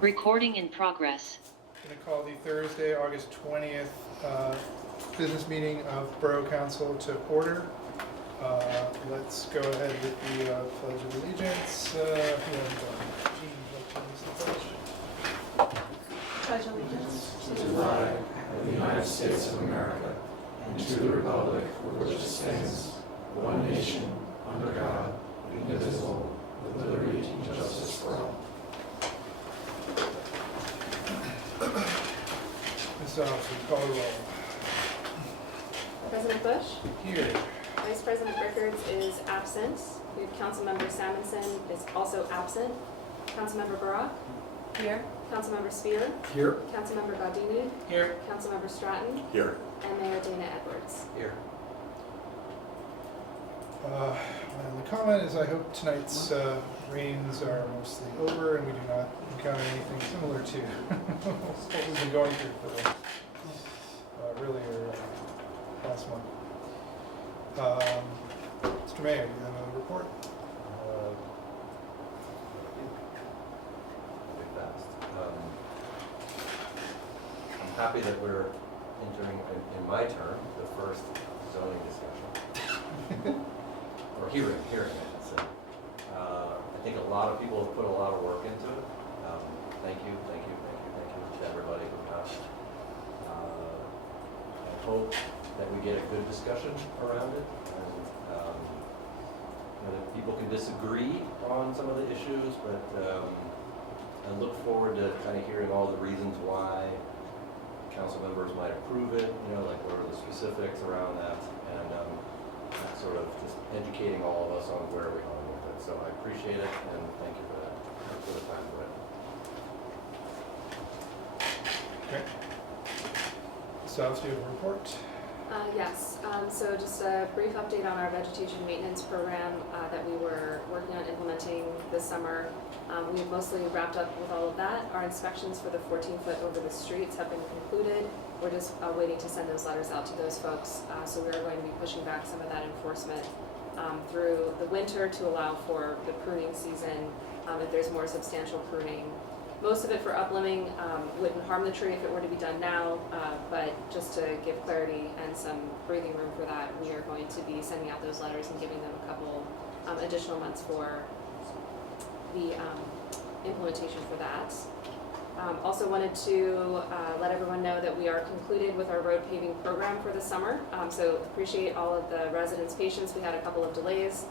Recording in progress. I'm going to call the Thursday, August 20th business meeting of Borough Council to order. Let's go ahead with the Pledge of Allegiance. Jean, would you like to lead the pledge? Pledge allegiance to the flag of the United States of America and to the republic for which it stands, one nation, under God, indivisible, with liberty and justice for all. Ms. Officer, call the roll. President Bush, Here. Vice President Rickards is absent. We have Councilmember Salmonson is also absent. Councilmember Borough, here. Councilmember Spear, Here. Councilmember Gaudini, Here. Councilmember Stratton, Here. and Mayor Dana Edwards. Here. And the comment is I hope tonight's rains are mostly over and we do not encounter anything similar to what we've been going through for the earlier last month. Mr. Mayor, do you have a report? Fast. I'm happy that we're entering, in my term, the first zoning discussion. Or hearing, I should say. I think a lot of people have put a lot of work into it. Thank you to everybody who passed. I hope that we get a good discussion around it. And, that people can disagree on some of the issues, but I look forward to kind of hearing all the reasons why council members might approve it, like what are the specifics around that, and sort of just educating all of us on where we're going with it. So I appreciate it, and thank you for that, for the time for it. Okay. Ms. do you have a report? Yes, so just a brief update on our vegetation maintenance program that we were working on implementing this summer. We've mostly wrapped up with all of that. Our inspections for the 14-foot over the streets have been concluded. We're just waiting to send those letters out to those folks. So we are going to be pushing back some of that enforcement through the winter to allow for the pruning season if there's more substantial pruning. Most of it for uplimbing wouldn't harm the tree if it were to be done now, but just to give clarity and some breathing room for that, we are going to be sending out those letters and giving them a couple additional months for the implementation for that. Also wanted to let everyone know that we are concluded with our road paving program for the summer. So appreciate all of the residents' patience. We had a couple of delays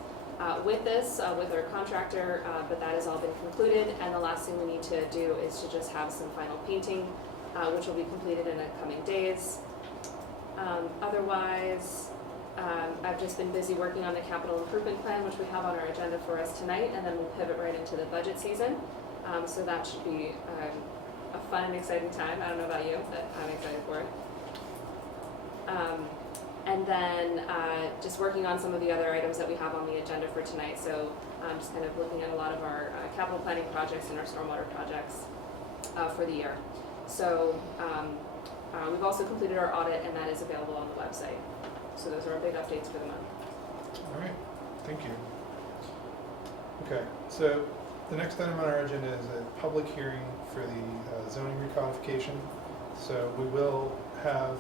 with this, with our contractor, but that has all been concluded, and the last thing we need to do is to just have some final painting, which will be completed in the coming days. Otherwise, I've just been busy working on the capital improvement plan, which we have on our agenda for us tonight, and then we'll pivot right into the budget season. So that should be a fun and exciting time. I don't know about you, but I'm excited for it. And then just working on some of the other items that we have on the agenda for tonight. So just kind of looking at a lot of our capital planning projects and our stormwater projects for the year. So we've also completed our audit, and that is available on the website. So those are our big updates for the month. All right, thank you. Okay, so the next item on our agenda is a public hearing for the zoning recodification. So we will have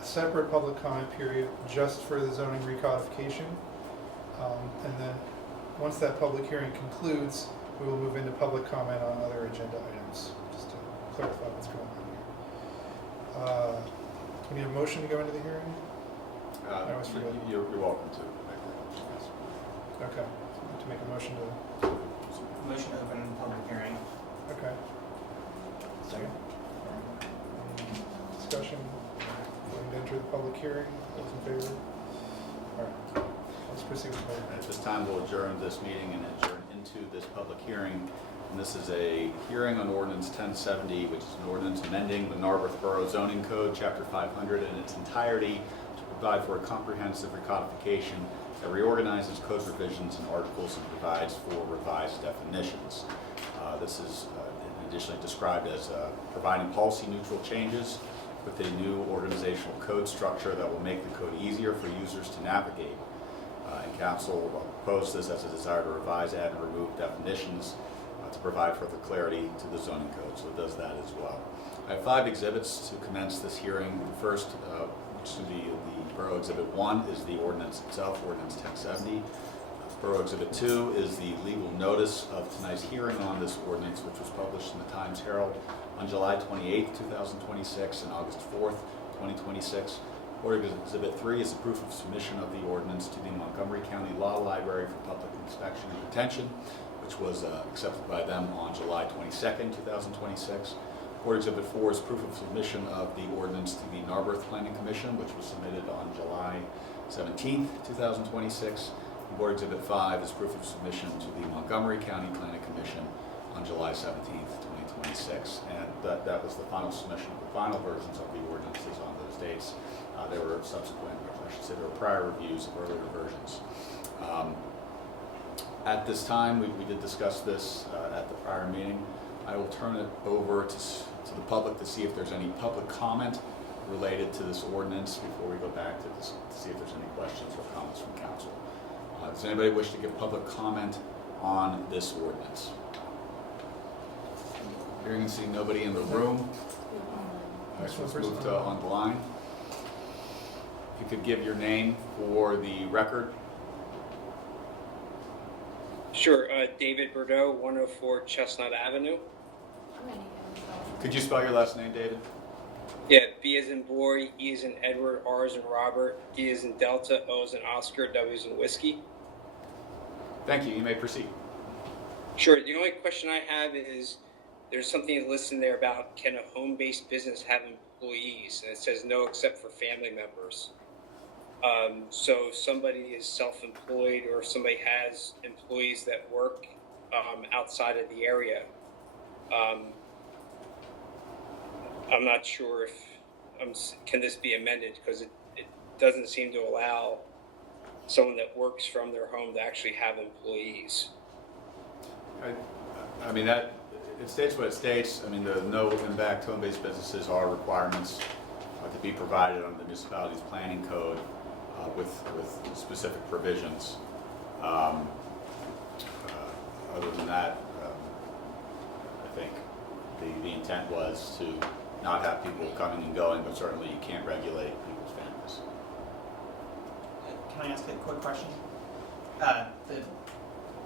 a separate public comment period just for the zoning recodification. And then once that public hearing concludes, we will move into public comment on other agenda items, just to clarify what's going on here. We need a motion to go into the hearing? I always forget. You're welcome to. Okay, to make a motion to... Motion to open public hearing. Okay. Second. Discussion. Going to enter the public hearing. Those in favor? All right. Let's proceed with the vote. At this time, we'll adjourn this meeting and adjourn into this public hearing. And this is a hearing on Ordinance 1070, which is an ordinance amending the Narberth Borough Zoning Code, Chapter 500, in its entirety to provide for a comprehensive recodification that reorganizes code provisions and articles and provides for revised definitions. This is additionally described as providing policy-neutral changes with a new organizational code structure that will make the code easier for users to navigate. And Council proposed this as a desire to revise, add, and remove definitions to provide further clarity to the zoning code, so it does that as well. I have 5 exhibits to commence this hearing. The first, which would be the Borough Exhibit 1, is the ordinance itself, Ordinance 1070. Borough Exhibit 2 is the legal notice of tonight's hearing on this ordinance, which was published in the Times Herald on July 28, 2026 and August 4th, 2026. Borough Exhibit 3 is the proof of submission of the ordinance to the Montgomery County Law Library for public inspection and retention, which was accepted by them on July 22nd, 2026. Board Exhibit 4 is proof of submission of the ordinance to the Narberth Planning Commission, which was submitted on July 17th, 2026. And Board Exhibit 5 is proof of submission to the Montgomery County Planning Commission on July 17th, 2026. And that was the final submission of the final versions of the ordinances on those dates. There were subsequent, or I should say there were prior reviews of earlier versions. At this time, we did discuss this at the prior meeting. I will turn it over to the public to see if there's any public comment related to this ordinance before we go back to this, to see if there's any questions or comments from council. Does anybody wish to give public comment on this ordinance? Hearing and seeing nobody in the room. Let's move to online. If you could give your name for the record. Sure, David Borough, 104 Chestnut Avenue. Could you spell your last name, David? Yeah, B as in boy, E as in Edward, R as in Robert, D as in Delta, O as in Oscar, W as in Whiskey. Thank you. You may proceed. Sure, the only question I have is, there's something listed there about can a home-based business have employees? And it says no except for family members. So if somebody is self-employed or if somebody has employees that work outside of the area, I'm not sure if can this be amended, because it doesn't seem to allow someone that works from their home to actually have employees. I mean, that it states what it states. I mean, the no impact home-based businesses are requirements to be provided under the municipality's planning code with specific provisions. Other than that, I think the intent was to not have people coming and going, but certainly you can't regulate people's families. Can I ask a quick question?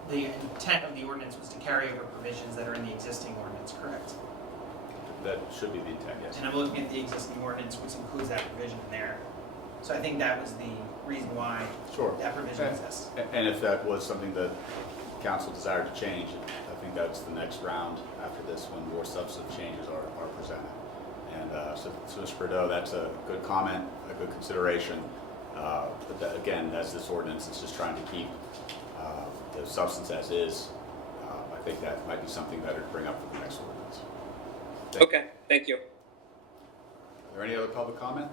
The intent of the ordinance was to carry over provisions that are in the existing ordinance, correct? That should be the intent, yes. And I'm looking at the existing ordinance, which includes that provision in there. So I think that was the reason why Sure. that provision exists. And if that was something that council desired to change, I think that's the next round after this when more substantive changes are presented. And so Mr. Bordeaux, that's a good comment, a good consideration. But that, again, as this ordinance is just trying to keep the substance as is, I think that might be something better to bring up for the next ordinance. Okay, thank you. Are there any other public comment?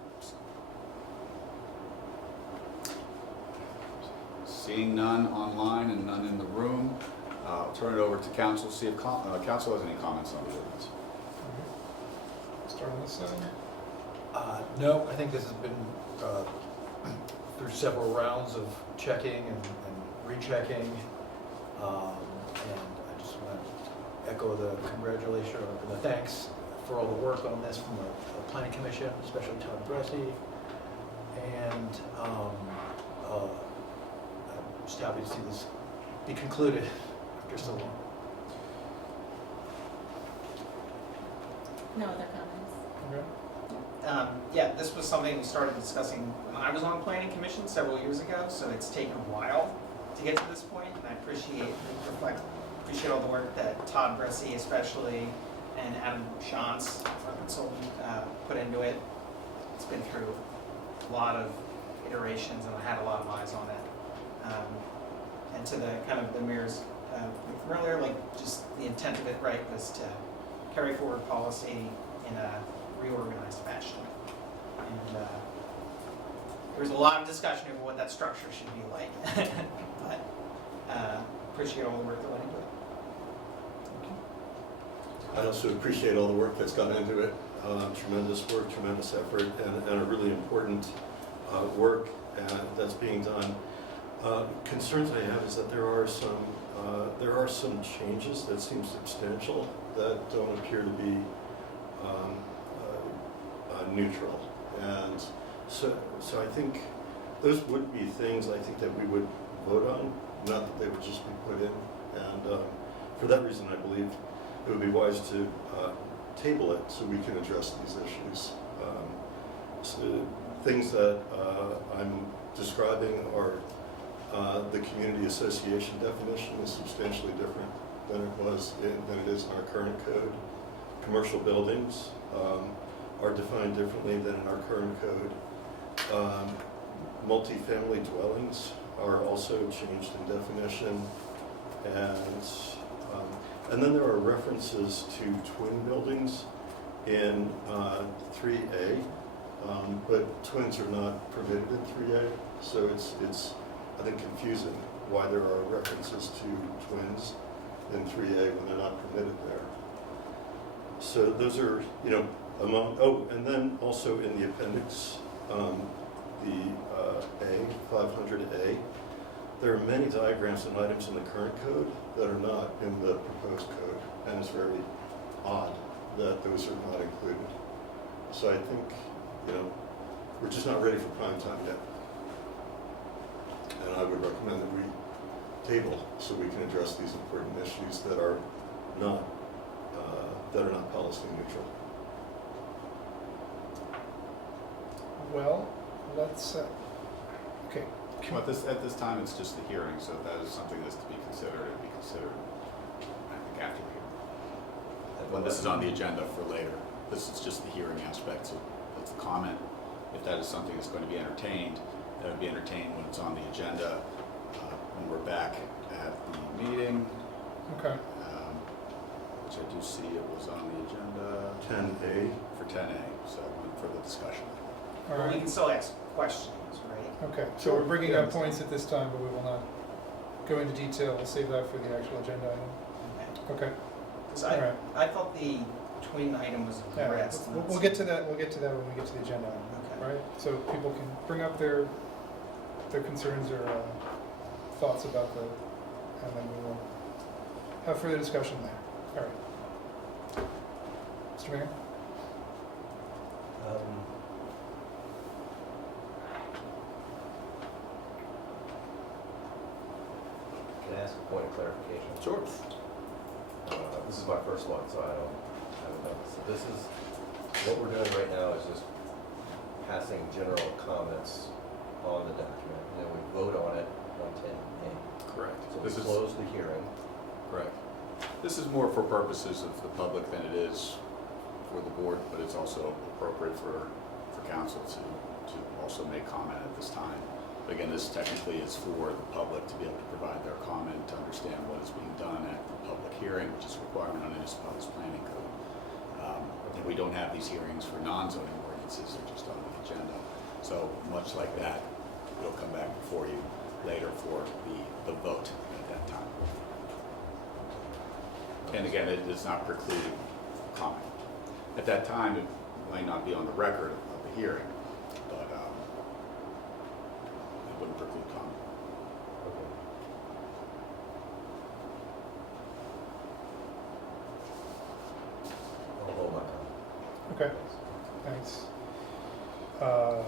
Seeing none online and none in the room, I'll turn it over to council, see if council has any comments on the ordinance. Start on this side. No, I think this has been through several rounds of checking and rechecking. And I just want to echo the congratulations or the thanks for all the work on this from the Planning Commission, especially Todd Bressie. And I'm just happy to see this be concluded after so long. No other comments? Okay. Yeah, this was something we started discussing when I was on Planning Commission several years ago, so it's taken a while to get to this point, and I appreciate all the work that Todd Bressie especially and Adam Shantz, our consultant, put into it. It's been through a lot of iterations, and I had a lot of eyes on it. And to the kind of the mayor's from earlier, like just the intent of it, right, was to carry forward policy in a reorganized fashion. And there was a lot of discussion over what that structure should be like, but appreciate all the work that went into it. I also appreciate all the work that's gone into it. Tremendous work, tremendous effort, and a really important work that's being done. Concerns I have is that there are some changes that seem substantial that don't appear to be neutral. And so I think those would be things I think that we would vote on, not that they would just be put in. And for that reason, I believe it would be wise to table it so we can address these issues. So things that I'm describing are the community association definition is substantially different than it is in our current code. Commercial buildings are defined differently than in our current code. Multifamily dwellings are also changed in definition, and then there are references to twin buildings in 3A, but twins are not permitted in 3A, so it's I think confusing why there are references to twins in 3A when they're not permitted there. So those are, and then also in the appendix, the A, 500A, there are many diagrams and items in the current code that are not in the proposed code, and it's very odd that those are not included. So I think, we're just not ready for prime time yet. And I would recommend that we table so we can address these important issues that are not policy neutral. Well, let's, okay. Well, at this time, it's just the hearing, so if that is something that's to be considered, it'd be considered, I think, after the hearing. When this is on the agenda for later, this is just the hearing aspect, so it's a comment. If that is something that's going to be entertained, that would be entertained when it's on the agenda, when we're back at the meeting. Okay. Which I do see it was on the agenda. 10A. For 10A, so for the discussion. All But we right. can still ask questions, right? Okay, so we're bringing up points at this time, but we will not go into detail. We'll save that for the actual agenda item. Okay. Because All right. I thought the twin item was Yeah, addressed. we'll get to that. We'll get to that when we get to the agenda item. Okay. Right? So people can bring up their concerns or thoughts about and then we will have further discussion there. All right. Mr. Mayor? Can I ask a point of clarification? Sure. This is my first one, so I haven't done this. So this is, what we're doing right now is just passing general comments on the document, and then we vote on it on 10A. Correct. So we close the hearing. Correct. This is more for purposes of the public than it is for the board, but it's also appropriate for council to also make comment at this time. But again, this technically is for the public to be able to provide their comment, to understand what is being done at the public hearing, which is a requirement on municipalities planning code. And we don't have these hearings for non-zoning ordinances, they're just on the agenda. So much like that, it'll come back before you later for the vote at that time. And again, it is not precluding comment. At that time, it might not be on the record of the hearing, but it wouldn't preclude comment. Okay. I'll hold my comment. Okay. Thanks. All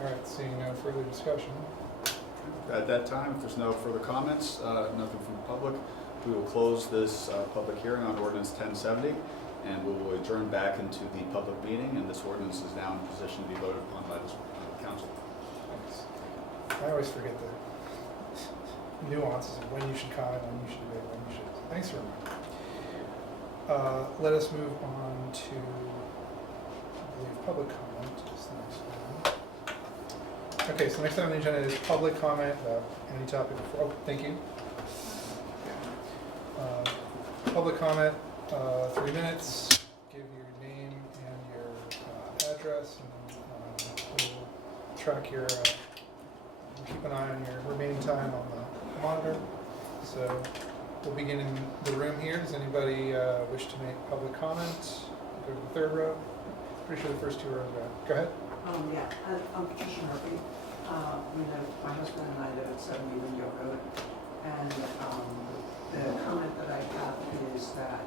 right, seeing no further discussion. At that time, if there's no further comments, nothing from the public, we will close this public hearing on ordinance 1070, and we will adjourn back into the public meeting, and this ordinance is now in position to be voted upon by this council. Thanks. I always forget the nuances of when you should comment, when you should debate, when you should. Thanks for reminding. Let us move on to, I believe, public comment is the next one. Okay, so next item on the agenda is public comment about any topic before. Oh, thank you. Public comment, 3 minutes. Give your name and your address, and we'll track your. Keep an eye on your remaining time on the monitor. So we'll begin in the room here. Does anybody wish to make public comment? Go to the 3rd row. Pretty sure the first 2 rows are. Go ahead. Yeah, I'm Patricia Murphy. My husband and I live at 70 Windmill Road, and the comment that I have is that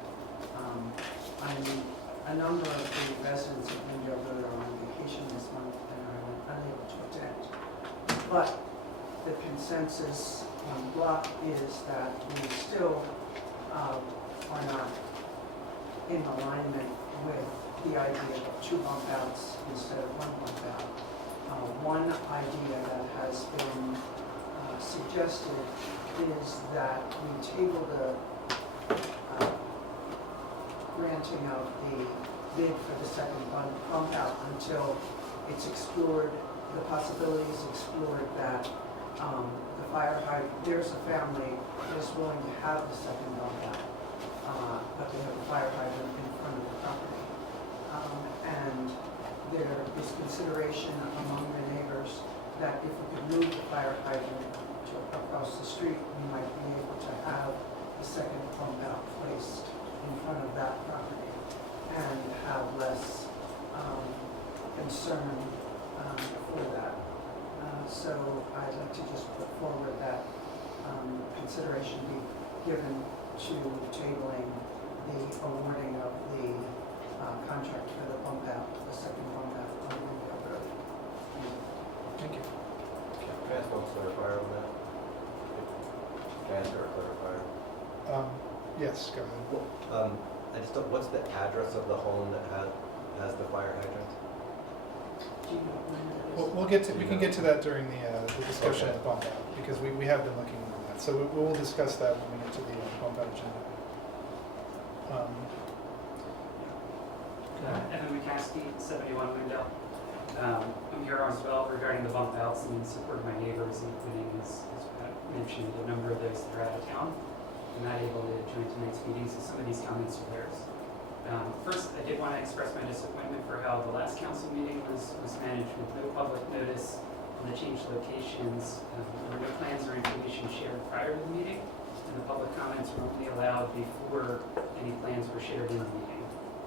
a number of the residents of Windmill Road are on vacation this month and are unable to attend. But the consensus on the block is that we still are not in alignment with the idea of 2 bump outs instead of 1 bump out. One idea that has been suggested is that we table the granting of the bid for the second bump out until it's explored, the possibilities explored that the fire hydrant, there's a family that is willing to have the second bump out, but they have a fire hydrant in front of the property. And there is consideration among the neighbors that if we could move the fire hydrant to across the street, we might be able to have the second pump out placed in front of that property and have less concern for that. So I'd like to just put forward that consideration be given to tabling the awarding of the contract for the bump out, the second bump out on Windmill Road. Thank you. Can I ask one clarifier on that? Can I ask her a clarifier? Yes, go ahead. I just don't, what's the address of the home that has the fire hydrant? Do you know when it is? We can get to that during the discussion Okay. of bump out, because we have been looking into that. So we will discuss that when we get to the bump out agenda. Evan McCaskey, 71 Wendell. I'm here as well regarding the bump outs and in support of my neighbors, including, as Pat mentioned, a number of those that are out of town and not able to join tonight's meeting, so some of these comments are theirs. First, I did want to express my disappointment for how the last council meeting was managed with no public notice on the changed locations. There were no plans or information shared prior to the meeting, and the public comments were only allowed before any plans were shared in the meeting.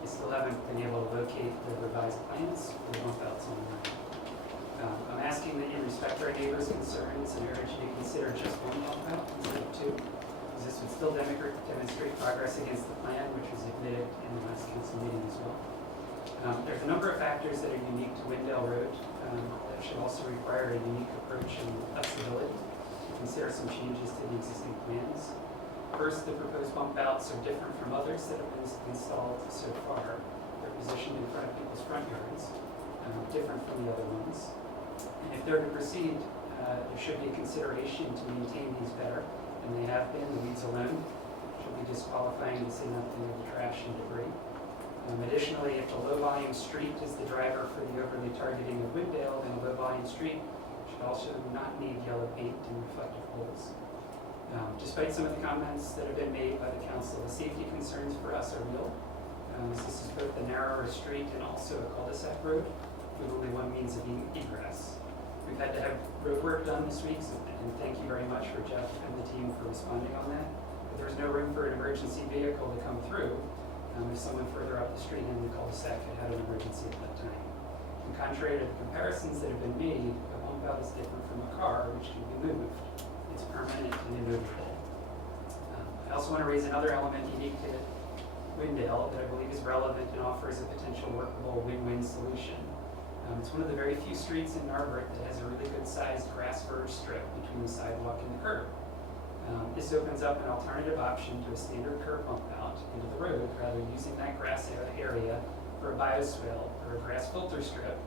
I still haven't been able to locate the revised plans for the bump outs online. I'm asking that you respect our neighbors' concerns and urge you to consider just 1 bump out instead of 2, because this would still demonstrate progress against the plan, which was admitted in the last council meeting as well. There's a number of factors that are unique to Windell Road that should also require a unique approach and flexibility to consider some changes to the existing plans. First, the proposed bump outs are different from others that have been installed so far. They're positioned in front of people's front yards, different from the other ones. And if they're to proceed, there should be a consideration to maintain these better than they have been. The weeds alone should be disqualifying, to say nothing of the trash and debris. Additionally, if a low-volume street is the driver for the overly targeting of Wooddale, then a low-volume street should also not need yellow paint and reflective poles. Despite some of the comments that have been made by the council, the safety concerns for us are real. This is both a narrower street and also a cul-de-sac road with only one means of egress. We've had to have road work done this week, and thank you very much for Jeff and the team for responding on that. But there's no room for an emergency vehicle to come through if someone further up the street in the cul-de-sac had an emergency at that time. And contrary to the comparisons that have been made, a bump out is different from a car, which can be moved. It's permanent and immovable. I also want to raise another element unique to Windale that I believe is relevant and offers a potential workable win-win solution. It's one of the very few streets in Narberth that has a really good sized grass verge strip between the sidewalk and the curb. This opens up an alternative option to a standard curb bump out into the road, rather than using that grass area for a bioswale or a grass filter strip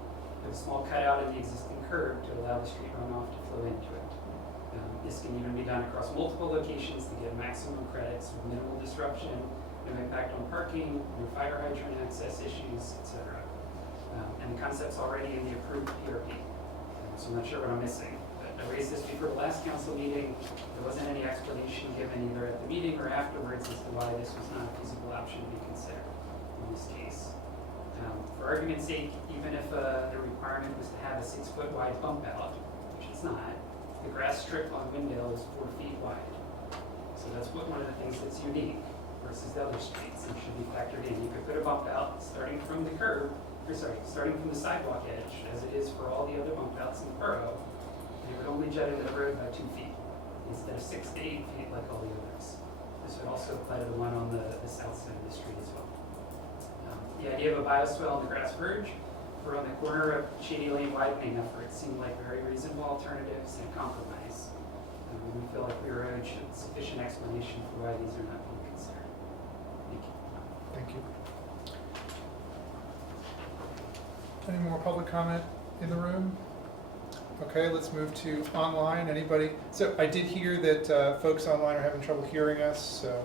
with a small cutout in the existing curb to allow the street runoff to flow into it. This can even be done across multiple locations to get maximum credits with minimal disruption, no impact on parking, no fire hydrant access issues, etc. And the concept's already in the approved PRP, so I'm not sure what I'm missing. But I raised this before the last council meeting. There wasn't any explanation given either at the meeting or afterwards as to why this was not a feasible option to be considered in this case. For argument's sake, even if the requirement was to have a 6-foot wide bump out, which it's not, the grass strip on Windale is 4 feet wide. So that's one of the things that's unique versus the other streets and should be factored in. You could put a bump out starting from the curb, starting from the sidewalk edge, as it is for all the other bump outs in the borough, They would only jut into the road by 2 feet instead of 6 to 8 feet like all the others. This would also apply to the one on the south side of the street as well. The idea of a bioswale on the grass verge or on the corner of Shady Lane widening efforts seemed like very reasonable alternatives and compromise. We feel like we were owed sufficient explanation for why these are not being considered. Thank you. Thank you. Any more public comment in the room? Okay, let's move to online. Anybody? So I did hear that folks online are having trouble hearing us, so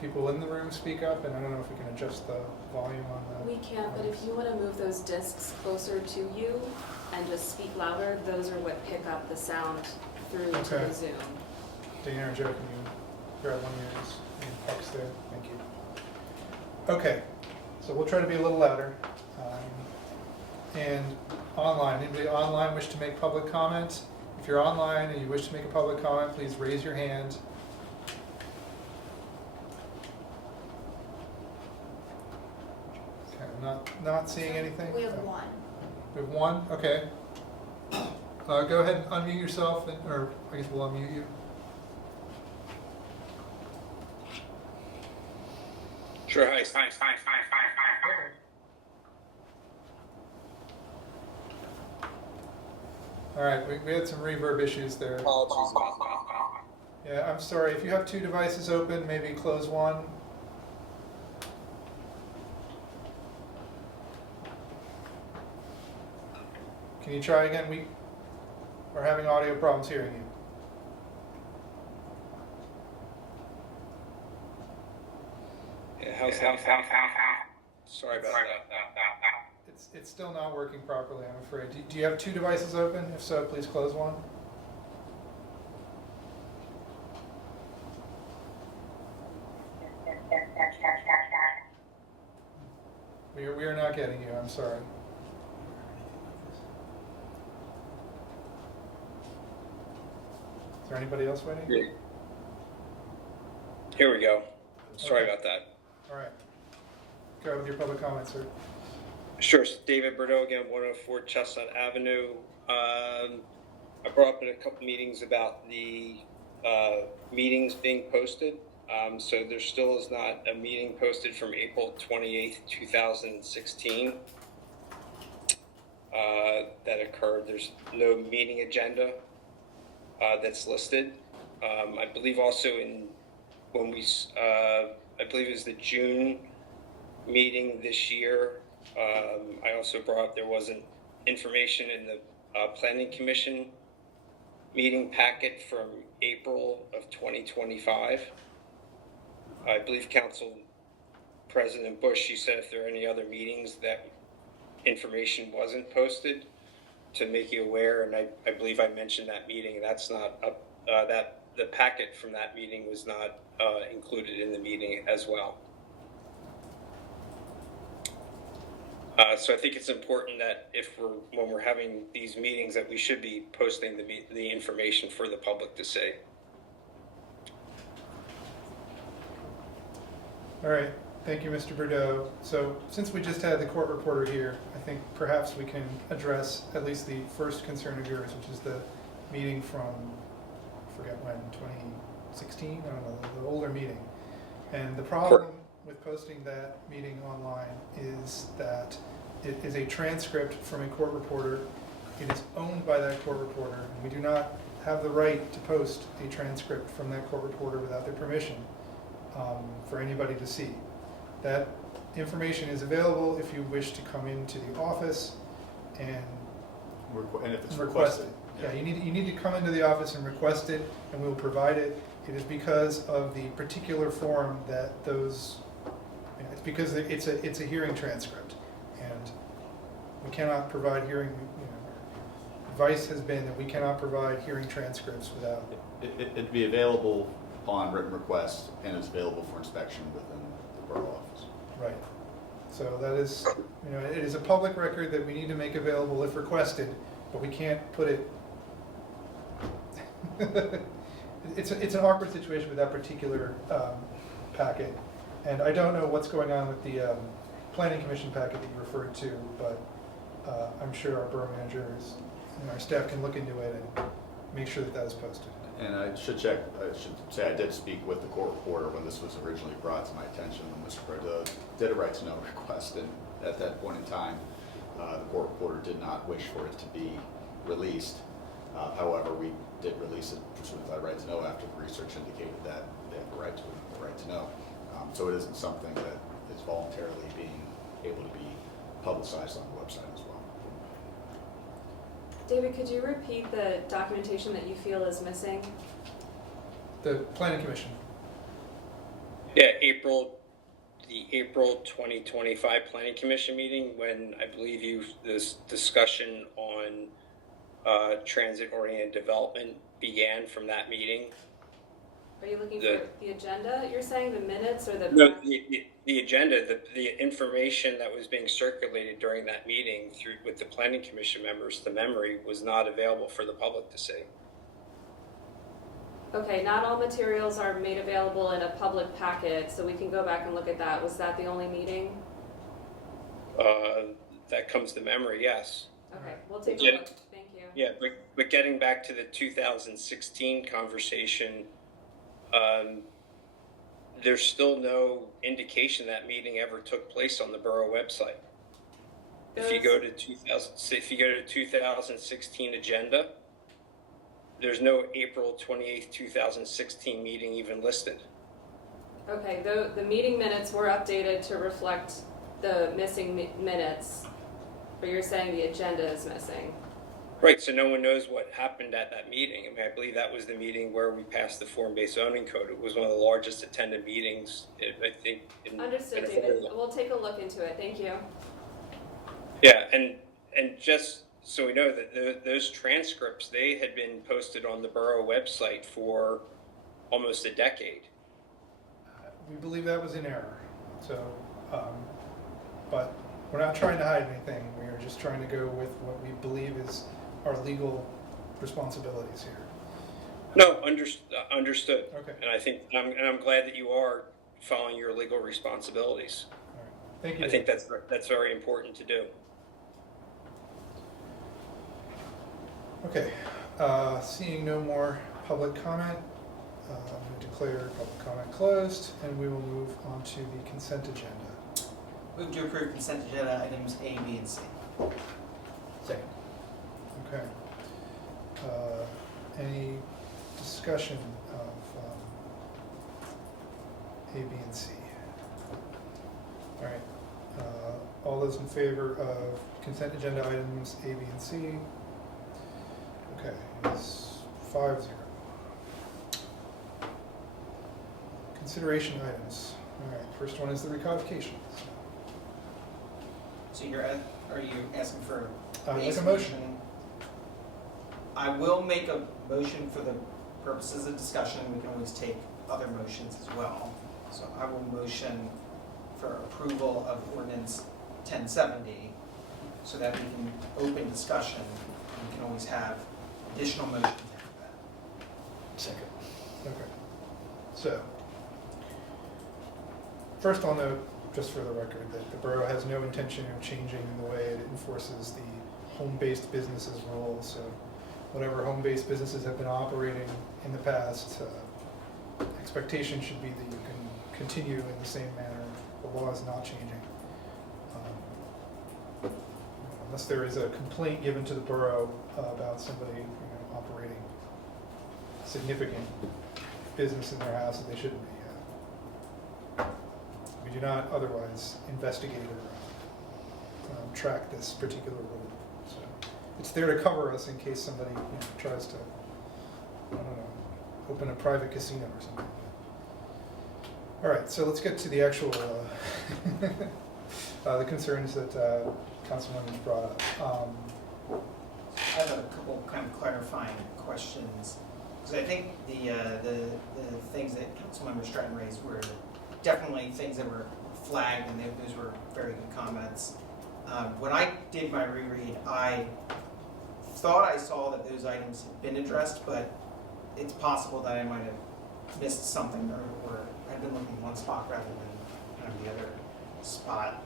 people in the room speak up, and I don't know if we can adjust the volume on the... We can, but if you want to move those discs closer to you and just speak louder, those are what pick up the sound through to Okay. the Zoom. Dana or Joe, can you grab one of your pucks there? Thank you. Okay, so we'll try to be a little louder. And online, anybody online wish to make public comment? If you're online and you wish to make a public comment, please raise your hand. Okay, I'm not seeing anything. We have one. We have one? Okay. Go ahead and unmute yourself, or I guess we'll unmute you. Sure, hi. All right, we had some reverb issues there. Apologies about that. Yeah, I'm sorry. If you have two devices open, maybe close one. Can you try again? We're having audio problems hearing you. Yeah, how's that? Sorry about that. It's still not working properly, I'm afraid. Do you have two devices open? If so, please close one. We are not getting you, I'm sorry. Is there anybody else waiting? Yeah. Here we go. Sorry about that. All right. Go with your public comments, sir. Sure. So David Borough again, 104 Chestnut Avenue. I brought up in a couple meetings about the meetings being posted. So there still is not a meeting posted from April 28th, 2016 that occurred. There's no meeting agenda that's listed. I believe also when we, I believe it was the June meeting this year, I also brought up there wasn't information in the Planning Commission meeting packet from April of 2025. I believe Council President Bush, you said if there are any other meetings that information wasn't posted to make you aware, and I believe I mentioned that meeting. That's not up, that the packet from that meeting was not included in the meeting as well. So I think it's important that when we're having these meetings, that we should be posting the information for the public to see. All right, thank you, Mr. Bordeaux. So since we just had the court reporter here, I think perhaps we can address at least the first concern of yours, which is the meeting from, I forget when, 2016? I don't know, the older meeting. And the problem with posting that meeting online is that it is a transcript from a court reporter. It is owned by that court reporter, and we do not have the right to post a transcript from that court reporter without their permission for anybody to see. That information is available if you wish to come into the office and if it's request requested. it. Yeah, you need to come into the office and request it, and we will provide it. It is because of the particular form that those, it's because it's a hearing transcript, and we cannot provide hearing, advice has been that we cannot provide hearing transcripts without. It'd be available upon written request, and it's available for inspection within the borough office. Right. So that is, it is a public record that we need to make available if requested, but we can't put it. It's an awkward situation with that particular packet, and I don't know what's going on with the Planning Commission packet that you referred to, but I'm sure our borough manager our staff can look into it and make sure that that is posted. And I should say I did speak with the court reporter when this was originally brought to my attention, when Mr. Bordeaux did a right to know request, and at that point in time, the court reporter did not wish for it to be released. However, we did release it pursuant to that right to know after the research indicated that they have the right to know. So it isn't something that is voluntarily being able to be publicized on the website as well. David, could you repeat the documentation that you feel is missing? The planning commission. Yeah, the April 2025 Planning Commission meeting, when I believe this discussion on transit-oriented development began from that meeting. Are you looking for the agenda, you're saying, the minutes, or the? No, the agenda, the information that was being circulated during that meeting with the Planning Commission members, the memory was not available for the public to see. Okay, not all materials are made available in a public packet, so we can go back and look at that. Was that the only meeting? That comes to memory, yes. Okay, we'll take a look. Thank you. Yeah, but getting back to the 2016 conversation, there's still no indication that meeting ever took place on the borough website. If you go to 2016 agenda, there's no April 28th, 2016 meeting even listed. Okay, the meeting minutes were updated to reflect the missing minutes, but you're saying the agenda is missing. Right, so no one knows what happened at that meeting. I mean, I believe that was the meeting where we passed the form-based zoning code. It was one of the largest attended meetings, I think. Understood, David. We'll take a look into it. Thank you. Yeah, and just so we know that those transcripts, they had been posted on the borough website for almost a decade. We believe that was in error. So, but we're not trying to hide anything. We are just trying to go with what we believe is our legal responsibilities here. No, understood. Okay. And I think I'm glad that you are following your legal responsibilities. All right. Thank you. I think that's very important to do. Okay. Seeing no more public comment, I'm going to declare public comment closed, and we will move on to the consent agenda. Move to approve consent agenda items A, B, and C. Second. Okay. Any discussion of A, B, and C? All right. All those in favor of consent agenda items A, B, and C? Okay, it's 5-0. Consideration items. All right, first one is the recodification. So are you asking for Make a motion. I will make a motion for the purposes of discussion. We can always take other motions as well. So I will motion for approval of ordinance 1070 so that we can open discussion, and we can always have additional motions after that. Second. Okay. So, first I'll note, just for the record, that the borough has no intention of changing the way it enforces the home-based businesses rules. So whatever home-based businesses have been operating in the past, expectation should be that you can continue in the same manner. The law is not changing. Unless there is a complaint given to the borough about somebody operating significant business in their house that they shouldn't be. We do not otherwise investigate or track this particular rule. So it's there to cover us in case somebody tries to, I don't know, open a private casino or something. All right, so let's get to the actual the concerns that Councilmembers brought up. I have a couple kind of clarifying questions, because I think the things that Councilmember Stratton raised were definitely things that were flagged, and those were very good comments. When I did my reread, I thought I saw that those items had been addressed, but it's possible that I might have missed something, or I'd been looking in one spot rather than kind of the other spot.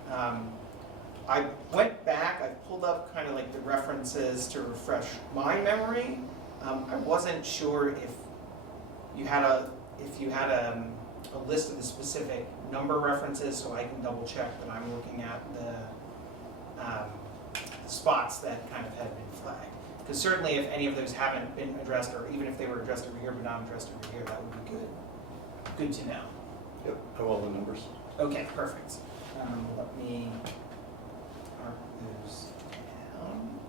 I went back, I pulled up kind of like the references to refresh my memory. I wasn't sure if you had a list of the specific number references, so I can double check that I'm looking at the spots that kind of had been flagged. Because certainly if any of those haven't been addressed, or even if they were addressed over here but not addressed over here, that would be good. Good to know. Yep, have all the numbers. Okay, perfect. Let me mark those down.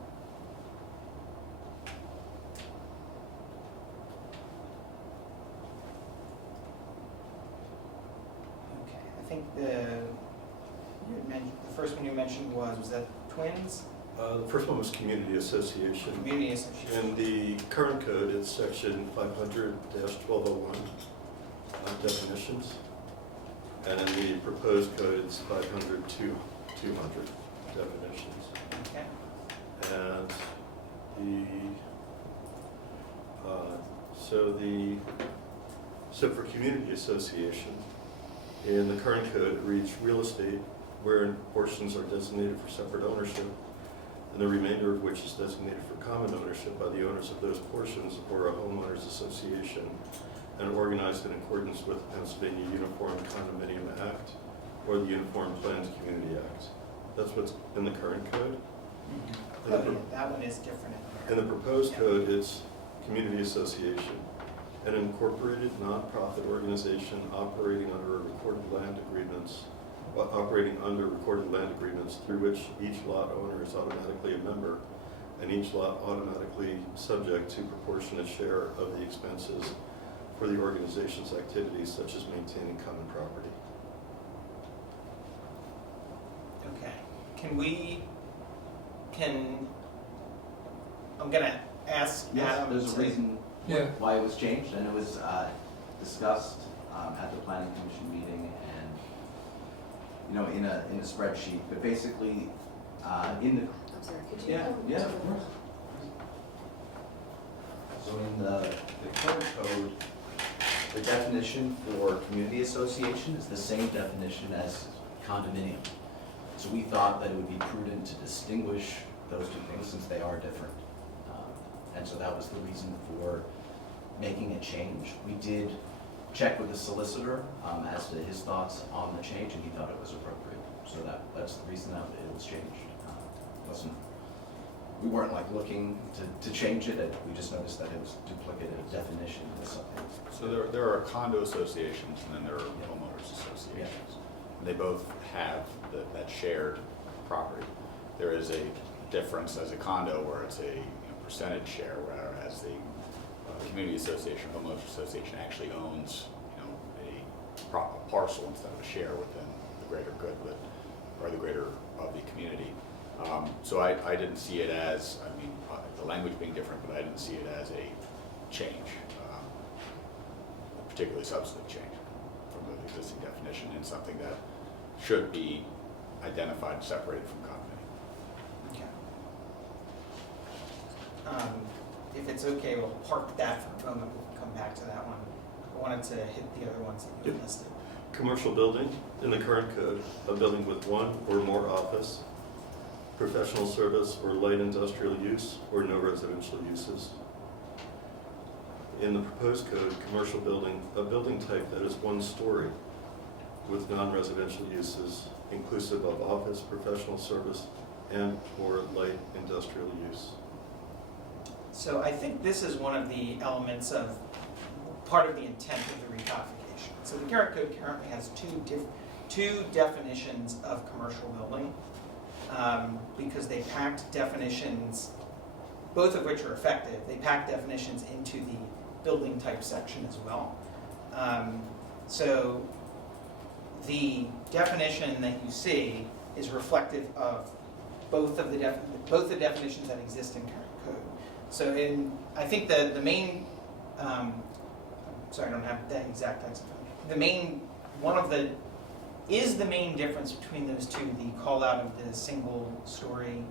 Okay, I think the first one you mentioned was that twins? The first one was community association. Community association. In the current code, it's section 500-1201, definitions. And in the proposed code, it's 500-200 definitions. Okay. And so for community association, in the current code, it reads real estate wherein portions are designated for separate ownership, and the remainder of which is designated for common ownership by the owners of those portions or a homeowners association, and organized in accordance with the Pennsylvania Uniform Condominium Act or the Uniform Planned Community Act. That's what's in the current code. Oh, yeah, that one is different. In the proposed code, it's community association, an incorporated nonprofit organization operating under recorded land agreements through which each lot owner is automatically a member and each lot automatically subject to proportionate share of the expenses for the organization's activities such as maintaining common property. Okay. I'm gonna ask Yes, Adam there's a to- reason Yeah. why it was changed, and it was discussed at the planning commission meeting, and in a spreadsheet. But basically, in I'm sorry, could you? the of course. So in the current code, the definition for community association is the same definition as condominium. So we thought that it would be prudent to distinguish those two things since they are different. And so that was the reason for making a change. We did check with the solicitor as to his thoughts on the change, and he thought it was appropriate. So that's the reason that it was changed. We weren't like looking to change it, we just noticed that it was duplicative definition of something. So there are condo associations and then there are homeowners associations. And they both have that shared property. There is a difference as a condo where it's a percentage share, whereas the community association, homeowners association actually owns a parcel instead of a share within the greater good or the greater of the community. So I didn't see it as, the language being different, but I didn't see it as a change, a particularly substantive change from the existing definition in something that should be identified, separated from condominium. Okay. If it's okay, we'll park that for a moment, we'll come back to that one. I wanted to hit the other ones that you listed. Commercial building, in the current code, a building with one or more office, professional service, or light industrial use, or no residential uses. In the proposed code, commercial building, a building type that is one story with non-residential uses, inclusive of office, professional service, and or light industrial use. So I think this is one of the elements of part of the intent of the recodification. So the current code currently has two definitions of commercial building because they packed definitions, both of which are effective. They packed definitions into the building type section as well. So the definition that you see is reflective of both the definitions that exist in current code. So I think the main, sorry, I don't have that exact text. The main difference between those two the call out of the single story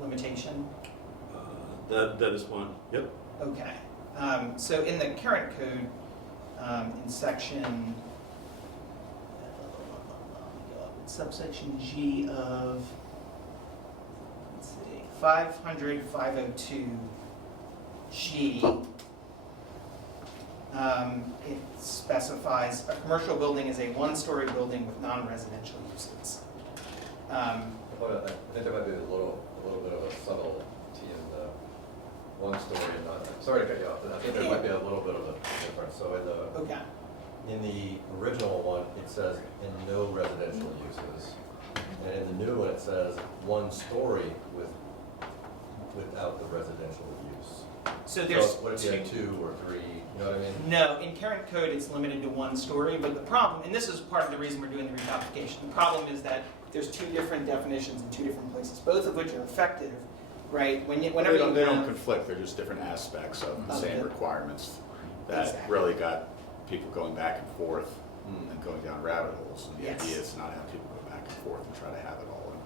limitation? That is one, yep. Okay. So in the current code, in section, subsection G of 500, 502G, it specifies a commercial building is a one-story building with non-residential uses. I think there might be a little bit of a subtlety in the one story and not, sorry to cut you off, but I think there might be a little bit of a difference. So Okay. in the original one, it says in no residential uses. And in the new one, it says one story without the residential use. So there's What if you had 2 or 3, you know what I mean? No, in current code, it's limited to one story, but the problem, and this is part of the reason we're doing the recodification, the problem is that there's 2 different definitions in 2 different places, both of which are effective, right? Whenever They don't have- conflict, they're just different aspects of the same Okay. requirements that Exactly. really got people going back and forth and going down rabbit holes. And the Yes. idea is to not have people go back and forth and try to have it all in.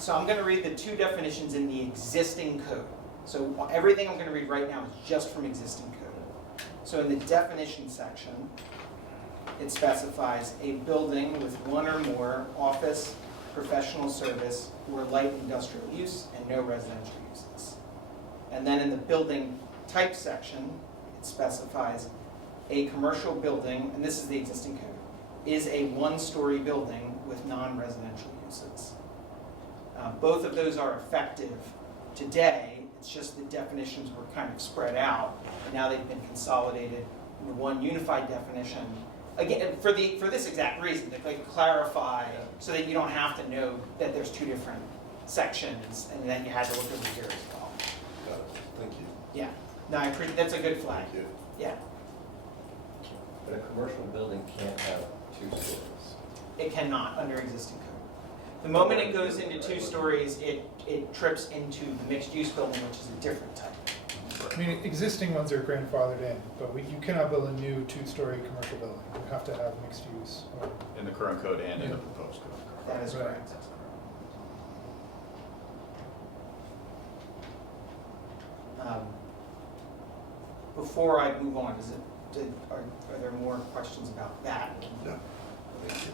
So I'm going to read the 2 definitions in the existing code. So everything I'm going to read right now is just from existing code. So in the definition section, it specifies a building with 1 or more office, professional service, or light industrial use and no residential uses. And then in the building type section, it specifies a commercial building, and this is the existing code, is a one-story building with non-residential uses. Both of those are effective today. It's just the definitions were kind of spread out, and now they've been consolidated into one unified definition. Again, for this exact reason, to like clarify, so that you don't have to know that there's 2 different sections, and then you had to look over here as well. Got it. Thank you. Yeah. No, I appreciate that's a good flag. Thank you. Yeah. But a commercial building can't have 2 stories. It cannot under existing code. The moment it goes into 2 stories, it trips into the mixed-use building, which is a different type. I mean, existing ones are grandfathered in, but you cannot build a new 2-story commercial building. You have to have mixed use. In the current code and in the Yeah. proposed code. That is Right. correct. Before I move on, are there more questions about that? No. Thank you.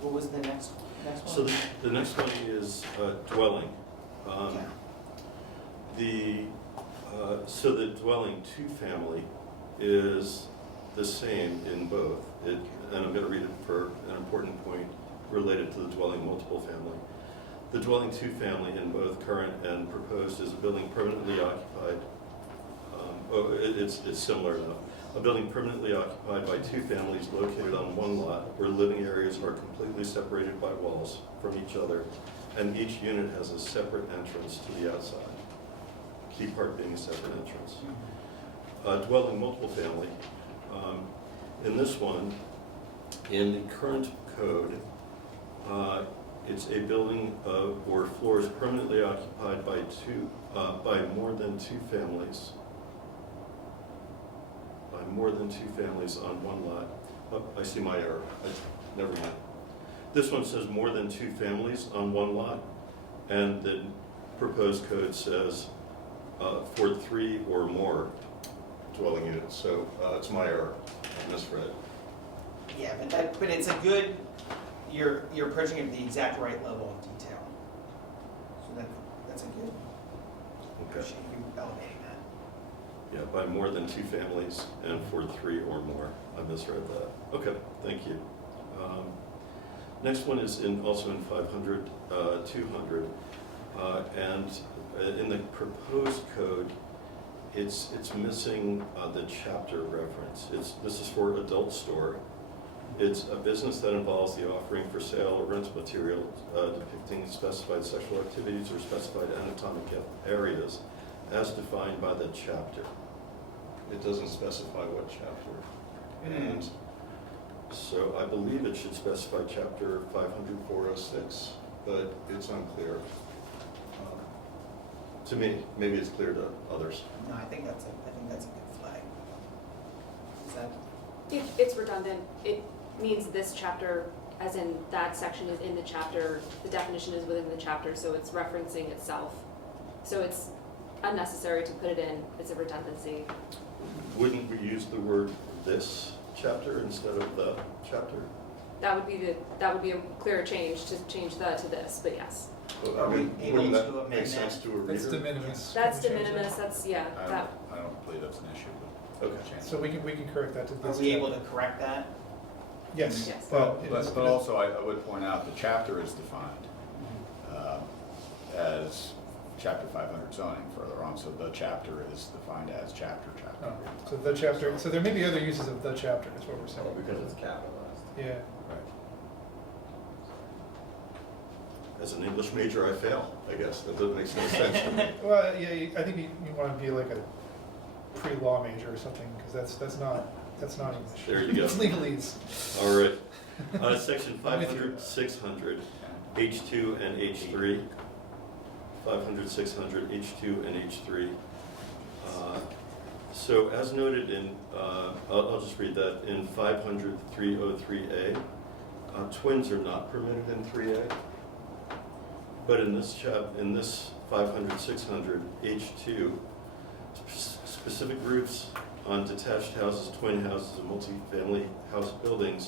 What was the next one? So the next one is dwelling. Okay. So the dwelling 2-family is the same in both. And I'm going to read it for an important point related to the dwelling multiple family. The dwelling 2-family in both current and proposed is a building permanently occupied. It's similar enough. A building permanently occupied by 2 families located on one lot where living areas are completely separated by walls from each other, and each unit has a separate entrance to the outside. Key part being a separate entrance. Dwelling multiple family. In this one, in the current code, it's a building or floors permanently occupied by more than 2 families. By more than 2 families on one lot. Oh, I see my error. Never mind. This one says more than 2 families on one lot, and the proposed code says for 3 or more dwelling units. So it's my error. I misread. Yeah, but it's a good, you're approaching it at the exact right level of detail. So that's a good, appreciate you elevating that. Yeah, by more than 2 families and for 3 or more. I misread that. Okay, thank you. Next one is also in 500, 200, and in the proposed code, it's missing the chapter reference. This is for adult store. It's a business that involves the offering for sale or rent material depicting specified sexual activities or specified anatomic areas as defined by the chapter. It doesn't specify what chapter. And so I believe it should specify chapter 500-406, but it's unclear. To me, maybe it's clear to others. No, I think that's a good flag. Is that? It's redundant. It means this chapter, as in that section is in the chapter, the definition is within the chapter, so it's referencing itself. So it's unnecessary to put it in. It's a redundancy. Wouldn't we use the word this chapter instead of the chapter? That would be a clearer change to change the to this, but yes. Are we able Wouldn't to that amend make that? sense to a reader? That's de minimis. That's de Can we change minimis, that's, yeah, that, I don't believe that's an issue, but. Okay. that? So we can correct that to Are this. we able to correct that? Yes. Yes. But it is- But also, I would point out, the chapter is defined as chapter 500 zoning further on, so the chapter is defined as chapter. Oh, so the chapter, so there may be other uses of the chapter, is what we're saying. Well, because it's capitalized. Yeah. Right. As an English major, I fail, I guess. That makes no sense to me. Well, yeah, I think you want to be like a pre-law major or something, because that's not English. There you go. It's legalese. All right. Section I'm with you. 500, 600, H2 and H3. 500, 600, H2 and H3. So as noted in, I'll just read that, in 500, 303A, twins are not permitted in 3A. But in this 500, 600, H2, specific roofs on detached houses, twin houses, and multifamily house building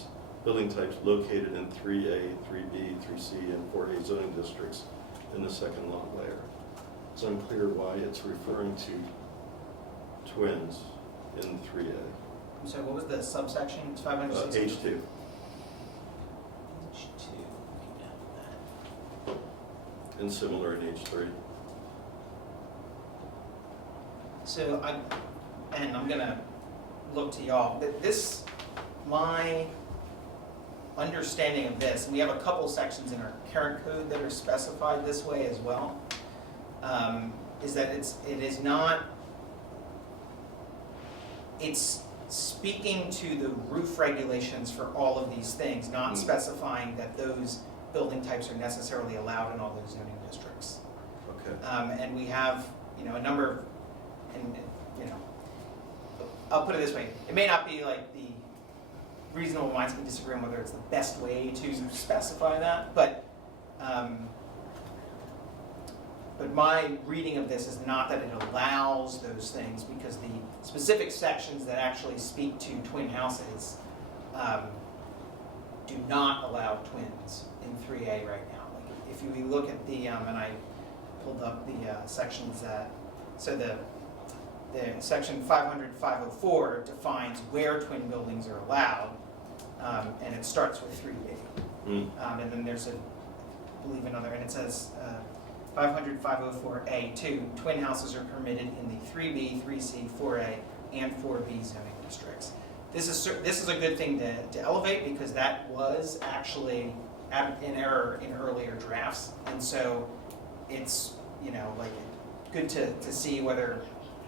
types located in 3A, 3B, 3C, and 4A zoning districts in the second lot layer. It's unclear why it's referring to twins in 3A. So what was the subsection? It's 500. H2. And similar in H3. So I'm gonna look to y'all. My understanding of this, and we have a couple sections in our current code that are specified this way as well, is that it's speaking to the roof regulations for all of these things, not specifying that those building types are necessarily allowed in all those zoning districts. Okay. And we have, a number of, and, I'll put it this way, it may not be like the reasonable minds can disagree on whether it's the best way to specify that, but my reading of this is not that it allows those things, because the specific sections that actually speak to twin houses do not allow twins in 3A right now. Like if you look at the, and I pulled up the sections that, so the section 500-504 defines where twin buildings are allowed, and it starts with 3B. And then there's I believe another, and it says 500-504A2, twin houses are permitted in the 3B, 3C, 4A, and 4B zoning districts. This is a good thing to elevate, because that was actually in error in earlier drafts, and so it's good to see whether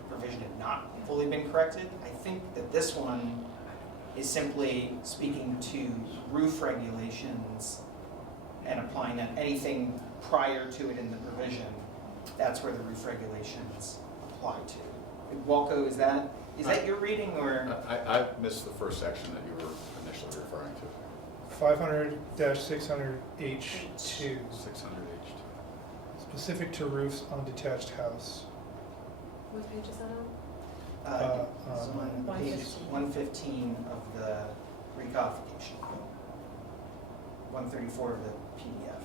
provision had not fully been corrected. I think that this one is simply speaking to roof regulations and applying that anything prior to it in the provision, that's where the roof regulations apply to. Walco, is that your reading, or? I missed the first section that you were initially referring to. 500-600H2, 600H2. specific to roofs on detached house. what page is that on? It's on page 115 of the recodification. 134 of the PDF.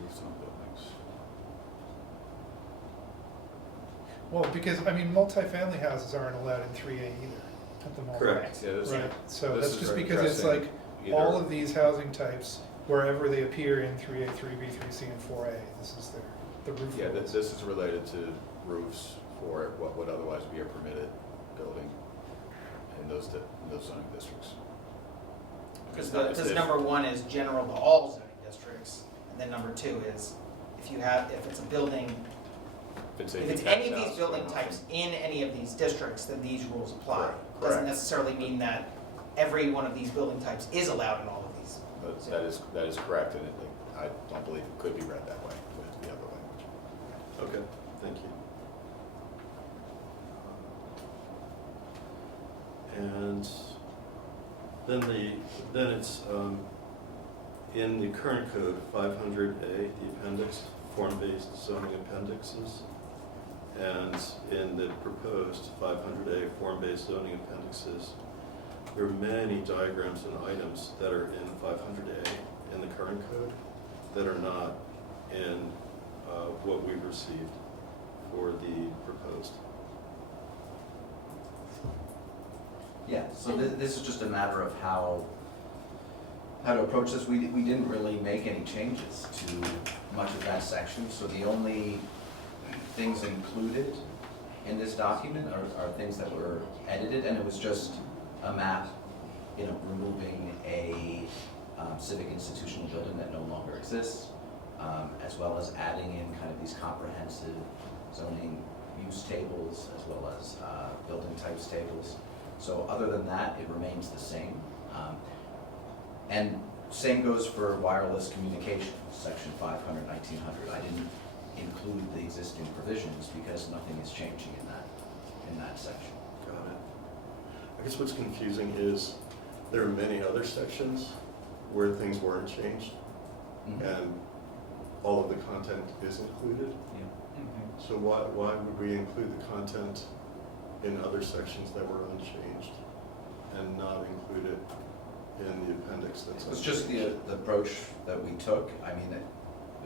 Roofs on buildings. Well, because, multifamily houses aren't allowed in 3A either at the moment. Correct. Yeah, this, Right, so this that's is just because it's addressing like, either- all of these housing types, wherever they appear in 3A, 3B, 3C, and 4A, this is the roof. Yeah, rules. this is related to roofs for what would otherwise be a permitted building in those zoning districts. It's not- Because it's number one is general to all zoning districts, and then number two is if it's a building, If if it's any of these building types in any of these districts, then these rules apply. Correct. Doesn't necessarily mean that every one of these building types is allowed in all of these. That is correct, and I don't believe it could be read that way, with the other language. Okay, thank you. And then it's in the current code, 500A, the appendix, form-based zoning appendixes, and in the proposed 500A, form-based zoning appendixes, there are many diagrams and items that are in 500A in the current code that are not in what we've received for the proposed. Yeah, so this is just a matter of how to approach this. We didn't really make any changes to much of that section, so the only things included in this document are things that were edited, and it was just a map, removing a civic institutional building that no longer exists, as well as adding in kind of these comprehensive zoning use tables, as well as building types tables. So other than that, it remains the same. And same goes for wireless communications, section 500, 1900. I didn't include the existing provisions because nothing is changing in that section. Got it. I guess what's confusing is there are many other sections where things weren't changed, and all of the content is included. Yeah. So why would we include the content in other sections that were unchanged and not include it in the appendix that's It's just the approach that we took. I mean,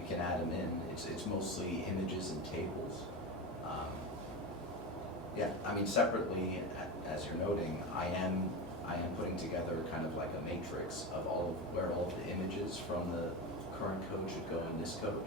we can add them in. It's mostly images and tables. Yeah, I mean, separately, as you're noting, I am putting together kind of like a matrix of where all of the images from the current code should go in this code.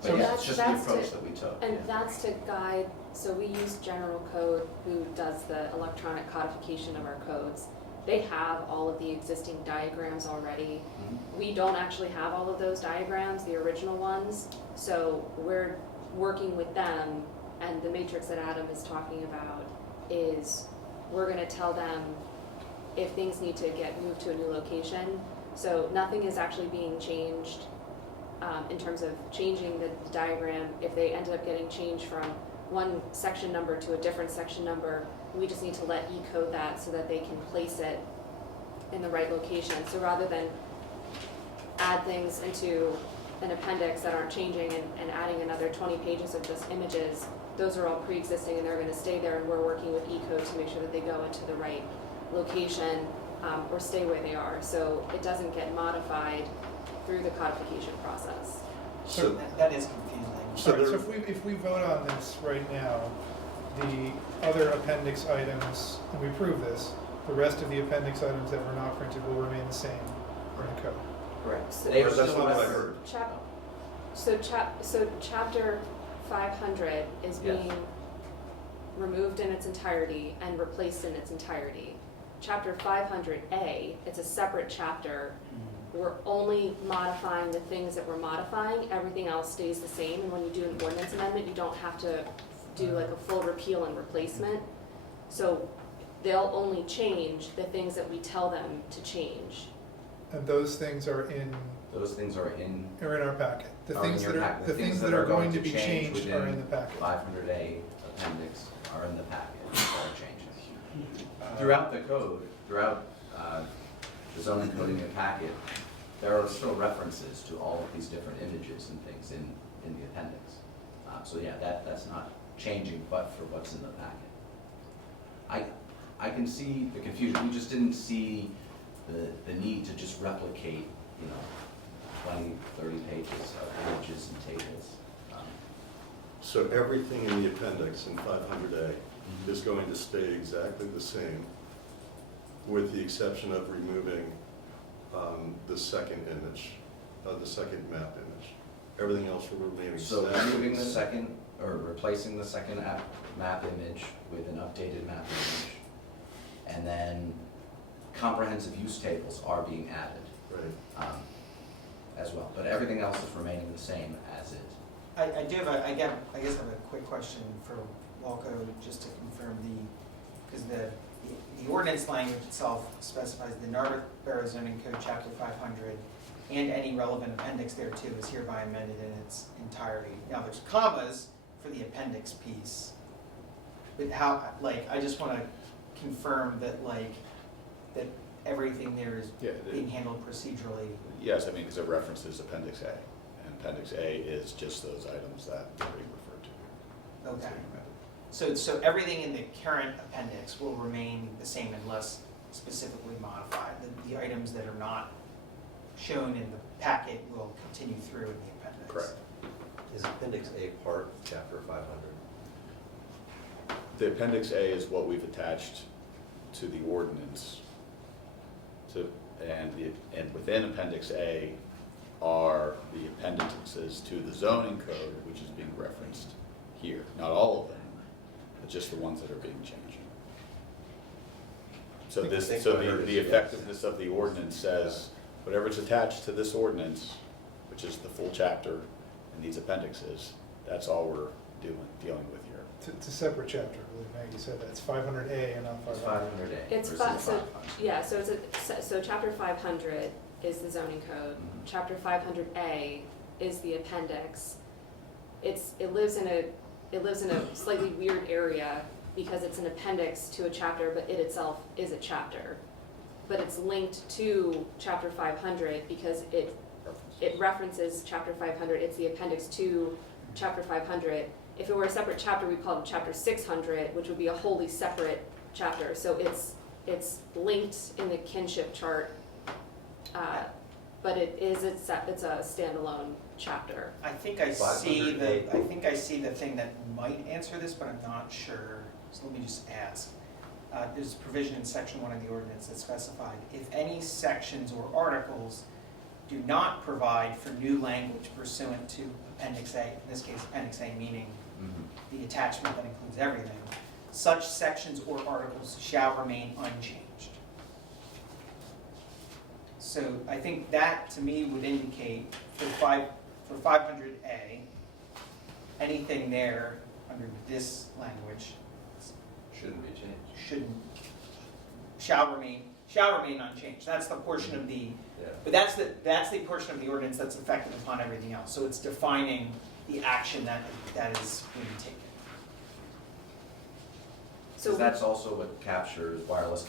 But So yeah, it's just the that's approach to- that we took. And yeah. that's to guide, so we use General Code, who does the electronic codification of our codes. They have all of the existing diagrams already. Mhm. We don't actually have all of those diagrams, the original ones, so we're working with them, and the matrix that Adam is talking about is, we're gonna tell them if things need to get moved to a new location. So nothing is actually being changed in terms of changing the diagram. If they ended up getting changed from one section number to a different section number, we just need to let E-code that so that they can place it in the right location. So rather than add things into an appendix that aren't changing and adding another 20 pages of just images, those are all pre-existing and they're gonna stay there, and we're working with E-code to make sure that they go into the right location or stay where they are. So it doesn't get modified through the codification process. So That is confusing. So Alright, so there- if we vote on this right now, the other appendix items, and we prove this, the rest of the appendix items that were not printed will remain the same in the code. Correct. So- They are That's still not what I referenced. heard. So chapter 500 is Yes. being removed in its entirety and replaced in its entirety. Chapter 500A, it's a separate chapter. We're only modifying the things that we're modifying, everything else stays the same, and when you do an ordinance amendment, you don't have to do like a full repeal and replacement. So they'll only change the things that we tell them to change. And those things are in Those things are in our packet. The are in things your that are, packet. the things that are going to be change changed are in the packet. 500A appendix are in the packet, all changes. Throughout the code, throughout the zoning code in your packet, there are still references to all of these different images and things in the appendix. So yeah, that's not changing but for what's in the packet. I can see the confusion. We just didn't see the need to just replicate, 20, 30 pages of images and tables. So everything in the appendix in 500A is going to stay exactly the same, with the exception of removing the second image, the second map image. Everything else will remain So exactly removing the the same. second, or replacing the second map image with an updated map image. And then comprehensive use tables are being added Right. as well. But everything else is remaining the same as is. I do have I guess I have a quick question for Walco, just to confirm because the ordinance language itself specifies the Narberth Borough Zoning Code, Chapter 500, and any relevant appendix thereto is hereby amended in its entirety. Now, there's commas for the appendix piece, but how, I just want to confirm that, that everything there is Yeah, being handled procedurally. yes, I mean, because it references Appendix A, and Appendix A is just those items that we referred to. Okay. So everything in the current appendix will remain the same unless specifically modified. The items that are not shown in the packet will continue through in the appendix. Correct. Is Appendix A part of Chapter 500? The Appendix A is what we've attached to the ordinance. And within Appendix A are the appendices to the zoning code, which is being referenced here. Not all of them, but just the ones that are being changed. So the effectiveness of the ordinance says, whatever's attached to this ordinance, which is the full chapter and these appendixes, that's all we're dealing with here. It's a separate chapter, I believe Maggie said that. It's 500A and not It's 500. 500A. It's versus 500. yeah, so chapter 500 is the zoning code. Mhm. Chapter 500A is the appendix. It lives in a slightly weird area because it's an appendix to a chapter, but it itself is a chapter. But it's linked to chapter 500 because it references chapter 500. It's the appendix to chapter 500. If it were a separate chapter, we'd call it chapter 600, which would be a wholly separate chapter. So it's linked in the kinship chart, but it's a standalone chapter. I think I see the thing that might answer this, but I'm not sure. So let me just ask. There's a provision in section 1 of the ordinance that specified if any sections or articles do not provide for new language pursuant to Appendix A, in this case Appendix A meaning the attachment that includes everything, such sections or articles shall remain unchanged. So I think that to me would indicate for 500A, anything there under this language Shouldn't be changed. shall remain unchanged. That's the portion of the, Yeah. but that's the portion of the ordinance that's effective upon everything else. So it's defining the action that is being taken. So Because that's also what captures wireless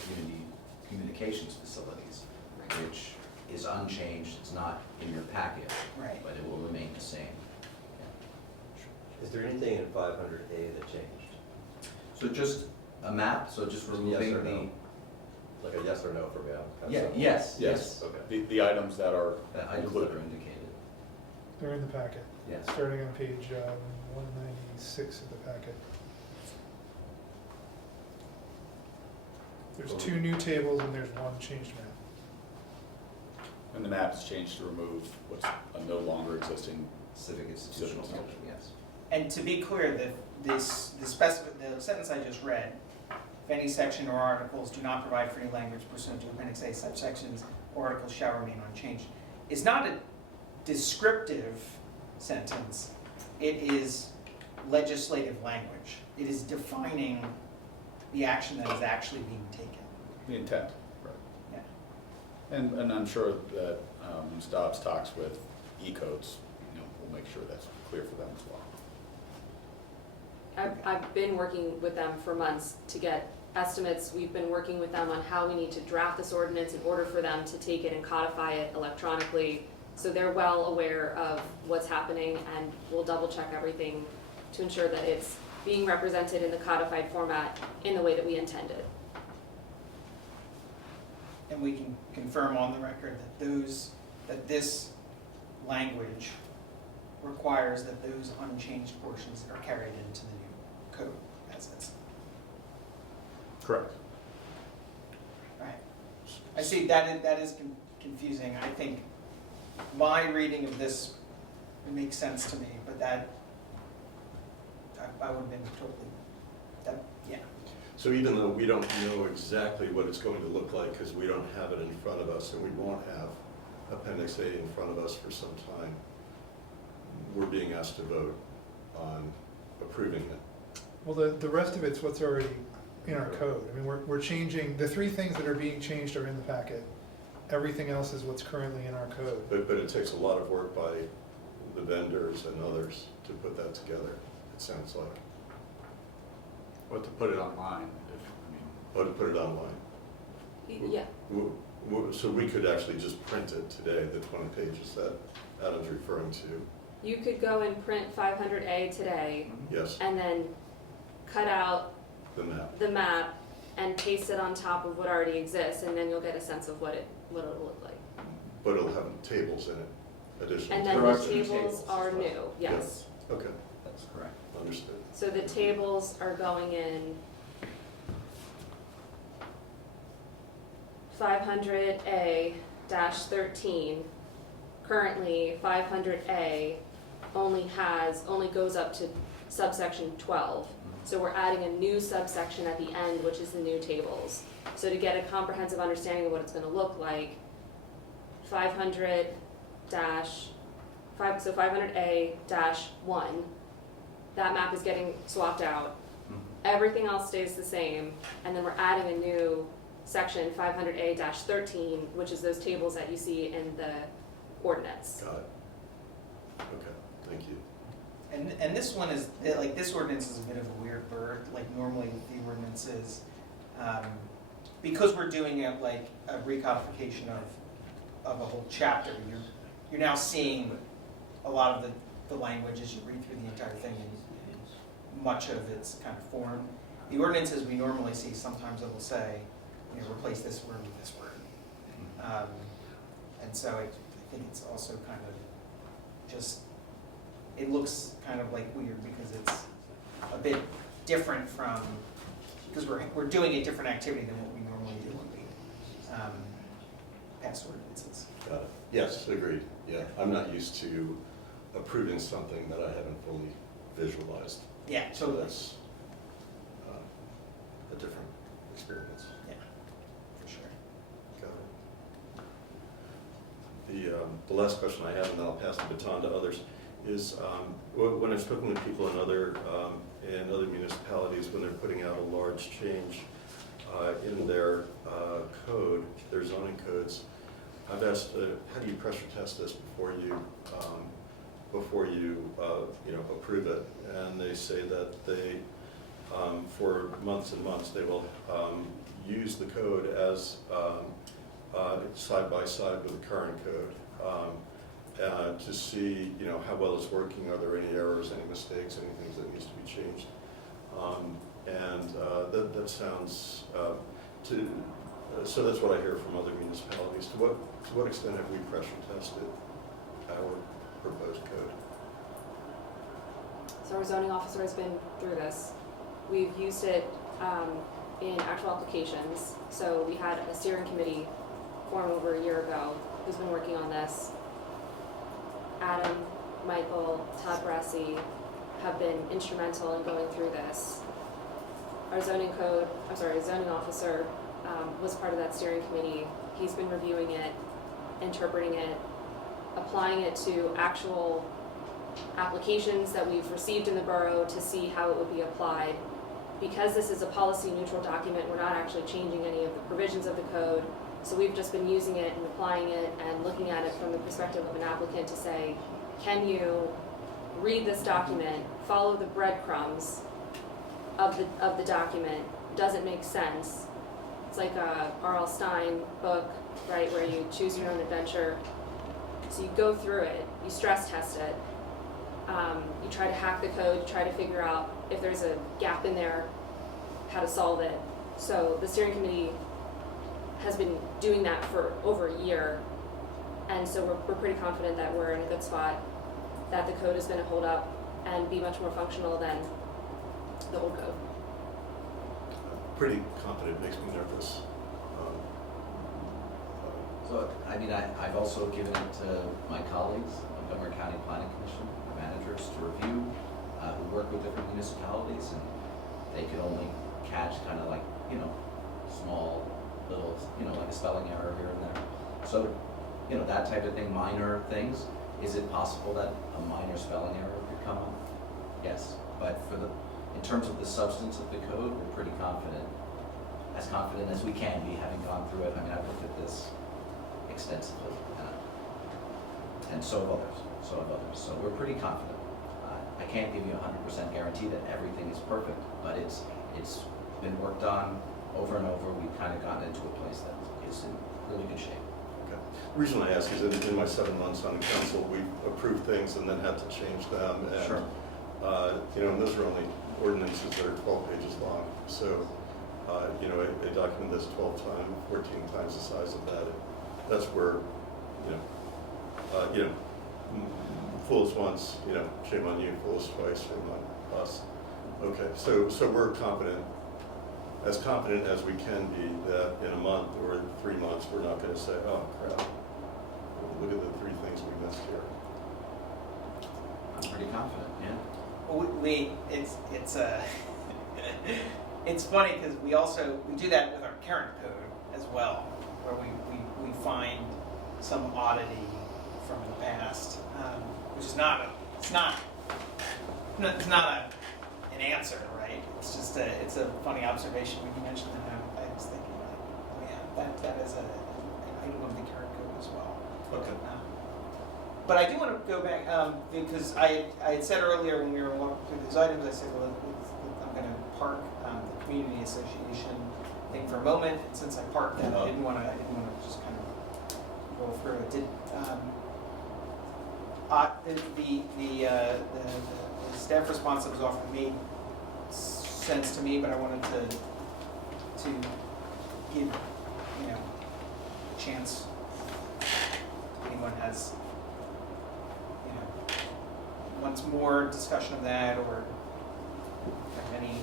communications facilities, which is unchanged, it's not in your packet, Right. but it will remain the same. Is there anything in 500A that changed? So just a map, so just Yes removing or the. no? Like a yes or no from you? Yeah, yes, yes. Okay. The items that are The items that included. are indicated, They're in the packet, yes. starting on page 196 of the packet. There's 2 new tables and there's 1 changed map. And the map is changed to remove what's a no longer existing. Civic institutional Civic function, yes. And to be clear, the sentence I just read, if any section or articles do not provide for any language pursuant to Appendix A, such sections or articles shall remain unchanged, is not a descriptive sentence. It is legislative language. It is defining the action that is actually being taken. The intent, right. Yeah. And I'm sure that when Stobbs talks with E-codes, we'll make sure that's clear for them as well. I've been working with them for months to get estimates. We've been working with them on how we need to draft this ordinance in order for them to take it and codify it electronically. So they're well aware of what's happening, and we'll double check everything to ensure that it's being represented in the codified format in the way that we intended. And we can confirm on the record that this language requires that those unchanged portions are carried into the new code as it's. Correct. Right. I see that is confusing. I think my reading of this makes sense to me, but that I would have been totally, yeah. So even though we don't know exactly what it's going to look like, because we don't have it in front of us, and we won't have Appendix A in front of us for some time, we're being asked to vote on approving it. Well, the rest of it's what's already in our code. I mean, we're changing, the 3 things that are being changed are in the packet. Everything else is what's currently in our code. But it takes a lot of work by the vendors and others to put that together, it sounds like. But to put it online, Oh, to put it online. Yeah. So we could actually just print it today, the 20 pages that Adam's referring to. You could go and print 500A today, Yes. and then cut out The map. the map and paste it on top of what already exists, and then you'll get a sense of what it'll look like. But it'll have tables in it, additional. And then There the are two tables tables are as well. new, yes. Okay, That's correct. understood. So the tables are going in 500A-13. Currently, 500A only goes up to subsection 12. So we're adding a new subsection at the end, which is the new tables. So to get a comprehensive understanding of what it's gonna look like, 500A-1, that map is getting swapped out. Everything else stays the same, and then we're adding a new section, 500A-13, which is those tables that you see in the ordinance. Got it. Okay, thank you. And this one is, like, this ordinance is a bit of a weird bird, like normally with the ordinances, because we're doing it like a recodification of a whole chapter, you're now seeing a lot of the language as you read through the entire thing, and much of it's kind of formed. The ordinances we normally see, sometimes it will say, you know, replace this word with this word. And so I think it's also kind of just, it looks kind of like weird because it's a bit different from, because we're doing a different activity than what we normally do when we pass ordinances. Got it. Yes, agreed. Yeah, I'm not used to approving something that I haven't fully visualized. Yeah, So totally. that's a different experience. Yeah, for sure. Got it. The last question I have, and then I'll pass the baton to others, is when I've spoken to people in other municipalities, when they're putting out a large change in their code, their zoning codes, I've asked, how do you pressure test this before you approve it? And they say that they, for months and months, they will use the code as side by side with the current code to see, how well it's working. Are there any errors, any mistakes, any things that needs to be changed? That sounds so that's what I hear from other municipalities. To what extent have we pressure tested our proposed code? So our zoning officer has been through this. We've used it in actual applications. So we had a steering committee formed over a year ago who's been working on this. Adam, Michael, Todd Bressy have been instrumental in going through this. Our zoning officer was part of that steering committee. He's been reviewing it, interpreting it, applying it to actual applications that we've received in the borough to see how it would be applied. Because this is a policy neutral document, we're not actually changing any of the provisions of the code. So we've just been using it and applying it and looking at it from the perspective of an applicant to say, can you read this document, follow the breadcrumbs of the document? Does it make sense? It's like a R.L. Stein book, right, where you choose your own adventure. So you go through it, you stress test it, you try to hack the code, you try to figure out if there's a gap in there, how to solve it. So the steering committee has been doing that for over a year, and so we're pretty confident that we're in a good spot, that the code is going to hold up and be much more functional than the old code. Pretty confident, makes me nervous. So, I've also given it to my colleagues, Montgomery County Planning Commission, my managers to review, who work with different municipalities, and they could only catch kind of like, small little, like a spelling error here and there. So, that type of thing, minor things. Is it possible that a minor spelling error could come up? Yes, but in terms of the substance of the code, we're pretty confident as we can be, having gone through it. I've looked at this extensively, and so have others. So we're pretty confident. I can't give you a 100% guarantee that everything is perfect, but it's been worked on over and over. We've kind of gotten into a place that is in really good shape. Okay. The reason I ask is in my 7 months on the council, we approved things and then had to change them. And, Sure. And those are only ordinances that are 12 pages long. So, a document that's 14 times the size of that, that's where, fool us once, shame on you, fool us twice, shame on us. Okay, so we're confident as we can be, that in a month or 3 months, we're not going to say, oh crap, look at the 3 things we missed here. I'm pretty confident, yeah. Well, it's funny because we do that with our current code as well, where we find some oddity from the past, which is not an answer, right? It's just it's a funny observation when you mentioned that. I was thinking, like, oh yeah, that is an item of the current code as well. Okay. But I do want to go back because I had said earlier when we were walking through these items, I said, well, I'm going to park the community association thing for a moment. And since I parked that, I didn't want to just kind of go through it. The staff response that was offered made sense to me, but I wanted to give a chance. If anyone has wants more discussion of that or any.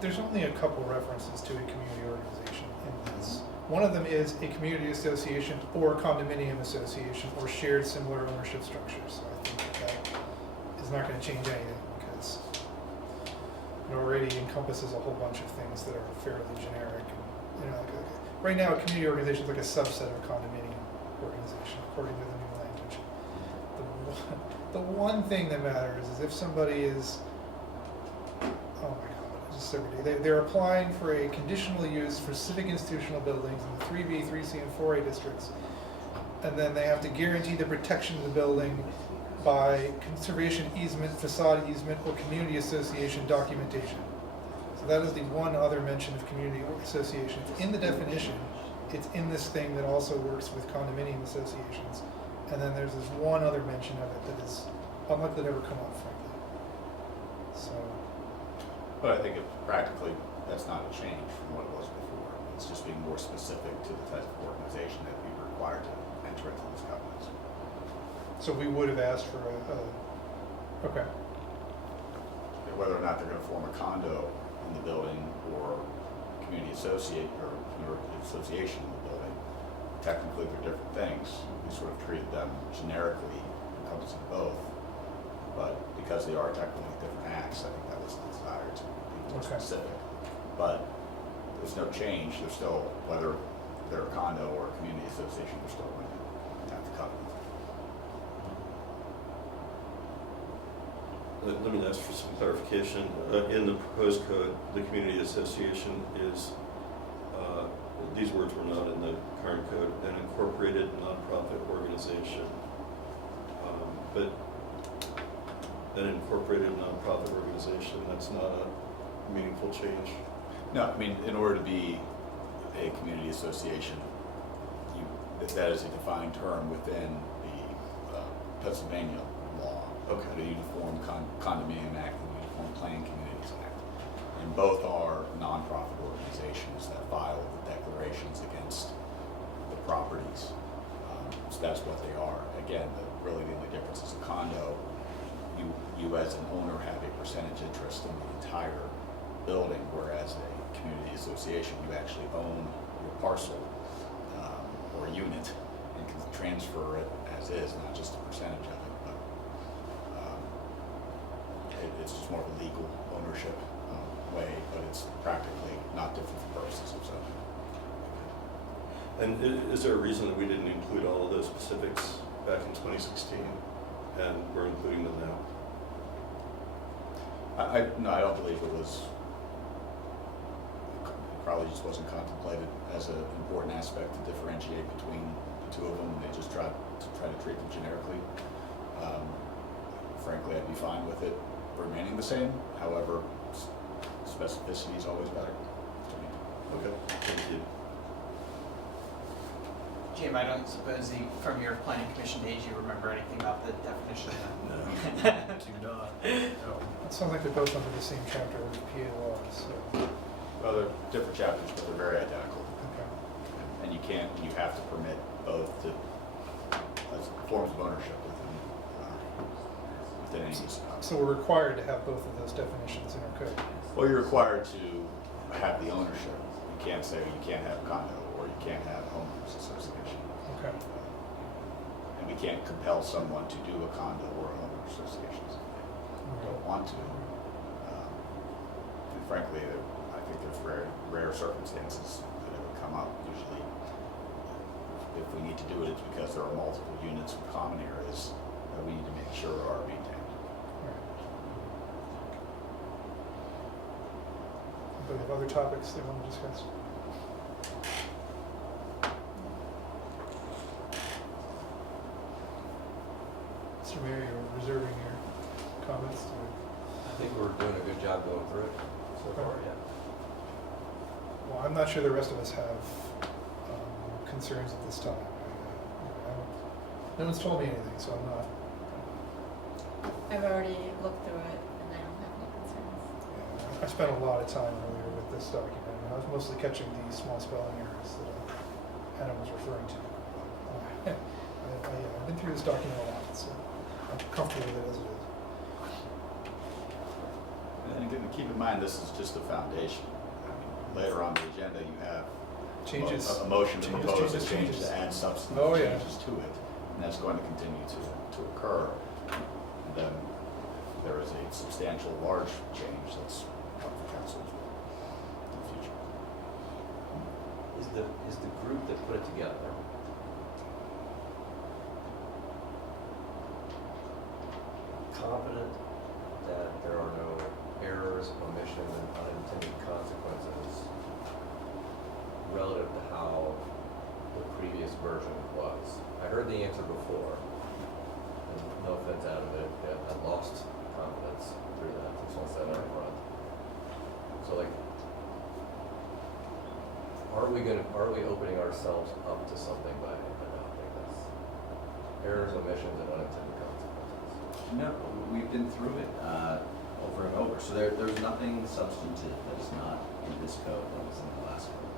There's only a couple references to a community organization in this. One of them is a community association or condominium association or shared similar ownership structures. So I think that is not going to change anything because it already encompasses a whole bunch of things that are fairly generic. And, right now, a community organization is like a subset of a condominium organization, according to the new language. The one thing that matters is if somebody is, oh my God, just every day, they're applying for a conditional use for civic institutional buildings in the 3B, 3C, and 4A districts, and then they have to guarantee the protection of the building by conservation easement, facade easement, or community association documentation. So that is the one other mention of community association. It's in the definition. It's in this thing that also works with condominium associations. And then there's this one other mention of it that is unlikely to ever come up, frankly. So. But I think practically, that's not a change from what it was before. It's just being more specific to the type of organization that we were required to enter into these covenants. So we would have asked for okay. Whether or not they're going to form a condo in the building or community association in the building, technically they're different things. We sort of treated them generically, encompassing both, but because they are technically different acts, I think that was the desire to be more specific. But there's no change. There's still, whether they're a condo or a community association, they're still going to have the covenant. Let me ask for some clarification. In the proposed code, the community association is, these words were not in the current code, an incorporated nonprofit organization. But an incorporated nonprofit organization, that's not a meaningful change. No, I mean, in order to be a community association, that is a defined term within the Pennsylvania law. Okay. The Uniform Condominium Act and the Uniform Planned Communities Act. And both are nonprofit organizations that file the declarations against the properties. So that's what they are. Again, really the only difference is a condo. You as an owner have a percentage interest in the entire building, whereas a community association, you actually own your parcel or unit and can transfer it as is, not just a percentage of it. But it's just more of a legal ownership way, but it's practically not different for purposes of zoning. And is there a reason that we didn't include all of those specifics back in 2016 and we're including them now? No, I don't believe it was. It probably just wasn't contemplated as an important aspect to differentiate between the two of them. They just tried to treat them generically. Frankly, I'd be fine with it remaining the same. However, specificity is always better to me. Okay, thank you. Jim, I don't suppose from your planning commission days you remember anything about the definition? No, do not. No. sounds like they're both under the same chapter of the PA law, so, Well, they're different chapters, but they're very identical. okay. And you have to permit both to, as forms of ownership within any use of house. So we're required to have both of those definitions in our code. Well, you're required to have the ownership. You can't say you can't have a condo or you can't have a homeowners association. Okay. And we can't compel someone to do a condo or a homeowners association if they don't want to. And frankly, I think there's rare circumstances that it would come up. Usually, if we need to do it, it's because there are multiple units with common areas that we need to make sure are maintained. Do we have other topics they want to discuss? Mr. Mayor, you're reserving your comments to... I think we're doing a good job going through it so far, yeah. Well, I'm not sure the rest of us have concerns at this time. No one's told me anything, so I'm not... I've already looked through it and I don't have any concerns. Yeah, I spent a lot of time earlier with this document, and I was mostly catching these small spelling errors that Hannah was referring to. I've been through this document a lot, so I'm comfortable with it as it is. And again, keep in mind, this is just a foundation. I mean, later on the agenda, you have Changes. a motion to propose a change changes. to add substantive Oh, yeah. changes to it, and that's going to continue to occur. And then there is a substantial, large change that's up for council as well in the future. Is the group that put it together confident that there are no errors, omissions, and unintended consequences relative to how the previous version was? I heard the answer before, and no offense out of it, I lost confidence through that. I just want to say that up front. So like, are we opening ourselves up to something by adopting this? Errors, omissions, and unintended consequences. No, we've been through it over and over. So there's nothing substantive that is not in this code that was in the last code.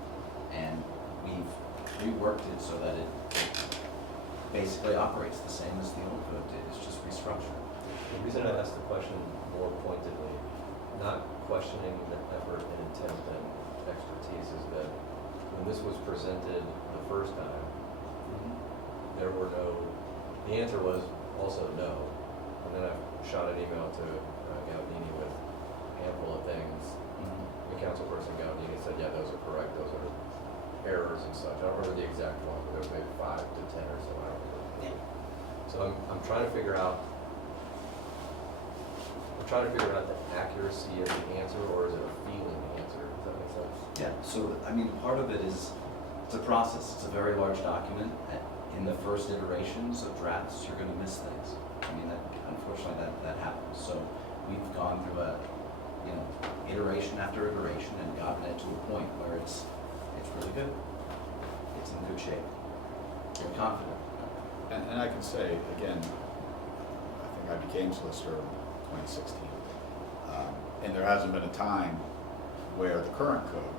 And we've reworked it so that it basically operates the same as the old code did. It's just restructured. The reason I asked the question more pointedly, not questioning the effort and intent and expertise, is that when this was presented the first time, there were the answer was also no. And then I shot an email to Gaudini with a handful of things. The councilperson Gaudini said, yeah, those are correct, those are errors and such. I don't remember the exact one, but there was maybe 5 to 10 or so, I don't remember. So I'm trying to figure out the accuracy of the answer, or is it a feeling answer? Does that make sense? Yeah, so, I mean, part of it is, it's a process. It's a very large document. In the first iterations of drafts, you're going to miss things. I mean, unfortunately, that happens. So we've gone through iteration after iteration and gotten it to a point where it's really good. It's in good shape. We're confident. And I can say, again, I think I became solicitor in 2016. And there hasn't been a time where the current code,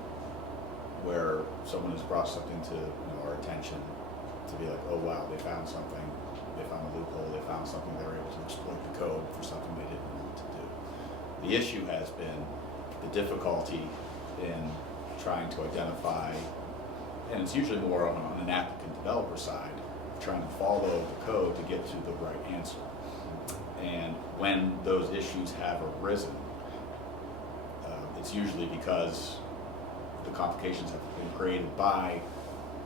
where someone has brought something to our attention to be like, oh wow, they found something, they found a loophole, they found something, they were able to exploit the code for something they didn't want to do. The issue has been the difficulty in trying to identify, and it's usually more on an applicant developer side, trying to follow the code to get to the right answer. And when those issues have arisen, it's usually because the complications have been created by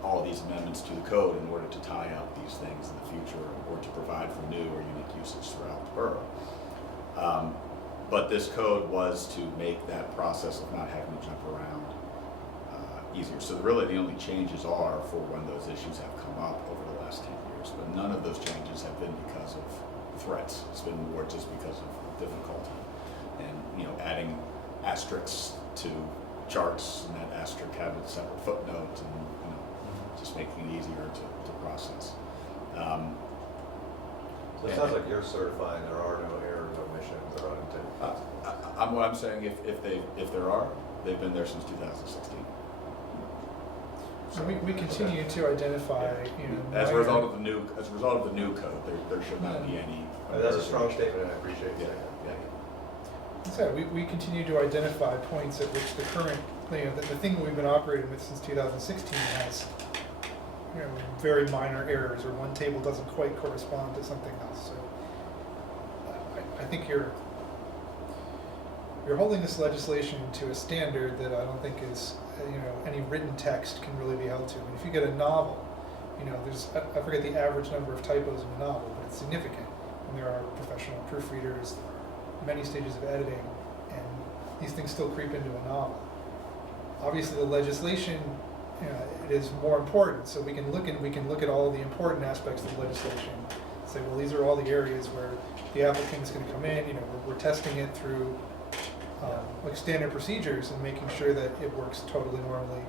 all these amendments to the code in order to tie up these things in the future or to provide for new or unique uses throughout the borough. But this code was to make that process of not having to jump around easier. So really the only changes are for when those issues have come up over the last 10 years, but none of those changes have been because of threats. It's been more just because of difficulty and adding asterisks to charts, and that asterisk had a separate footnote, and just making it easier to process. So it sounds like you're certifying there are no errors, omissions, or unintended consequences. What I'm saying, if there are, they've been there since 2016. So we continue to identify, As a minor- result of the new code, there should not be any. That's a strong statement, and I appreciate you Yeah, saying that. yeah. So we continue to identify points at which the current, the thing we've been operating with since 2016 has, very minor errors, or one table doesn't quite correspond to something else. So I think you're holding this legislation to a standard that I don't think is, any written text can really be held to. I mean, if you get a novel, there's, I forget the average number of typos in a novel, but it's significant. And there are professional proofreaders, there are many stages of editing, and these things still creep into a novel. Obviously, the legislation, it is more important, so we can look at all the important aspects of the legislation. Say, well, these are all the areas where the applicant is going to come in. We're testing it through like standard procedures and making sure that it works totally normally.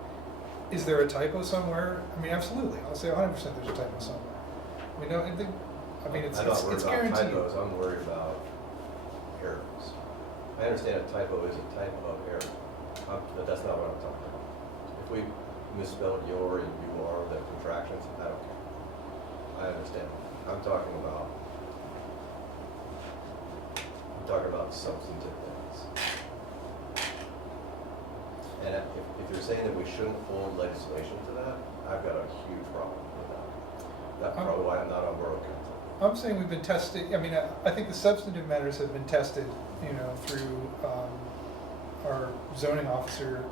Is there a typo somewhere? I mean, absolutely. I'll say 100% there's a typo somewhere. It's I'm not worried about guaranteed. typos, I'm worried about errors. I understand a typo is a type of error, but that's not what I'm talking about. If we misspelled your and you are, the contractions, I don't care. I understand. I'm talking about substantive things. And if you're saying that we shouldn't hold legislation to that, I've got a huge problem with that. That's probably why I'm not on Borough Council. I'm saying we've been testing. I think the substantive matters have been tested, through our zoning officer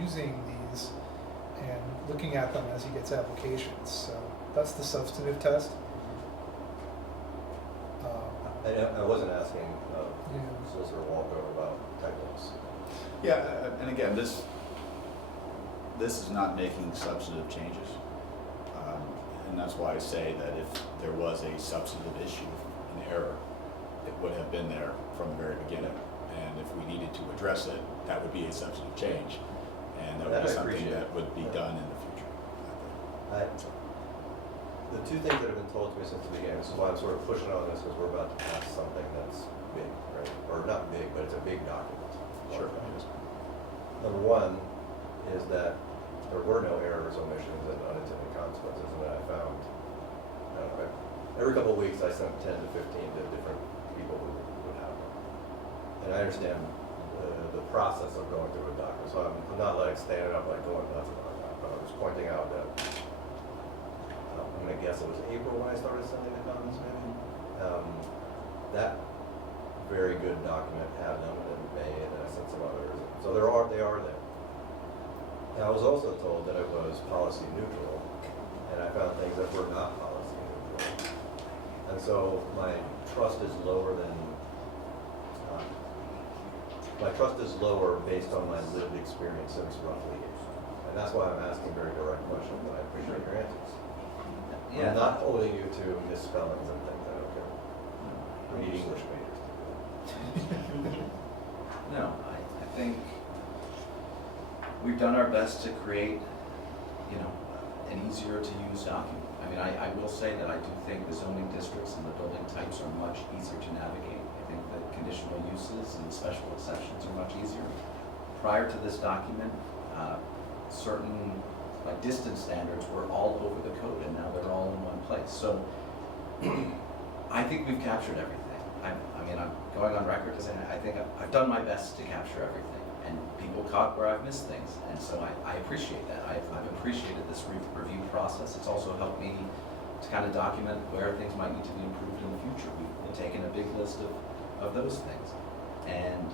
using these and looking at them as he gets applications. So that's the substantive test. I wasn't asking Solicitor Walker about typos. Yeah, and again, this is not making substantive changes. And that's why I say that if there was a substantive issue, an error, it would have been there from the very beginning. And if we needed to address it, that would be a substantive change. And that would be something that would be done in the future. The two things that have been told to me since the beginning, this is why I'm sort of pushing on this, is we're about to pass something that's big, right? Or not big, but it's a big document. Sure. Number one is that there were no errors, omissions, and unintended consequences, and that I found, every couple of weeks I sent 10 to 15 to different people who would have them. And I understand the process of going through a document, so I'm not like standing up like going nuts about that, but I was pointing out that, I'm gonna guess it was April when I started sending the comments maybe. That very good document had them, and in May, and then I sent some others. So they are there. And I was also told that it was policy neutral, and I found things that were not policy neutral. And so my trust is lower based on my lived experience since roughly April. And that's why I'm asking very direct questions, and I appreciate your answers. Yeah. I'm not holding you to misspellings and things, I don't care. Read English majors. No, I think we've done our best to create, an easier to use document. I will say that I do think the zoning districts and the building types are much easier to navigate. I think the conditional uses and special exceptions are much easier. Prior to this document, certain distance standards were all over the code, and now they're all in one place. So I think we've captured everything. I'm going on record to say I think I've done my best to capture everything, and people caught where I've missed things, and so I appreciate that. I've appreciated this review process. It's also helped me to kind of document where things might need to be improved in the future. We've taken a big list of those things, and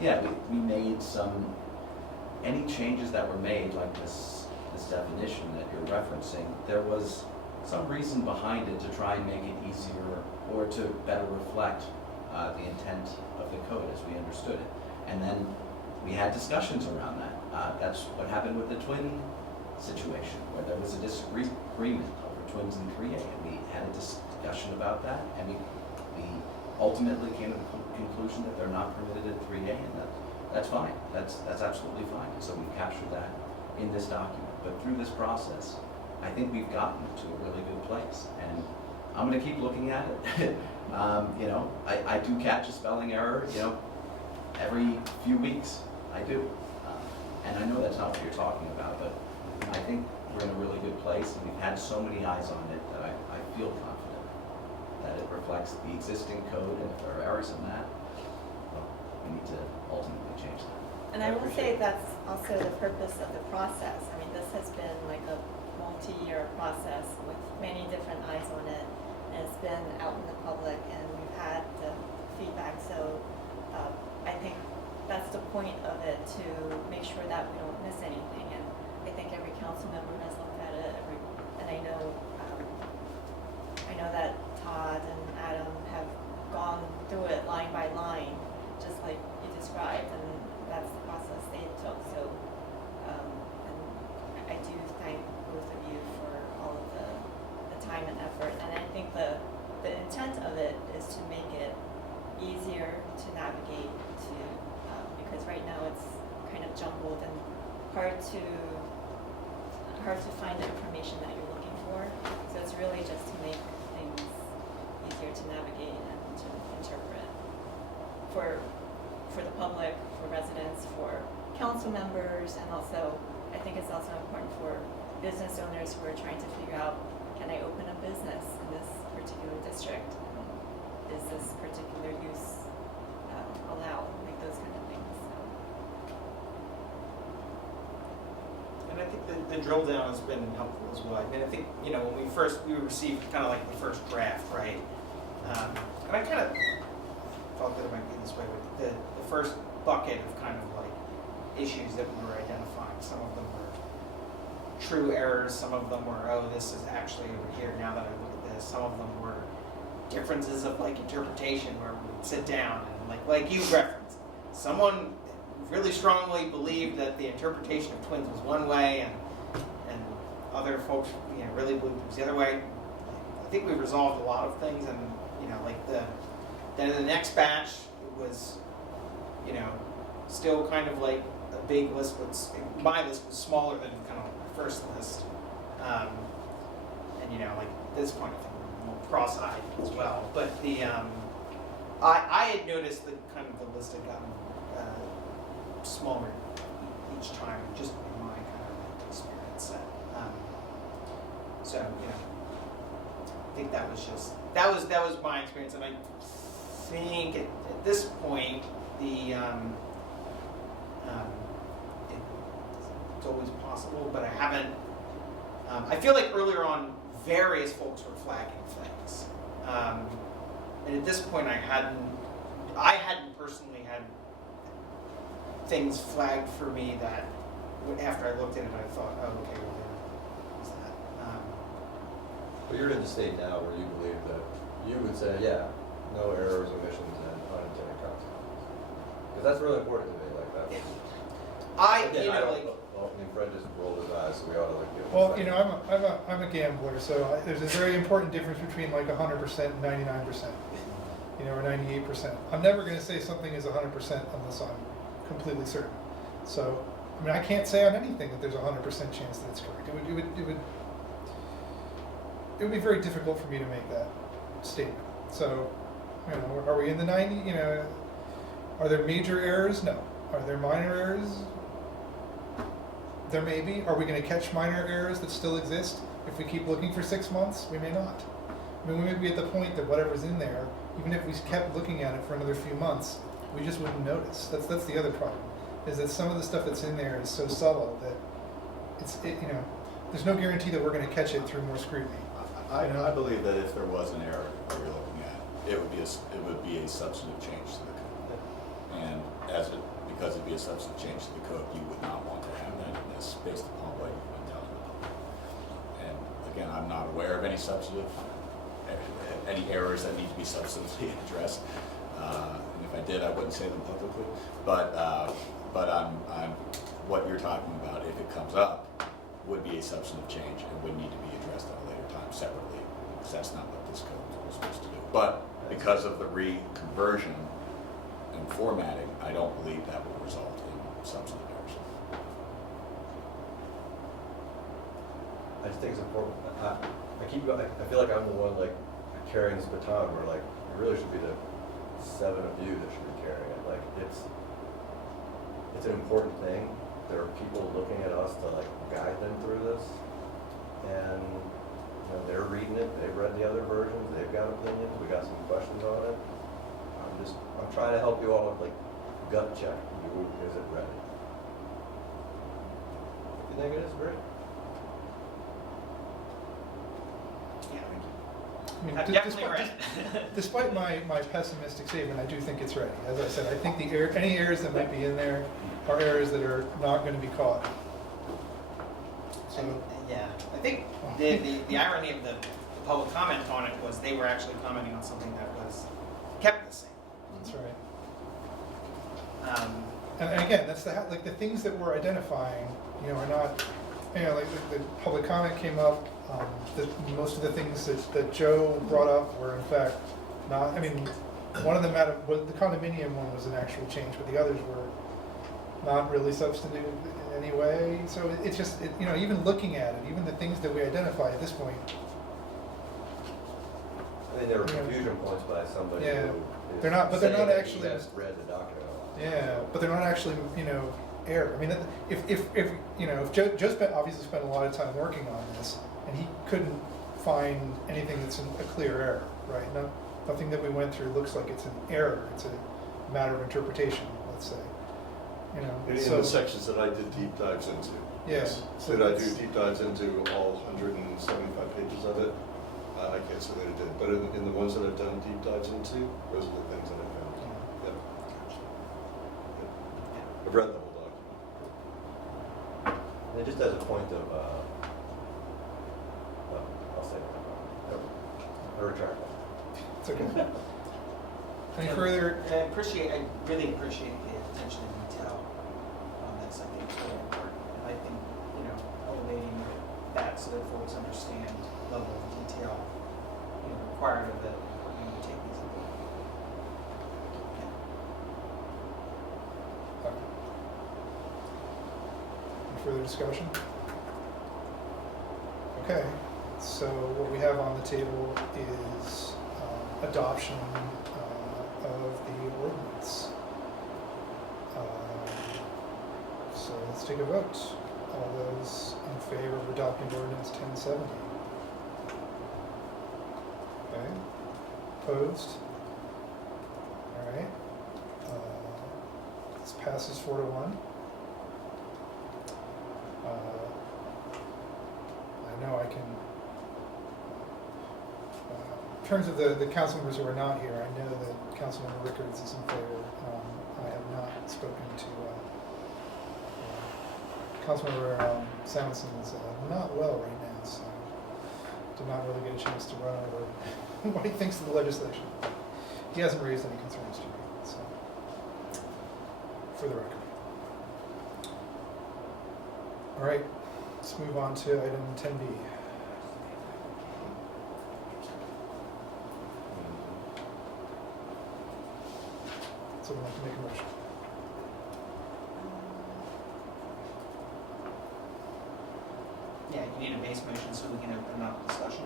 yeah, we made any changes that were made, like this definition that you're referencing, there was some reason behind it to try and make it easier or to better reflect the intent of the code as we understood it. And then we had discussions around that. That's what happened with the twin situation, where there was a disagreement over twins in 3A, and we had a discussion about that, and we ultimately came to the conclusion that they're not permitted at 3A, and that's fine. That's absolutely fine. So we captured that in this document. But through this process, I think we've gotten to a really good place, and I'm going to keep looking at it. I do catch a spelling error, every few weeks, I do. And I know that's not what you're talking about, but I think we're in a really good place, and we've had so many eyes on it that I feel confident that it reflects the existing code, and if there are errors in that, well, we need to ultimately change that. And I will say that's also the purpose of the process. I mean, this has been like a multi-year process with many different eyes on it, and it's been out in the public, and we've had the feedback. So I think that's the point of it, to make sure that we don't miss anything. And I think every council member has looked at it, and I know that Todd and Adam have gone through it line by line, just like you described, and that's the process they took. So, and I do thank both of you for all of the time and effort. And I think the intent of it is to make it easier to navigate to, because right now it's kind of jumbled and hard to find the information that you're looking for. So it's really just to make things easier to navigate and to interpret for the public, for residents, for council members, and also I think it's also important for business owners who are trying to figure out, can I open a business in this particular district? Is this particular use allowed? Like those kind of things. So. And I think the drill down has been helpful as well. I mean, I think, when we received kind of like the first draft, right? And I kind of thought that it might be this way, but the first bucket of kind of like issues that we were identifying, some of them were true errors, some of them were, oh, this is actually over here now that I look at this. Some of them were differences of like interpretation, where we would sit down and like you referenced, someone really strongly believed that the interpretation of twins was one way, and other folks really believed it was the other way. I think we resolved a lot of things, and then in the next batch it was still kind of like a big list, but my list was smaller than kind of my first list, and like at this point I think we're more cross-eyed as well. But I had noticed that kind of the list had gotten smaller each time, just in my kind of experience set. So I think that was my experience, and I think at this point it's always possible, but I haven't. I feel like earlier on, various folks were flagging things, and at this point, I hadn't personally had things flagged for me that, after I looked at it, I thought, oh, okay, well, there is that. But you're in the state now where you believe that you would say, yeah, no errors, omissions, and unintended consequences. Because that's really important to me. Like that. Fred just rolled his eyes, so we ought to give him. Well, I'm a gambler, so there's a very important difference between like 100% and 99%, or 98%. I'm never going to say something is 100% unless I'm completely certain. So, I mean, I can't say on anything that there's a 100% chance that it's correct. It would be very difficult for me to make that statement. So, are we in the 90? Are there major errors? No. Are there minor errors? There may be. Are we going to catch minor errors that still exist if we keep looking for 6 months? We may not. I mean, we may be at the point that whatever's in there, even if we kept looking at it for another few months, we just wouldn't notice. That's the other problem, is that some of the stuff that's in there is so subtle that there's no guarantee that we're going to catch it through more scrutiny. I believe that if there was an error that you're looking at, it would be a substantive change to the code. And because it'd be a substantive change to the code, you would not want to have that in this based upon what you've been telling the public. And again, I'm not aware of any errors that need to be substantively addressed. And if I did, I wouldn't say them publicly. But what you're talking about, if it comes up, would be a substantive change and would need to be addressed at a later time separately, because that's not what this code was supposed to do. But because of the reconversion and formatting, I don't believe that will result in substantive errors. I just think it's important. I feel like I'm the one like carrying this baton, where like it really should be the 7 of you that should be carrying it. Like it's an important thing. There are people looking at us to like guide them through this. And, you know, they're reading it, they've read the other versions, they've got opinions, we got some questions on it. I'm trying to help you all with like gut check. Is it ready? If you think it is, great. Yeah, thank you. I mean, I've definitely read it. despite my pessimistic statement, I do think it's ready. As I said, I think any errors that might be in there are errors that are not going to be caught. So, Yeah, I think the irony of the public comment on it was they were actually commenting on something that was kept the same. that's right. Um, And again, that's like the things that we're identifying, are not, like the public comment came up. Most of the things that Joe brought up were in fact not. I mean, one of them the condominium one was an actual change, but the others were not really substantive in any way. So it's just, even looking at it, even the things that we identify at this point. I mean, there were confusion points by somebody Yeah. who is They're not- but they're saying not that actually- he has read the document. Yeah, but they're not actually, error. I mean, if Joe obviously spent a lot of time working on this, and he couldn't find anything that's a clear error, right? Nothing that we went through looks like it's an error. It's a matter of interpretation, let's say. In So the sections that I did deep dives into. Yeah. Yes. So Did I do it's- deep dives into all 175 pages of it? I can't say that I did, but in the ones that I've done deep dives into, those are the things that I found. Yep. I've read the whole document. And just as a point of, well, I'll say it. I retract that. It's okay. Any further? I really appreciate the attention to detail on this. I think it's really important. And I think, elevating that so that folks understand the level of detail, required of it when you take these into Any further discussion? Okay, so what we have on the table is adoption of the ordinance. So let's take a vote. All those in favor of adopting ordinance 1070? Okay, opposed? All right. This passes 4-1. I know I can, in terms of the council members who are not here, I know that Councilmember Rickards is in favor. I have not spoken to, Councilmember Samuelson is not well right now, so did not really get a chance to run over what he thinks of the legislation. He hasn't raised any concerns to me, so, for the record. All right, let's move on to item 10B. So we'd like to make a motion. Yeah, you need a base motion so we can open up discussion.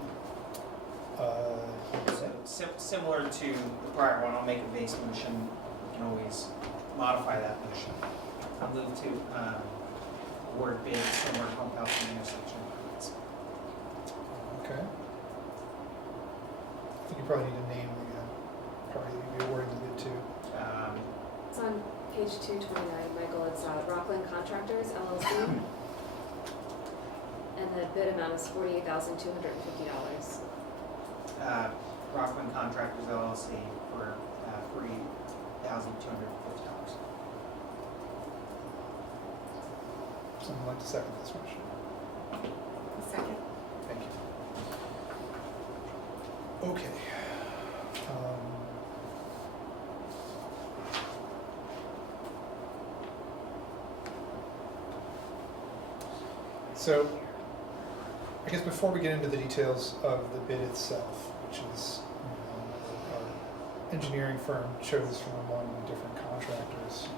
So similar to the prior one, I'll make a base motion. We can always modify that motion. I'll move to award bids similar to pump house and intersection improvements. Okay. I think you probably need to name the party that you'd be awarding the bid to. It's on page 229, Michael. It's Rockland Contractors, LLC. And the bid amount is $48,250. Rockland Contractors LLC for $3,250. Someone like to second this motion? Second. Thank you. Okay. So, I guess before we get into the details of the bid itself, which is, our engineering firm chose from among the different contractors,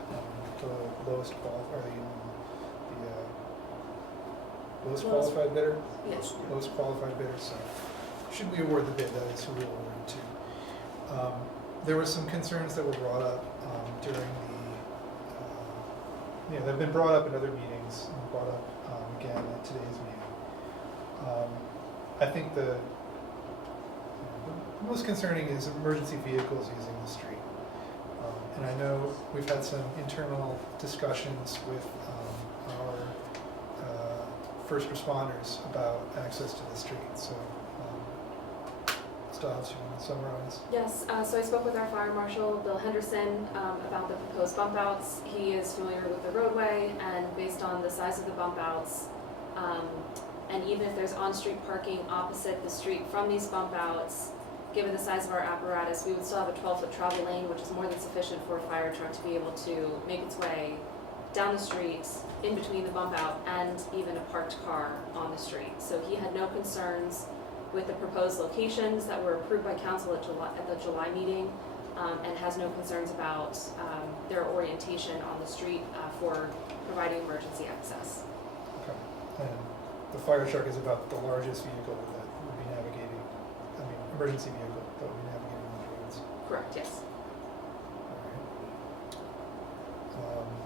the lowest qualified bidder? Yes. Lowest qualified bidder, so should we award the bid, that is who we will award it to. There were some concerns that were brought up during the they've been brought up in other meetings and brought up again at today's meeting. I think the most concerning is emergency vehicles using the street. And I know we've had some internal discussions with our first responders about access to the street. So, Stiles, you want to summarize? Yes, so I spoke with our fire marshal, Bill Henderson, about the proposed bump outs. He is familiar with the roadway, and based on the size of the bump outs, and even if there's on-street parking opposite the street from these bump outs, given the size of our apparatus, we would still have a 12-foot travel lane, which is more than sufficient for a fire truck to be able to make its way down the street, in between the bump out, and even a parked car on the street. So he had no concerns with the proposed locations that were approved by council at the July meeting, and has no concerns about their orientation on the street for providing emergency access. Okay. And the fire truck is about the largest vehicle that would be navigating, emergency vehicle that would be navigating those roads. Correct, yes. All right.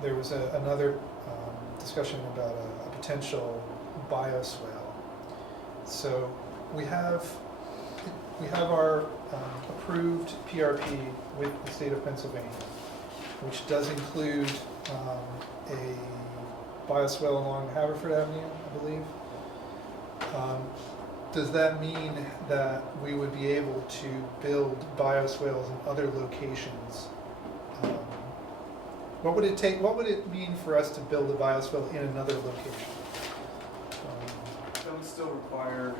There was another discussion about a potential bioswale. So we have our approved PRP with the state of Pennsylvania, which does include a bioswale along Haverford Avenue, I believe. Does that mean that we would be able to build bioswales in other locations? What would it take? What would it mean for us to build a bioswale in another location? That would still require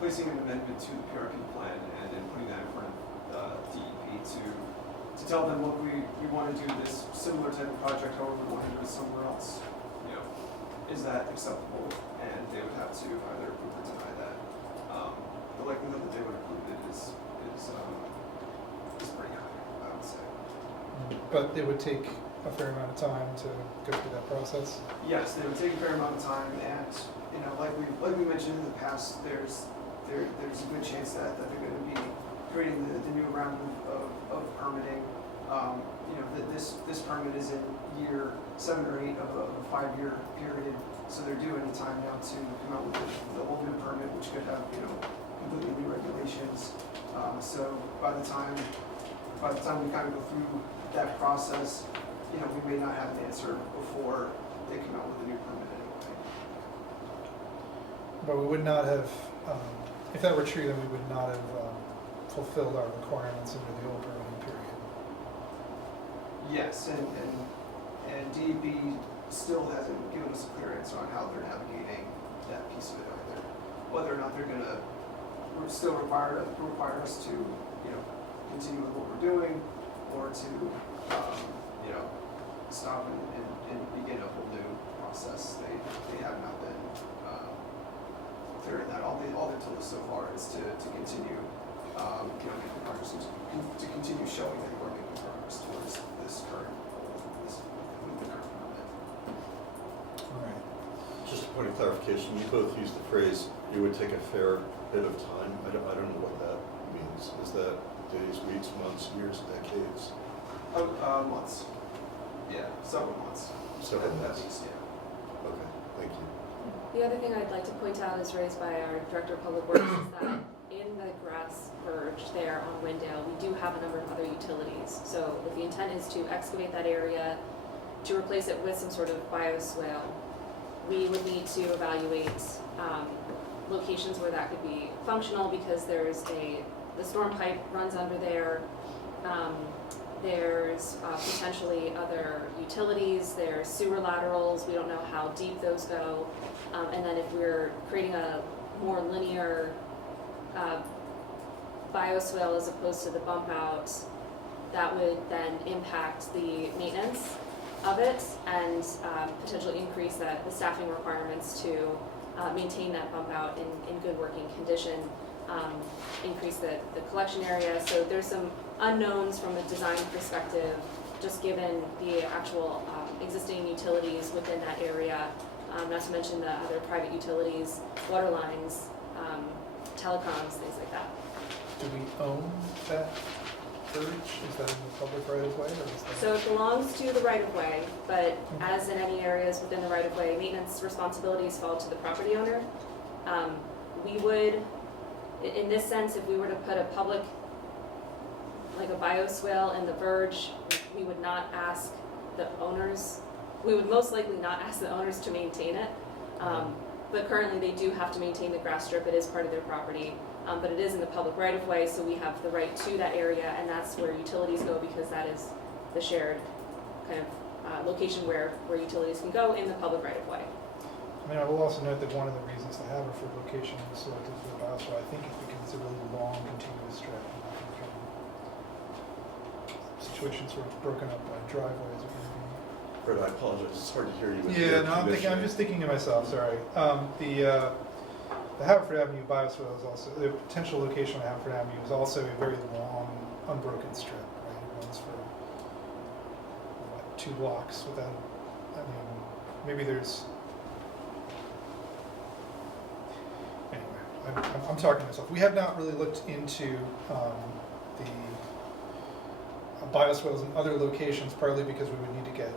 placing an amendment to the PRP plan and then putting that in front of DEP to tell them, look, we want to do this similar type of project, however we want to do it somewhere else. Is that acceptable? And they would have to either approve or deny that. The likelihood that they would approve it is pretty high, I would say. But it would take a fair amount of time to go through that process? Yes, they would take a fair amount of time, and like we mentioned in the past, there's a good chance that they're going to be creating the new round of permitting. This permit is in year 7 or 8 of a 5-year period, so they're due any time now to come out with the whole new permit, which could have completely new regulations. So by the time we kind of go through that process, we may not have an answer before they come out with a new permit anyway. But we would not have, if that were true, then we would not have fulfilled our requirements under the old permitting period. Yes, and DEP still hasn't given us a clear answer on how they're navigating that piece of it either. Whether or not they're going to still require us to, continue with what we're doing, or to, stop and begin a whole new process. They have not been clear in that. All they've told us so far is to continue, making progress, to continue showing that we're making progress towards this current goal, with the current permit. All right. Just a point of clarification, you both used the phrase, it would take a fair bit of time. I don't know what that means. Is that days, weeks, months, years, decades? Months. Yeah, several months. Several At months. least, yeah. Okay, thank you. The other thing I'd like to point out is raised by our Director of Public Works is that in the grass verge there on Windale, we do have a number of other utilities. So if the intent is to excavate that area, to replace it with some sort of bioswale, we would need to evaluate locations where that could be functional, because the storm pipe runs under there. There's potentially other utilities, there's sewer laterals, we don't know how deep those go. And then if we're creating a more linear bioswale as opposed to the bump out, that would then impact the maintenance of it and potentially increase the staffing requirements to maintain that bump out in good working condition, increase the collection area. So there's some unknowns from a design perspective, just given the actual existing utilities within that area, not to mention the other private utilities, water lines, telecoms, things like that. Do we own that verge? Is that in the public right of way, or is that? So it belongs to the right-of-way, but as in any areas within the right-of-way, maintenance responsibilities fall to the property owner. We would, in this sense, if we were to put a public, like a bioswale in the verge, we would not ask the owners, we would most likely not ask the owners to maintain it. But currently they do have to maintain the grass strip, it is part of their property. But it is in the public right-of-way, so we have the right to that area, and that's where utilities go, because that is the shared kind of location where utilities can go in the public right-of-way. I mean, I will also note that one of the reasons to have a for location is selected for the bioswale, I think, is because it's a really long, continuous strip. Situations sort of broken up by driveways or anything. Fred, I apologize, it's hard to hear you. Yeah, no, I'm just thinking to myself, sorry. The Haverford Avenue bioswale is also, the potential location on Haverford Avenue is also a very long, unbroken strip, right? It runs for, what, 2 blocks without, I mean, maybe there's, anyway, I'm talking to myself. We have not really looked into the bioswales in other locations, partly because we would need to get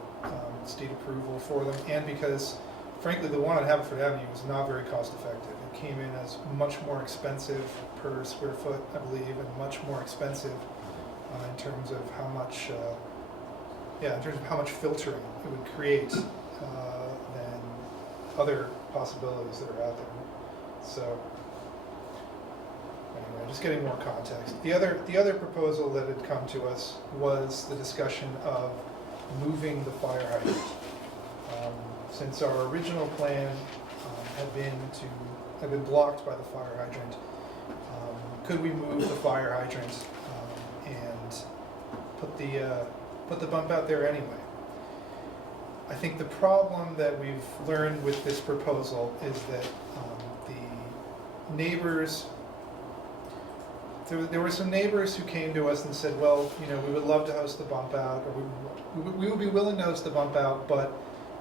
state approval for them, and because, frankly, the one on Haverford Avenue was not very cost effective. It came in as much more expensive per square foot, I believe, and much more expensive in terms of how much, in terms of how much filtering it would create than other possibilities that are out there. So, anyway, just getting more context. The other proposal that had come to us was the discussion of moving the fire hydrant. Since our original plan had been blocked by the fire hydrant, could we move the fire hydrant and put the bump out there anyway? I think the problem that we've learned with this proposal is that the neighbors, there were some neighbors who came to us and said, well, we would love to host the bump out, or we would be willing to host the bump out, but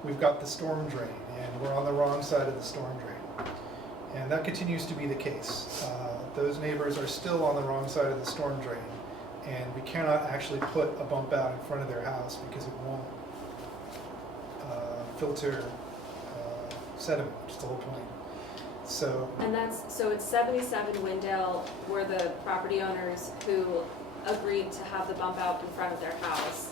we've got the storm drain, and we're on the wrong side of the storm drain. And that continues to be the case. Those neighbors are still on the wrong side of the storm drain, and we cannot actually put a bump out in front of their house because it won't filter sediment, which is the whole point. So it's 77 Windale were the property owners who agreed to have the bump out in front of their house.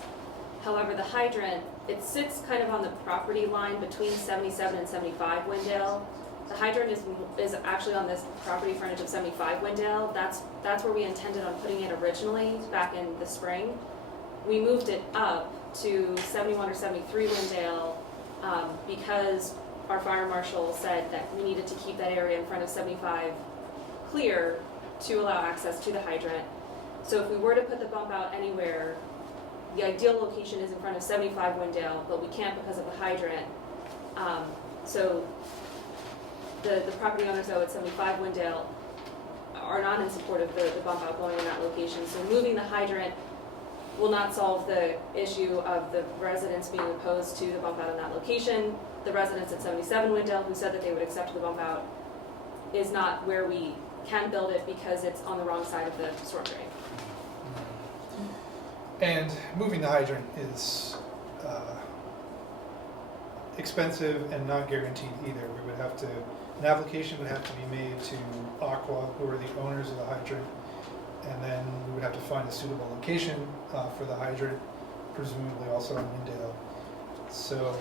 However, the hydrant, it sits kind of on the property line between 77 and 75 Windale. The hydrant is actually on this property frontage of 75 Windale. That's where we intended on putting it originally back in the spring. We moved it up to 71 or 73 Windale because our fire marshal said that we needed to keep that area in front of 75 clear to allow access to the hydrant. So if we were to put the bump out anywhere, the ideal location is in front of 75 Windale, but we can't because of the hydrant. So the property owners, though, at 75 Windale are not in support of the bump out going in that location. So moving the hydrant will not solve the issue of the residents being opposed to the bump out in that location. The residents at 77 Windale who said that they would accept the bump out is not where we can build it because it's on the wrong side of the storm drain. And moving the hydrant is expensive and not guaranteed either. An application would have to be made to Aqua, who are the owners of the hydrant, and then we would have to find a suitable location for the hydrant, presumably also in Windale. So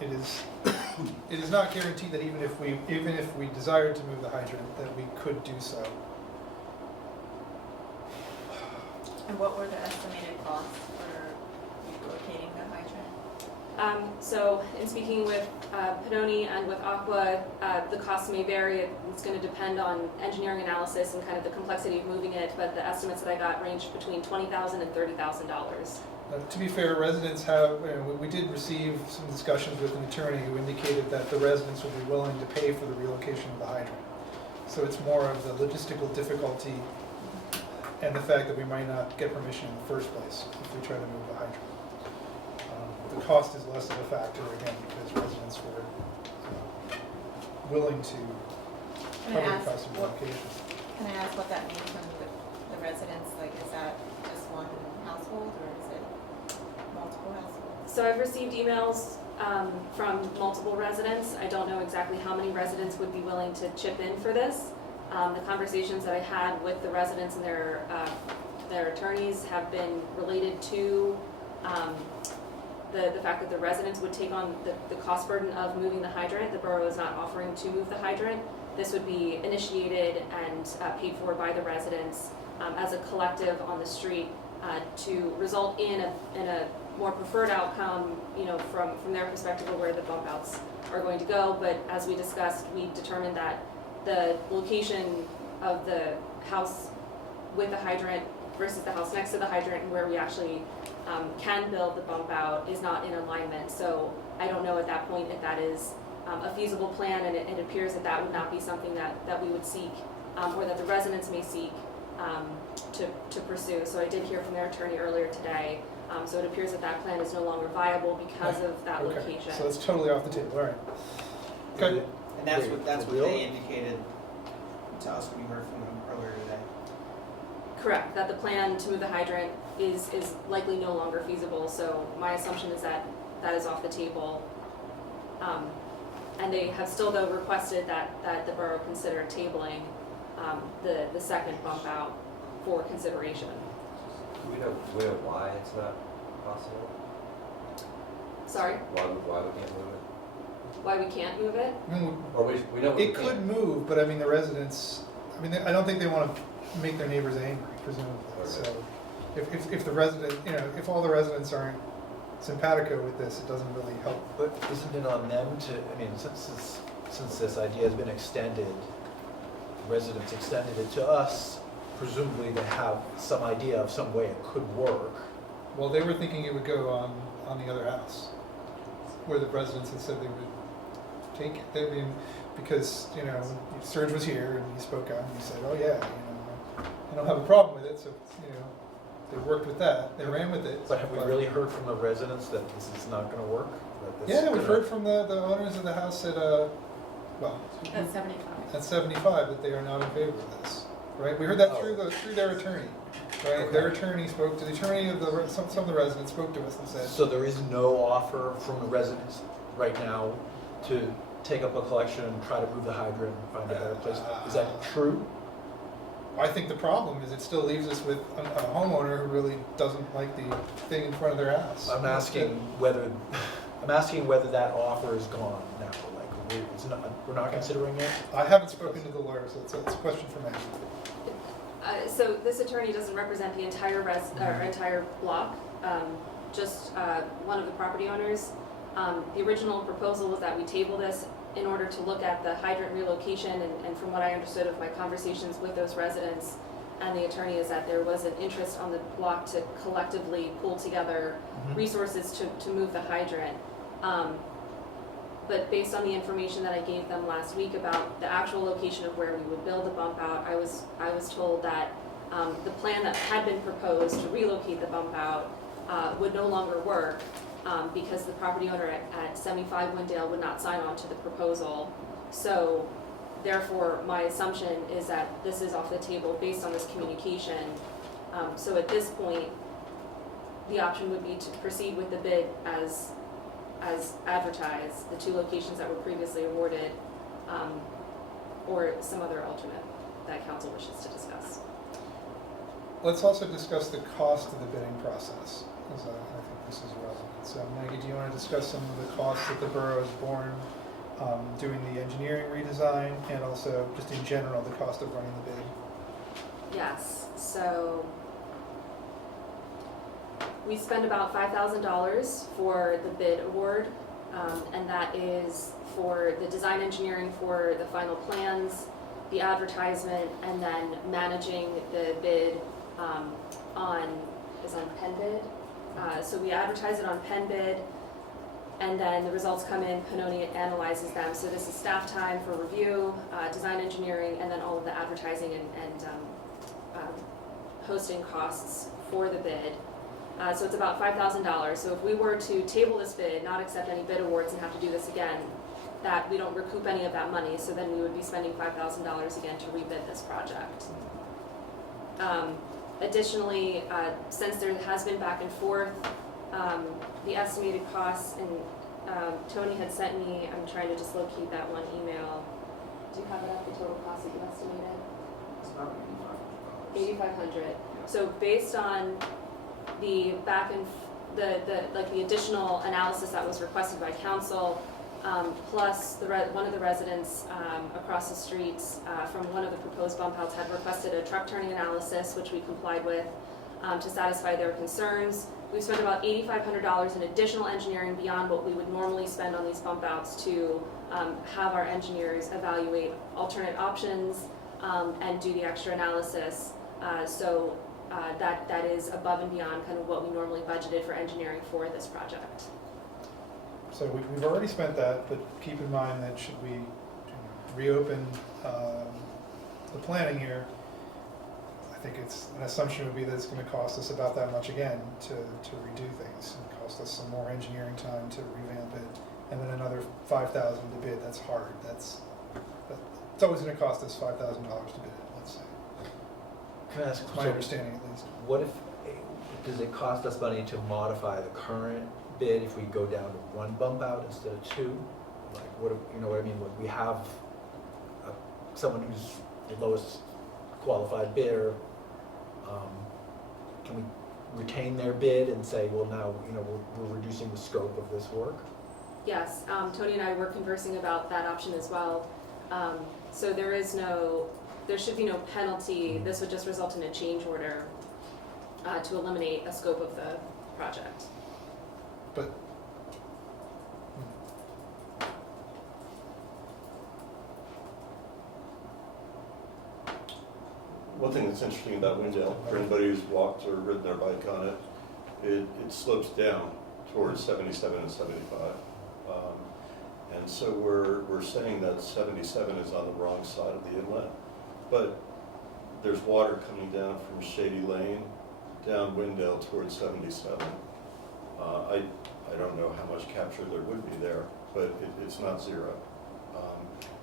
it is not guaranteed that even if we desired to move the hydrant, that we could do so. And what were the estimated costs for relocating the hydrant? So in speaking with Pedoni and with Aqua, the costs may vary. It's going to depend on engineering analysis and kind of the complexity of moving it, but the estimates that I got ranged between $20,000 and $30,000. To be fair, residents have, we did receive some discussions with an attorney who indicated that the residents would be willing to pay for the relocation of the hydrant. So it's more of the logistical difficulty and the fact that we might not get permission in the first place if we try to move the hydrant. The cost is less of a factor, again, because residents were willing to cover the cost of relocation. Can I ask what that means when the residents, like, is that just one household or is it multiple households? So I've received emails from multiple residents. I don't know exactly how many residents would be willing to chip in for this. The conversations that I had with the residents and their attorneys have been related to the fact that the residents would take on the cost burden of moving the hydrant. The borough is not offering to move the hydrant. This would be initiated and paid for by the residents as a collective on the street to result in a more preferred outcome, you know, from their perspective of where the bump outs are going to go. But as we discussed, we determined that the location of the house with the hydrant versus the house next to the hydrant and where we actually can build the bump out is not in alignment. So I don't know at that point if that is a feasible plan, and it appears that that would not be something that we would seek or that the residents may seek to pursue. So I did hear from their attorney earlier today. So it appears that that plan is no longer viable because of that Okay. location. So it's totally off the table, all right. Good. And that's what Real? they indicated to us when we heard from them earlier today. Correct, that the plan to move the hydrant is likely no longer feasible, so my assumption is that that is off the table. And they have still though requested that the borough consider tabling the second bump out for consideration. Do we know why it's not possible? Sorry, Why we can't move it? why we can't move it? Or we know we It can't. could move, but I mean, the residents, I mean, I don't think they want to make their neighbors angry, presumably. Okay. So if the resident, you know, if all the residents aren't simpatico with this, it doesn't really help. But isn't it on them to, I mean, since this idea has been extended, residents extended it to us, presumably they have some idea of some way it could work. Well, they were thinking it would go on the other house, where the residents had said they would take it. I mean, because, you know, Serge was here and he spoke out and he said, oh yeah, you know, I don't have a problem with it, so, you know, they worked with that, they ran with it. But have we really heard from the residents that this is not gonna work? That this Yeah, we've gonna- heard from the owners of the house at, well, That's 75. at 75, that they are not in favor of this, right? We heard that through their attorney, right? Okay. Their attorney spoke to the attorney of some of the residents spoke to us and said, So there is no offer from the residents right now to take up a collection and try to move the hydrant and find a better place? Is that true? I think the problem is it still leaves us with a homeowner who really doesn't like the thing in front of their house. I'm asking whether that offer is gone now, like, we're not considering it? I haven't spoken to the lawyer, so it's a question for Maggie. So this attorney doesn't represent the entire entire block, just one of the property owners. The original proposal was that we table this in order to look at the hydrant relocation, and from what I understood of my conversations with those residents and the attorney is that there was an interest on the block to collectively pull together resources to move the hydrant. But based on the information that I gave them last week about the actual location of where we would build the bump out, I was told that the plan that had been proposed to relocate the bump out would no longer work because the property owner at 75 Wendale would not sign on to the proposal. So therefore, my assumption is that this is off the table based on this communication. So at this point, the option would be to proceed with the bid as advertised, the two locations that were previously awarded, or some other alternate that council wishes to discuss. Let's also discuss the cost of the bidding process, because I think this is relevant. So Maggie, do you want to discuss some of the costs that the borough has borne doing the engineering redesign, and also just in general, the cost of running the bid? Yes, so we spend about $5,000 for the bid award, and that is for the design engineering for the final plans, the advertisement, and then managing the bid on PenBid. So we advertise it on PenBid, and then the results come in, Pannoni analyzes them. So this is staff time for review, design engineering, and then all of the advertising and hosting costs for the bid. So it's about $5,000. So if we were to table this bid, not accept any bid awards, and have to do this again, that we don't recoup any of that money, so then we would be spending $5,000 again to rebid this project. Additionally, since there has been back and forth, the estimated costs, and Tony had sent me, I'm trying to just locate that one email. Do you have it up, the total cost that you estimated? It's about $8,500. $8,500. So based on the back and the additional analysis that was requested by council, plus one of the residents across the streets from one of the proposed bump outs had requested a truck turning analysis, which we complied with to satisfy their concerns. We've spent about $8,500 in additional engineering beyond what we would normally spend on these bump outs to have our engineers evaluate alternate options and do the extra analysis. So that is above and beyond kind of what we normally budgeted for engineering for this project. So we've already spent that, but keep in mind that should we reopen the planning here, I think it's an assumption would be that it's going to cost us about that much again to redo things. It cost us some more engineering time to revamp it, and then another $5,000 to bid. That's hard. It's always going to cost us $5,000 to bid it, let's say. Can I ask, That's my understanding at least. what if, does it cost us money to modify the current bid if we go down to one bump out instead of two? Like, what, you know what I mean? When we have someone who's the lowest qualified bidder, can we retain their bid and say, well, now, you know, we're reducing the scope of this work? Yes, Tony and I were conversing about that option as well. So there should be no penalty. This would just result in a change order to eliminate a scope of the project. But One thing that's interesting about Windale, for anybody who's walked or ridden their bike on it, it slopes down towards 77 and 75. And so we're saying that 77 is on the wrong side of the inlet, but there's water coming down from Shady Lane down Windale towards 77. I don't know how much capture there would be there, but it's not zero,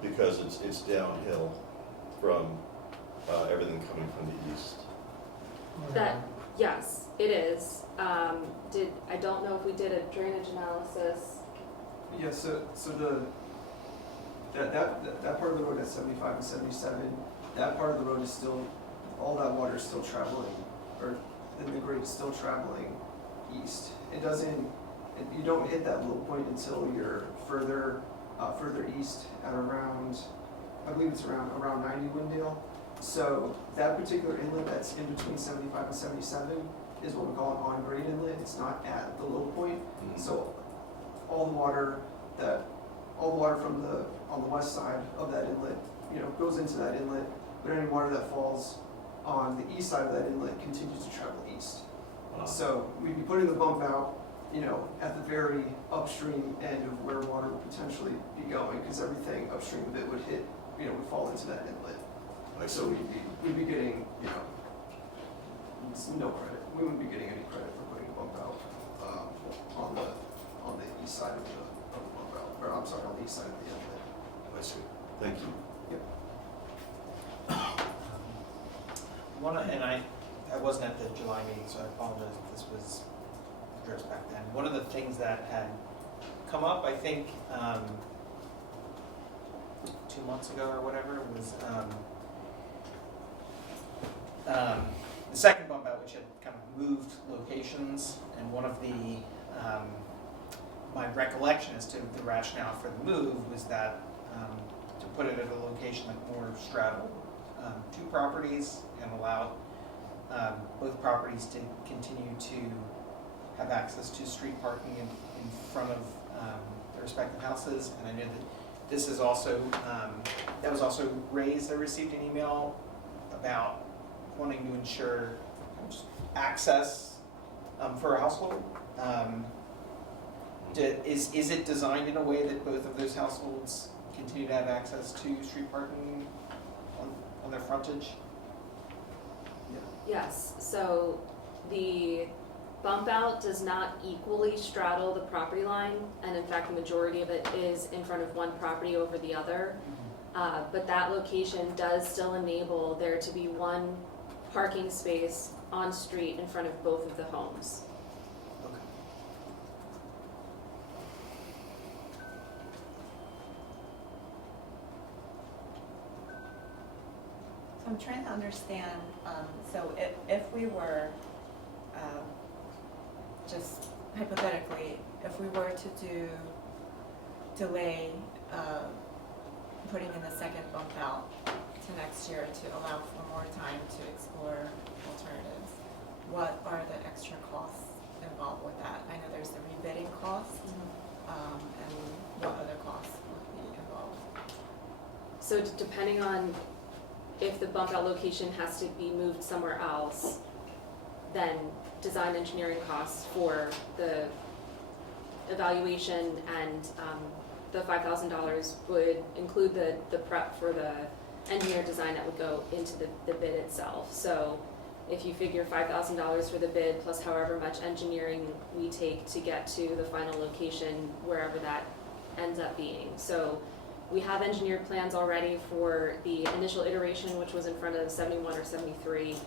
because it's downhill from everything coming from the east. Yes, it is. I don't know if we did a drainage analysis. Yeah, so that part of the road at 75 and 77, that part of the road is still, all that water is still traveling, or the grade is still traveling east. It doesn't, you don't hit that low point until you're further east at around, I believe it's around 90 Windale. So that particular inlet that's in between 75 and 77 is what we call an on-grade inlet. It's not at the low point. So all the water from on the west side of that inlet, goes into that inlet. But any water that falls on the east side of that inlet continues to travel east. So we'd be putting the bump out, at the very upstream end of where water would potentially be going, because everything upstream of it would hit, would fall into that inlet. So we'd be getting, no credit. We wouldn't be getting any credit for putting a bump out on the east side of the bump out, or I'm sorry, on the east side of the inlet. I see. Thank you. And I wasn't at the July meeting, so I apologize if this was addressed back then. One of the things that had come up, I think, 2 months ago or whatever, was the second bump out, which had kind of moved locations, and one of the my recollection as to the rationale for the move was that to put it at a location that more straddled two properties and allow both properties to continue to have access to street parking in front of their respective houses. And I know that this is also, that was also raised. I received an email about wanting to ensure access for a household. Is it designed in a way that both of those households continue to have access to street parking on their frontage? Yes, so the bump out does not equally straddle the property line, and in fact, the majority of it is in front of one property over the other. But that location does still enable there to be one parking space on street in front of both of the homes. So I'm trying to understand, so if we were, just hypothetically, if we were to delay putting in the second bump out to next year to allow for more time to explore alternatives, what are the extra costs involved with that? I know there's the rebidding cost, and what other costs would be involved? So depending on if the bump out location has to be moved somewhere else, then design engineering costs for the evaluation and the $5,000 would include the prep for the engineer design that would go into the bid itself. So if you figure $5,000 for the bid plus however much engineering we take to get to the final location, wherever that ends up being. So we have engineered plans already for the initial iteration, which was in front of 71 or 73.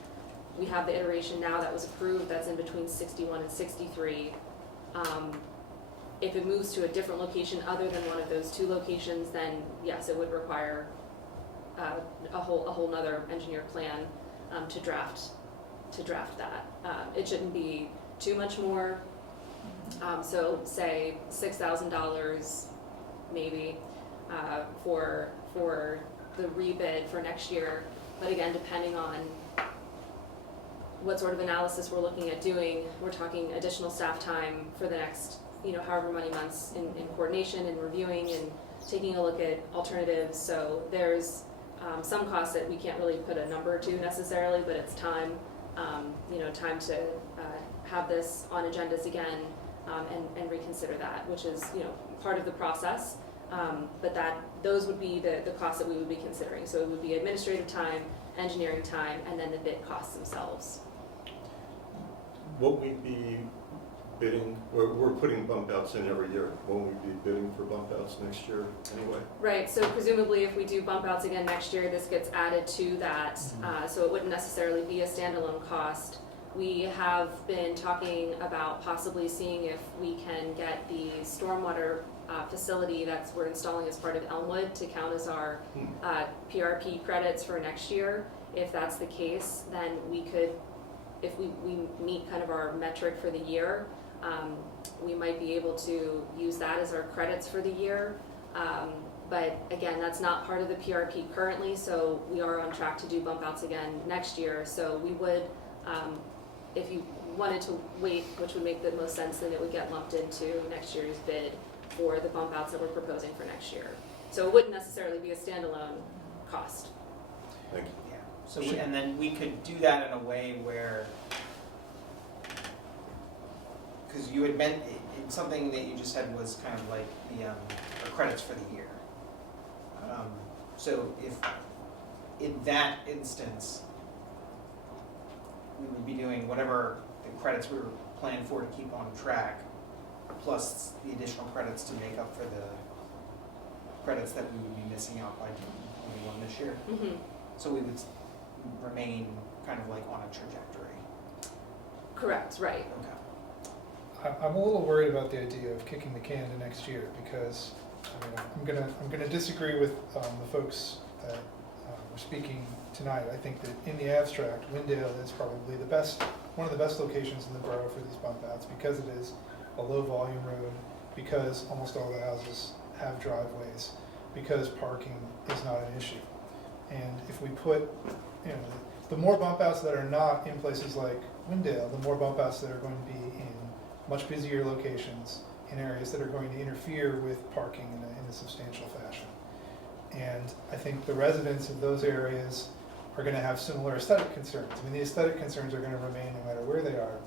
We have the iteration now that was approved that's in between 61 and 63. If it moves to a different location other than one of those two locations, then yes, it would require a whole nother engineered plan to draft that. It shouldn't be too much more. So say $6,000 maybe for the rebid for next year. But again, depending on what sort of analysis we're looking at doing, we're talking additional staff time for the next, however many months in coordination and reviewing and taking a look at alternatives. So there's some costs that we can't really put a number to necessarily, but it's time, time to have this on agendas again and reconsider that, which is, part of the process. But those would be the costs that we would be considering. So it would be administrative time, engineering time, and then the bid costs themselves. Won't we be bidding, we're putting bump outs in every year. Won't we be bidding for bump outs next year anyway? Right, so presumably if we do bump outs again next year, this gets added to that. So it wouldn't necessarily be a standalone cost. We have been talking about possibly seeing if we can get the stormwater facility we're installing as part of Elmwood to count as our PRP credits for next year. If that's the case, then we could, if we meet kind of our metric for the year, we might be able to use that as our credits for the year. But again, that's not part of the PRP currently, so we are on track to do bump outs again next year. So we would, if you wanted to wait, which would make the most sense, then it would get lumped into next year's bid for the bump outs that we're proposing for next year. So it wouldn't necessarily be a standalone cost. Thank you. Yeah, so, and then we could do that in a way where, because you had meant, something that you just said was kind of like the credits for the year. So if, in that instance, we would be doing whatever the credits we were planning for to keep on track, plus the additional credits to make up for the credits that we would be missing out by doing only one this year. So we would remain kind of like on a trajectory. Correct, right. Okay. I'm a little worried about the idea of kicking the can to next year because I'm gonna disagree with the folks that were speaking tonight. I think that in the abstract, Windale is probably one of the best locations in the borough for these bump outs because it is a low volume road, because almost all the houses have driveways, because parking is not an issue. And if we put, the more bump outs that are not in places like Windale, the more bump outs that are going to be in much busier locations, in areas that are going to interfere with parking in a substantial fashion. And I think the residents of those areas are going to have similar aesthetic concerns. I mean, the aesthetic concerns are going to remain no matter where they are,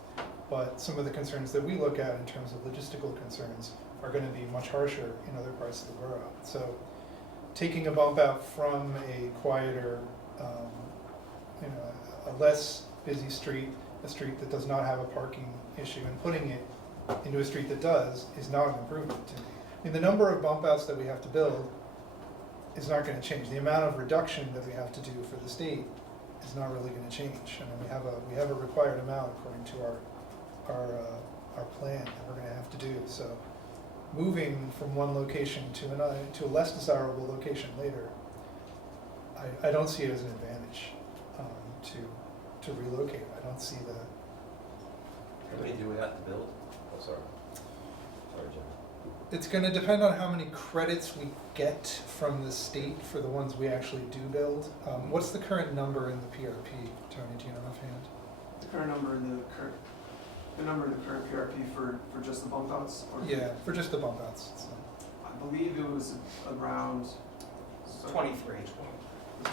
but some of the concerns that we look at in terms of logistical concerns are going to be much harsher in other parts of the borough. So taking a bump out from a quieter, a less busy street a street that does not have a parking issue, and putting it into a street that does is not an improvement to me. I mean, the number of bump outs that we have to build is not gonna change. The amount of reduction that we have to do for the state is not really gonna change. I mean, we have a required amount according to our plan that we're gonna have to do. So moving from one location to another, to a less desirable location later, I don't see it as an advantage to relocate. I don't see the. How many do we have to build? Oh, sorry. Sorry, Jim. It's going to depend on how many credits we get from the state for the ones we actually do build. What's the current number in the PRP, Tony? Do you know offhand? The current number in the current PRP for just the bump outs? Or Yeah, for just the bump outs. So. I believe it was around 23.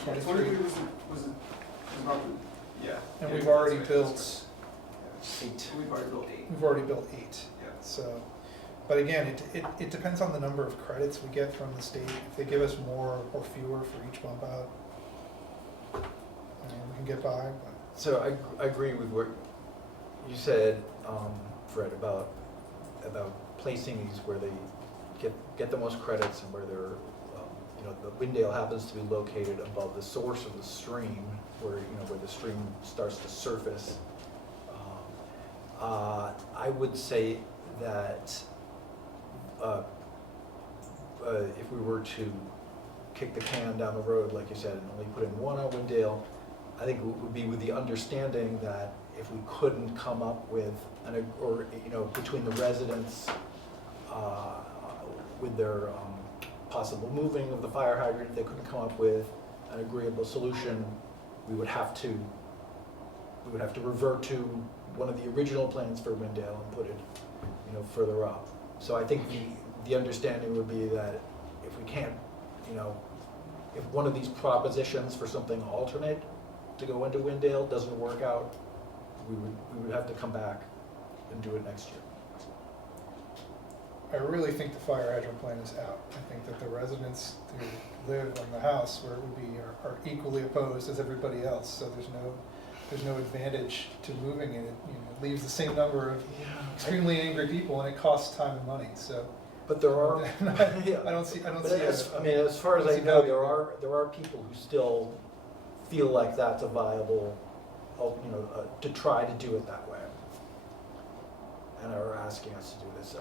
23. Was about Yeah. And Yeah, we've that's already right, built that's 8. right. We've already built 8. We've already built 8. Yeah. So, but again, it depends on the number of credits we get from the state. If they give us more or fewer for each bump out, I mean, we can get by. But. So I agree with what you said, Fred, about placing these where they get the most credits and where they're, the Windale happens to be located above the source of the stream, where the stream starts to surface. I would say that if we were to kick the can down the road, like you said, and only put in one on Windale, I think it would be with the understanding that if we couldn't come up with between the residents with their possible moving of the fire hydrant, if they couldn't come up with an agreeable solution, we would have to revert to one of the original plans for Windale and put it, further up. So I think the understanding would be that if we can't, if one of these propositions for something alternate to go into Windale doesn't work out, we would have to come back and do it next year. I really think the fire hydrant plan is out. I think that the residents who live on the house where it would be are equally opposed as everybody else. So there's no advantage to moving it. It leaves the same number of extremely angry people, and it costs time and money. So, but there are. I don't see. As far as I know, there are people who still feel like that's a viable, to try to do it that way, and are asking us to do this.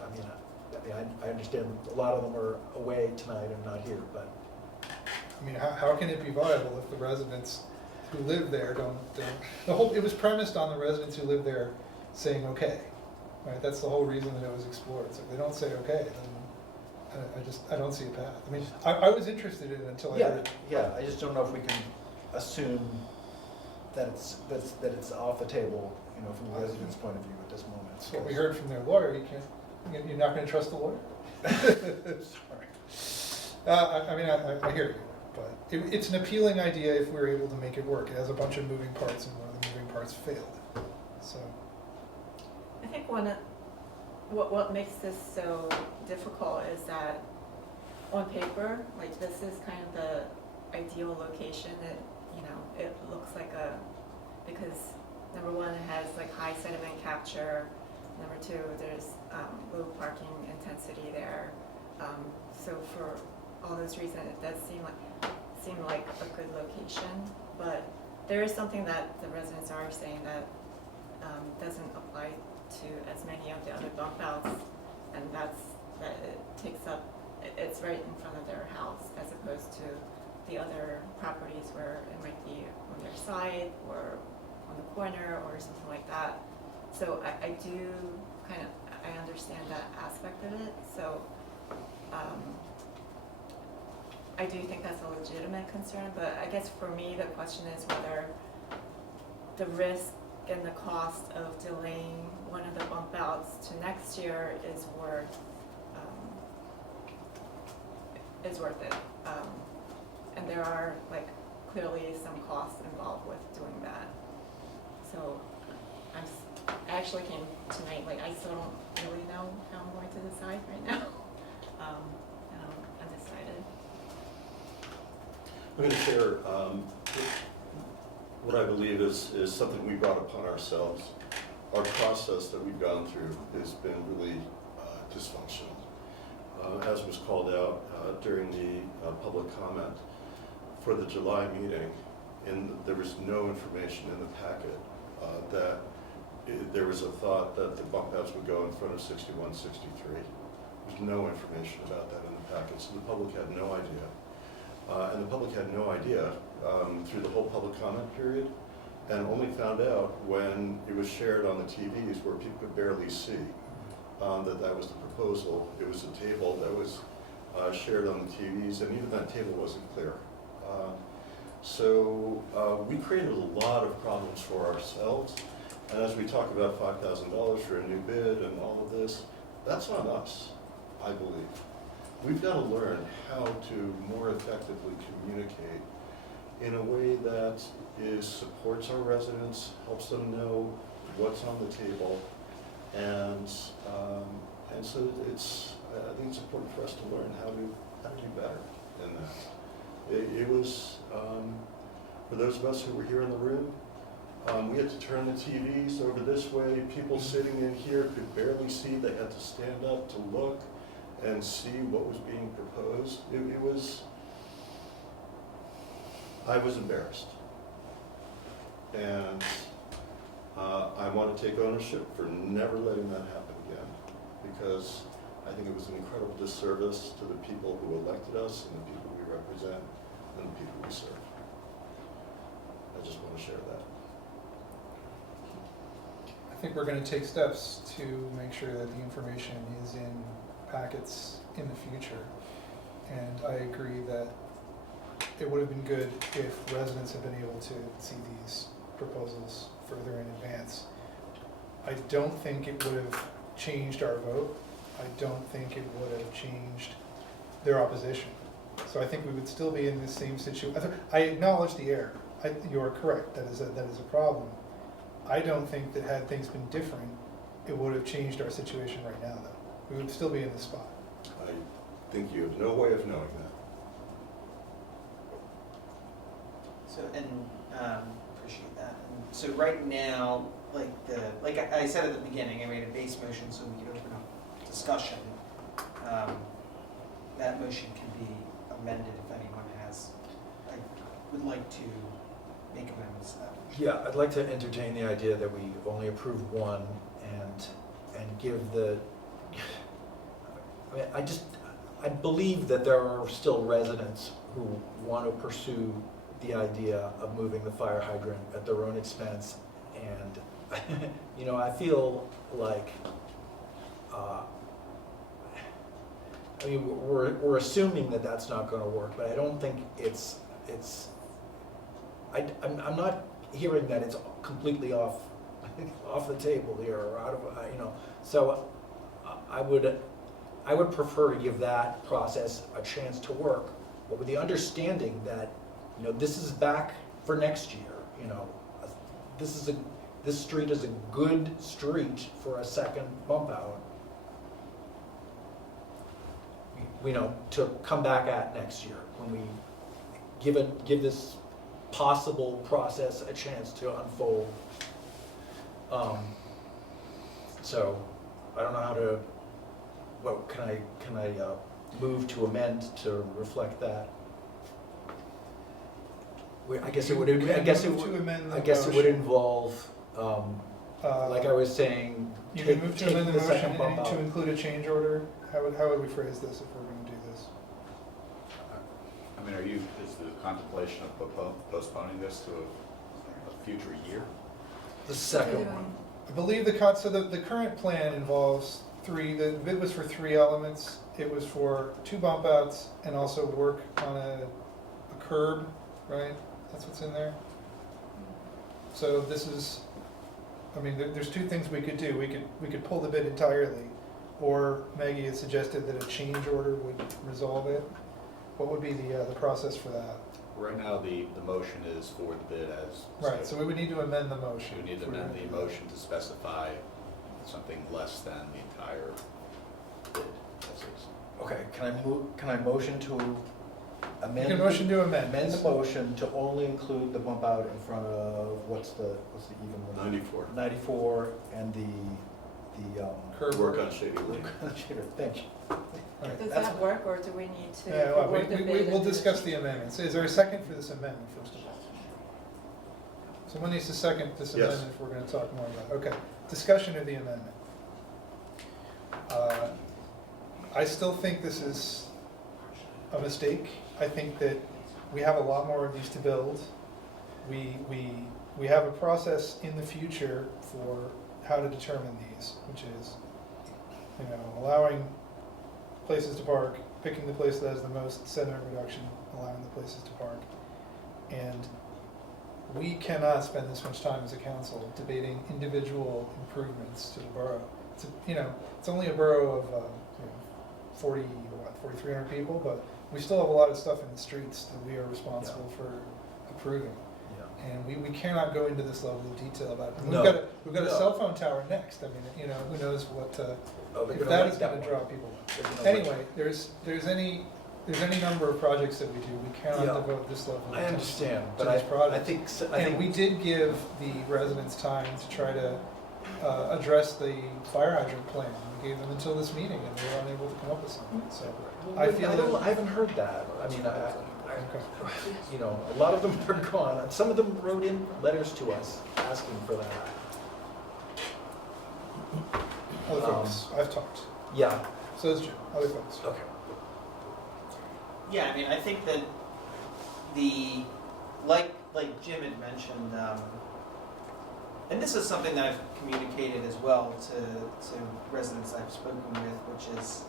I understand a lot of them are away tonight and not here, but how can it be viable if the residents who live there don't it was premised on the residents who live there saying okay, right? That's the whole reason that it was explored. So if they don't say okay, then I don't see a path. I was interested in it until I heard. Yeah, I just don't know if we can assume that it's off the table, from the residents' point of view at this moment. That's what we heard from their lawyer. You're not going to trust the lawyer? Sorry. I hear you, but it's an appealing idea if we're able to make it work. It has a bunch of moving parts, and one of the moving parts failed. So. I think what makes this so difficult is that on paper, like this is kind of the ideal location that, it looks like because number one, it has like high sediment capture. Number two, there's low parking intensity there. So for all those reasons, it does seem like a good location. But there is something that the residents are saying that doesn't apply to as many of the other bump outs, and that's that it's right in front of their house as opposed to the other properties where it might be on their side or on the corner or something like that. So I do I understand that aspect of it. So I do think that's a legitimate concern, but I guess for me the question is whether the risk and the cost of delaying one of the bump outs to next year is worth it. And there are clearly some costs involved with doing that. So I actually came tonight, I still don't really know how I'm going to decide right now. And I'm undecided. I'm going to share what I believe is something we brought upon ourselves. Our process that we've gone through has been really dysfunctional. As was called out during the public comment for the July meeting, there was no information in the packet that there was a thought that the bump outs would go in front of 61, 63. There's no information about that in the packet, so the public had no idea. And the public had no idea through the whole public comment period, and only found out when it was shared on the TVs where people could barely see that was the proposal. It was a table that was shared on the TVs, and even that table wasn't clear. So we created a lot of problems for ourselves, and as we talk about $5,000 for a new bid and all of this, that's on us, I believe. We've got to learn how to more effectively communicate in a way that supports our residents, helps them know what's on the table, and so I think it's important for us to learn how to do better in that. It was, for those of us who were here in the room, we had to turn the TVs over this way. People sitting in here could barely see. They had to stand up to look and see what was being proposed. I was embarrassed. And I want to take ownership for never letting that happen again, because I think it was an incredible disservice to the people who elected us and the people we represent and the people we serve. I just want to share that. I think we're going to take steps to make sure that the information is in packets in the future. And I agree that it would have been good if residents had been able to see these proposals further in advance. I don't think it would have changed our vote. I don't think it would have changed their opposition. So I think we would still be in the same situation. I acknowledge the error. You are correct. That is a problem. I don't think that had things been different, it would have changed our situation right now, though. We would still be in this spot. I think you have no way of knowing that. So, and appreciate that. And so right now, like I said at the beginning, I made a base motion so we could open up discussion. That motion can be amended if anyone would like to make amendments to that motion. Yeah, I'd like to entertain the idea that we only approve one and give the, I mean, I believe that there are still residents who want to pursue the idea of moving the fire hydrant at their own expense, and you know, I feel like I mean, we're assuming that that's not going to work, but I don't think I'm not hearing that it's completely off the table here, or out of, you know, so I would prefer to give that process a chance to work, but with the understanding that, you know, this is back for next year. You know, this street is a good street for a second bump out. You know, to come back at next year when we give this possible process a chance to unfold. So I don't know how to. Well, can I move to amend to reflect that? I guess it would. I guess it would involve. Like I was saying, you can move to amend the motion second bump to out. include a change order. How would we phrase this if we're going to do this? I mean, is the contemplation of postponing this to a future year? The second one. I believe the current plan involves the bid was for 3 elements. It was for 2 bump outs and also work on a curb, right? That's what's in there. So this is, I mean, there's 2 things we could do. We could pull the bid entirely, or Maggie had suggested that a change order would resolve it. What would be the process for that? Right now, the motion is for the bid as. Right, so we would need to amend the motion. We would need to amend the motion to specify something less than the entire bid as is. Okay, can I motion to amend. You can motion to amend. Amend the motion to only include the bump out in front of, what's the even one? 94. 94 and the Curb Work on Shady Lane. Thank you. Right. Does That's- that work, or do we need to? Yeah, well, award the bid we'll and- discuss the amendments. Is there a second for this amendment, first of all? Someone needs to second this Yes. amendment if we're gonna talk more about it. Okay, discussion of the amendment. I still think this is a mistake. I think that we have a lot more of these to build. We have a process in the future for how to determine these, which is, allowing places to park, picking the place that has the most sediment reduction, allowing the places to park. And we cannot spend this much time as a council debating individual improvements to the borough. It's only a borough of 4,300 people, but we still have a lot of stuff in the streets that we are responsible for approving. Yeah. And we cannot go into this level of detail about it. No. We've got a No. cell phone tower next. I mean, who knows what, Oh, they're if gonna that like is gonna one. draw people. They're gonna like Anyway, there's any number of projects that we do. We cannot Yeah. devote this level of I time understand, to but these I projects. think, And we did give the residents time to try to address the fire hydrant plan. We gave them until this meeting, and they were unable to come up with something. So I feel I haven't heard that. I mean, a lot of them are gone. Some of them wrote in letters to us asking for that. other folks, I've talked. Yeah. So is Jim. Other folks. Okay. Yeah, I mean, I think that like Jim had mentioned, and this is something that I've communicated as well to residents I've spoken with, which is,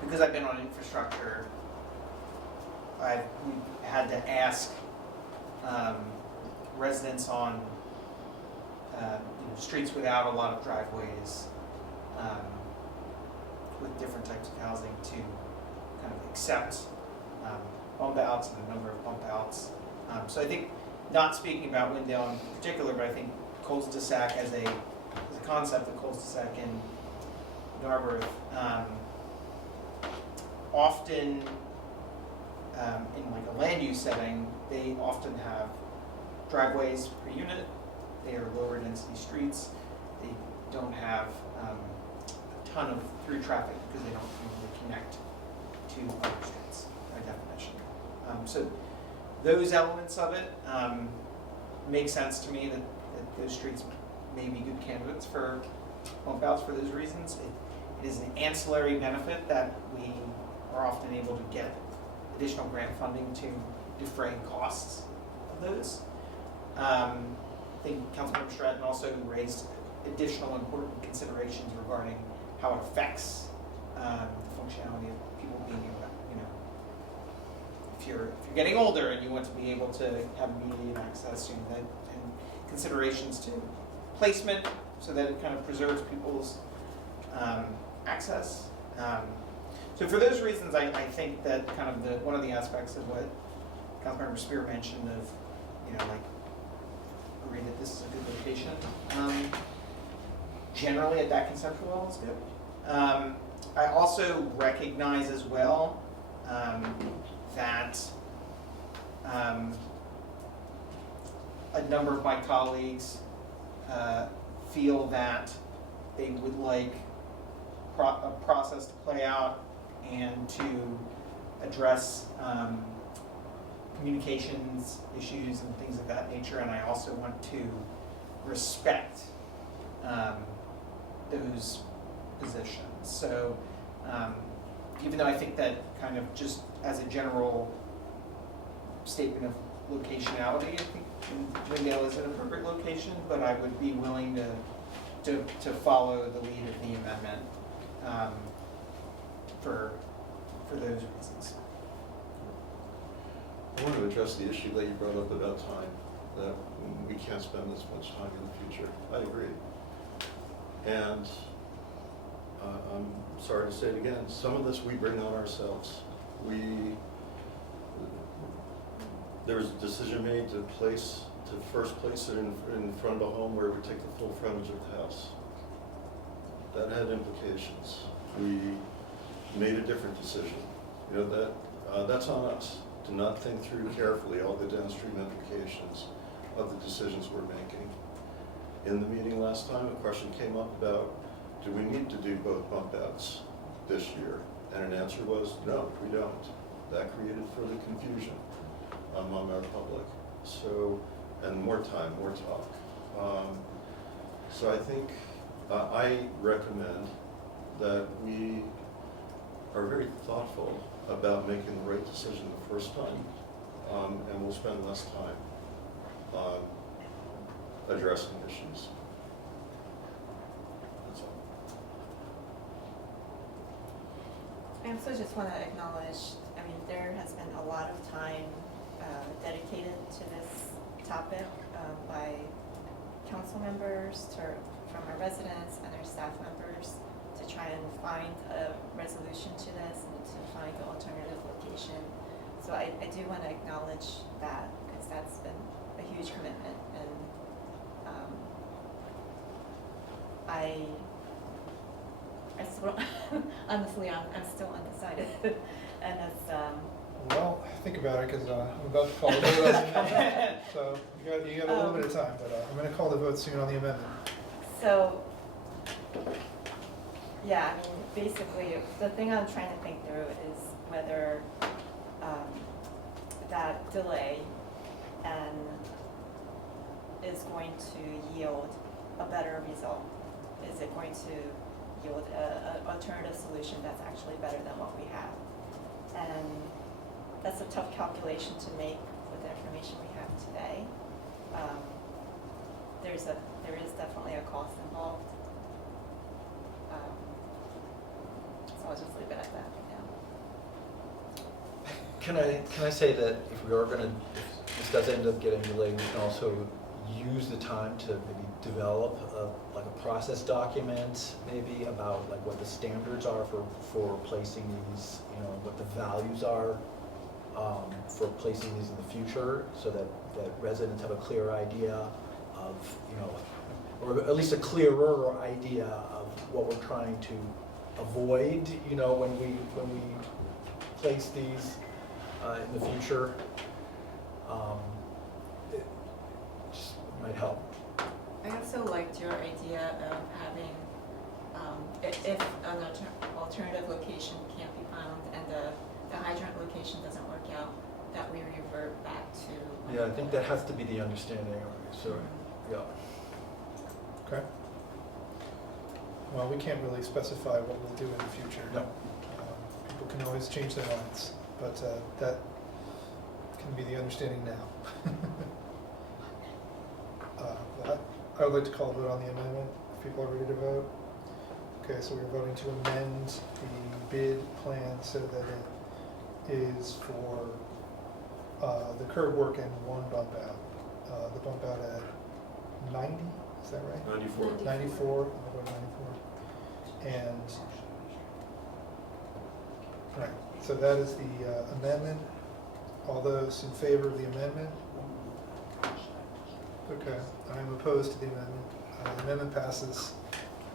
because I've been on infrastructure, we've had to ask residents on streets without a lot of driveways, with different types of housing to kind of accept bump outs and a number of bump outs. So I think, not speaking about Windale in particular, but I think cul-de-sac as a concept, the cul-de-sac in Narberth, often in like a land use setting, they often have driveways per unit. They are lower density streets. They don't have a ton of through traffic because they don't really connect to other streets by definition. So those elements of it make sense to me that those streets may be good candidates for bump outs for those reasons. It is an ancillary benefit that we are often able to get additional grant funding to defray costs of those. I think Councilmember Stratton also raised additional important considerations regarding how it affects the functionality of people being able to, if you're getting older and you want to be able to have immediate access to that, and considerations to placement so that it kind of preserves people's access. So for those reasons, I think that kind of one of the aspects of what Councilmember Spear mentioned of, agree that this is a good location. Generally, at that conceptual level, is good. I also recognize as well that a number of my colleagues feel that they would like a process to play out and to address communications issues and things of that nature, and I also want to respect those positions. So even though I think that kind of just as a general statement of locationality, I think Windale is an appropriate location, but I would be willing to follow the lead of the amendment for those reasons. I want to address the issue that you brought up about time, that we can't spend this much time in the future. I agree. And I'm sorry to say it again, some of this we bring on ourselves. There was a decision made to first place it in front of a home where it would take the full frontage of the house. That had implications. made a different decision, you know, that's on us to not think through carefully all the downstream implications of the decisions we're making. In the meeting last time, a question came up about, do we need to do both bump outs this year? And an answer was, no, we don't. That created further confusion among our public. So, and more time, more talk. So I think I recommend that we are very thoughtful about making the right decision the first time, and we'll spend less time on addressing issues. That's all. I also just want to acknowledge, I mean, there has been a lot of time dedicated to this topic by council members, from our residents and our staff members to try and find a resolution to this and to find an alternative location. So I do want to acknowledge that because that's been a huge commitment, and I still, honestly, I'm still undecided, and it's Well, think about it, because I'm about to call the vote on the amendment. So you got a little bit of time, but I'm going to call the vote soon on the amendment. So, yeah, I mean, basically, the thing I'm trying to think through is whether that delay and is going to yield a better result. Is it going to yield an alternative solution that's actually better than what we have? And that's a tough calculation to make with the information we have today. There is definitely a cost involved. So I'll just leave it at that right now. Can I say that if we are gonna, if this does end up getting delayed, we can also use the time to maybe develop like a process document, maybe about like what the standards are for placing these, you know, what the values are for placing these in the future, so that residents have a clear idea of, you know, or at least a clearer idea of what we're trying to avoid, you know, when we place these in the future. It just might help. I also liked your idea of having, if an alternative location can't be found and the hydrant location doesn't work out, that we revert back to. Yeah, I think that has to be the understanding, so, yeah. Okay. Well, we can't really specify what we'll do in the future. No. People can always change their minds, but that can be the understanding now. Well, I would like to call a vote on the amendment, if people are ready to vote. Okay, so we're voting to amend the bid plan so that it is for the curb work and one bump out. The bump out at 90, is that right? 94. 94, I'll go 94. And, right, so that is the amendment. All those in favor of the amendment? Okay, I am opposed to the amendment. The amendment passes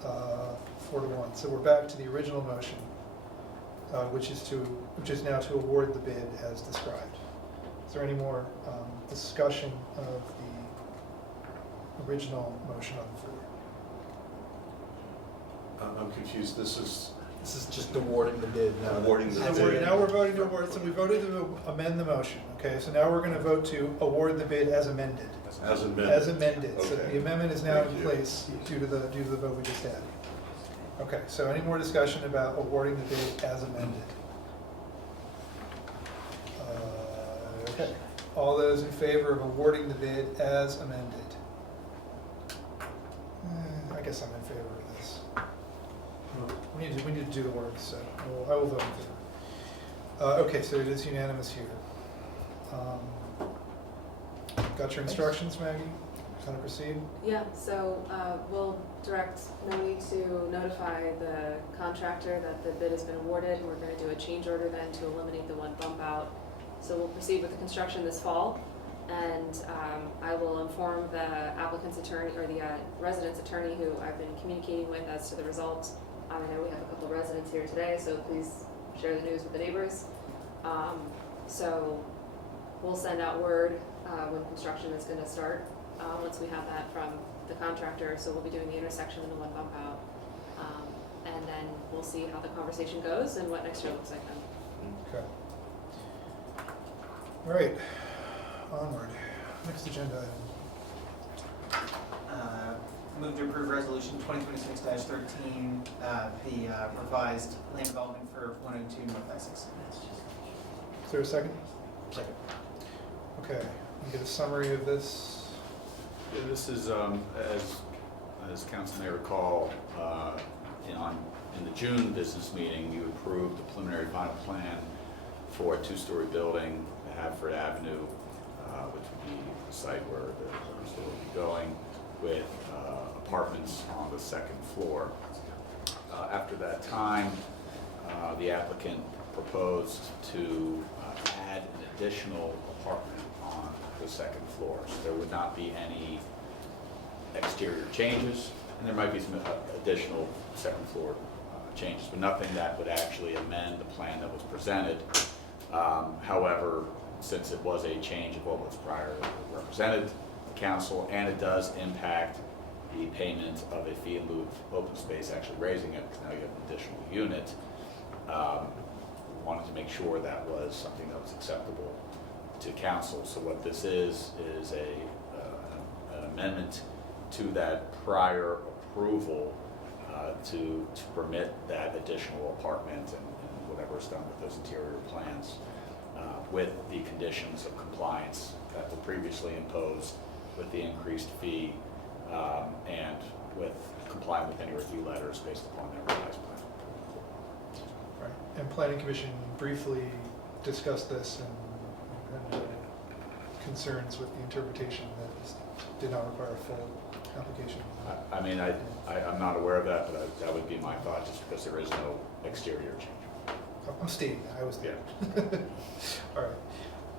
4-1. So we're back to the original motion, which is now to award the bid as described. Is there any more discussion of the original motion on the floor? I'm confused. This is just awarding the bid now. awarding the So bid. now we're voting to award, so we voted to amend the motion, okay? So now we're going to vote to award the bid as amended. As amended. As amended, so Okay. the amendment is now Thank in you. place due to the vote we just had. Okay, so any more discussion about awarding the bid as amended? Okay, all those in favor of awarding the bid as amended? I guess I'm in favor of this. We need to do the work, so I will vote in favor. Okay, so it is unanimous here. Got your instructions, Maggie? How to proceed? Yeah, so we'll direct Noe to notify the contractor that the bid has been awarded. We're going to do a change order then to eliminate the one bump out. So we'll proceed with the construction this fall, and I will inform the applicant's attorney or the resident's attorney who I've been communicating with as to the results, I know we have a couple residents here today, so please share the news with the neighbors. So we'll send out word when construction is going to start, once we have that from the contractor. So we'll be doing the intersection and the one bump out. And then we'll see how the conversation goes and what next year looks like then. Okay. All right, onward. Next agenda item. Move to approve resolution 2026-13, the revised land development for 102 North Essex. Is there a second? Second. Okay, we get a summary of this. Yeah, this is, as council may recall, in the June business meeting, you approved the preliminary final plan for a two-story building, Hadford Avenue, which would be the site where the store will be going, with apartments on the second floor. After that time, the applicant proposed to add an additional apartment on the second floor. So there would not be any exterior changes, and there might be some additional second floor changes, but nothing that would actually amend the plan that was presented. However, since it was a change of what was prior represented the council, and it does impact the payment of a fee in lieu of open space, actually raising it, because now you have an additional unit, wanted to make sure that was something that was acceptable to council. So what this is an amendment to that prior approval to permit that additional apartment and whatever is done with those interior plans with the conditions of compliance that were previously imposed with the increased fee and with complying with any review letters based upon their revised plan. Right. And Planning Commission briefly discussed this and concerns with the interpretation that did not require a full application. I mean, I'm not aware of that, but that would be my thought, just because there is no exterior change. I'm stating that, I was there. Yeah. All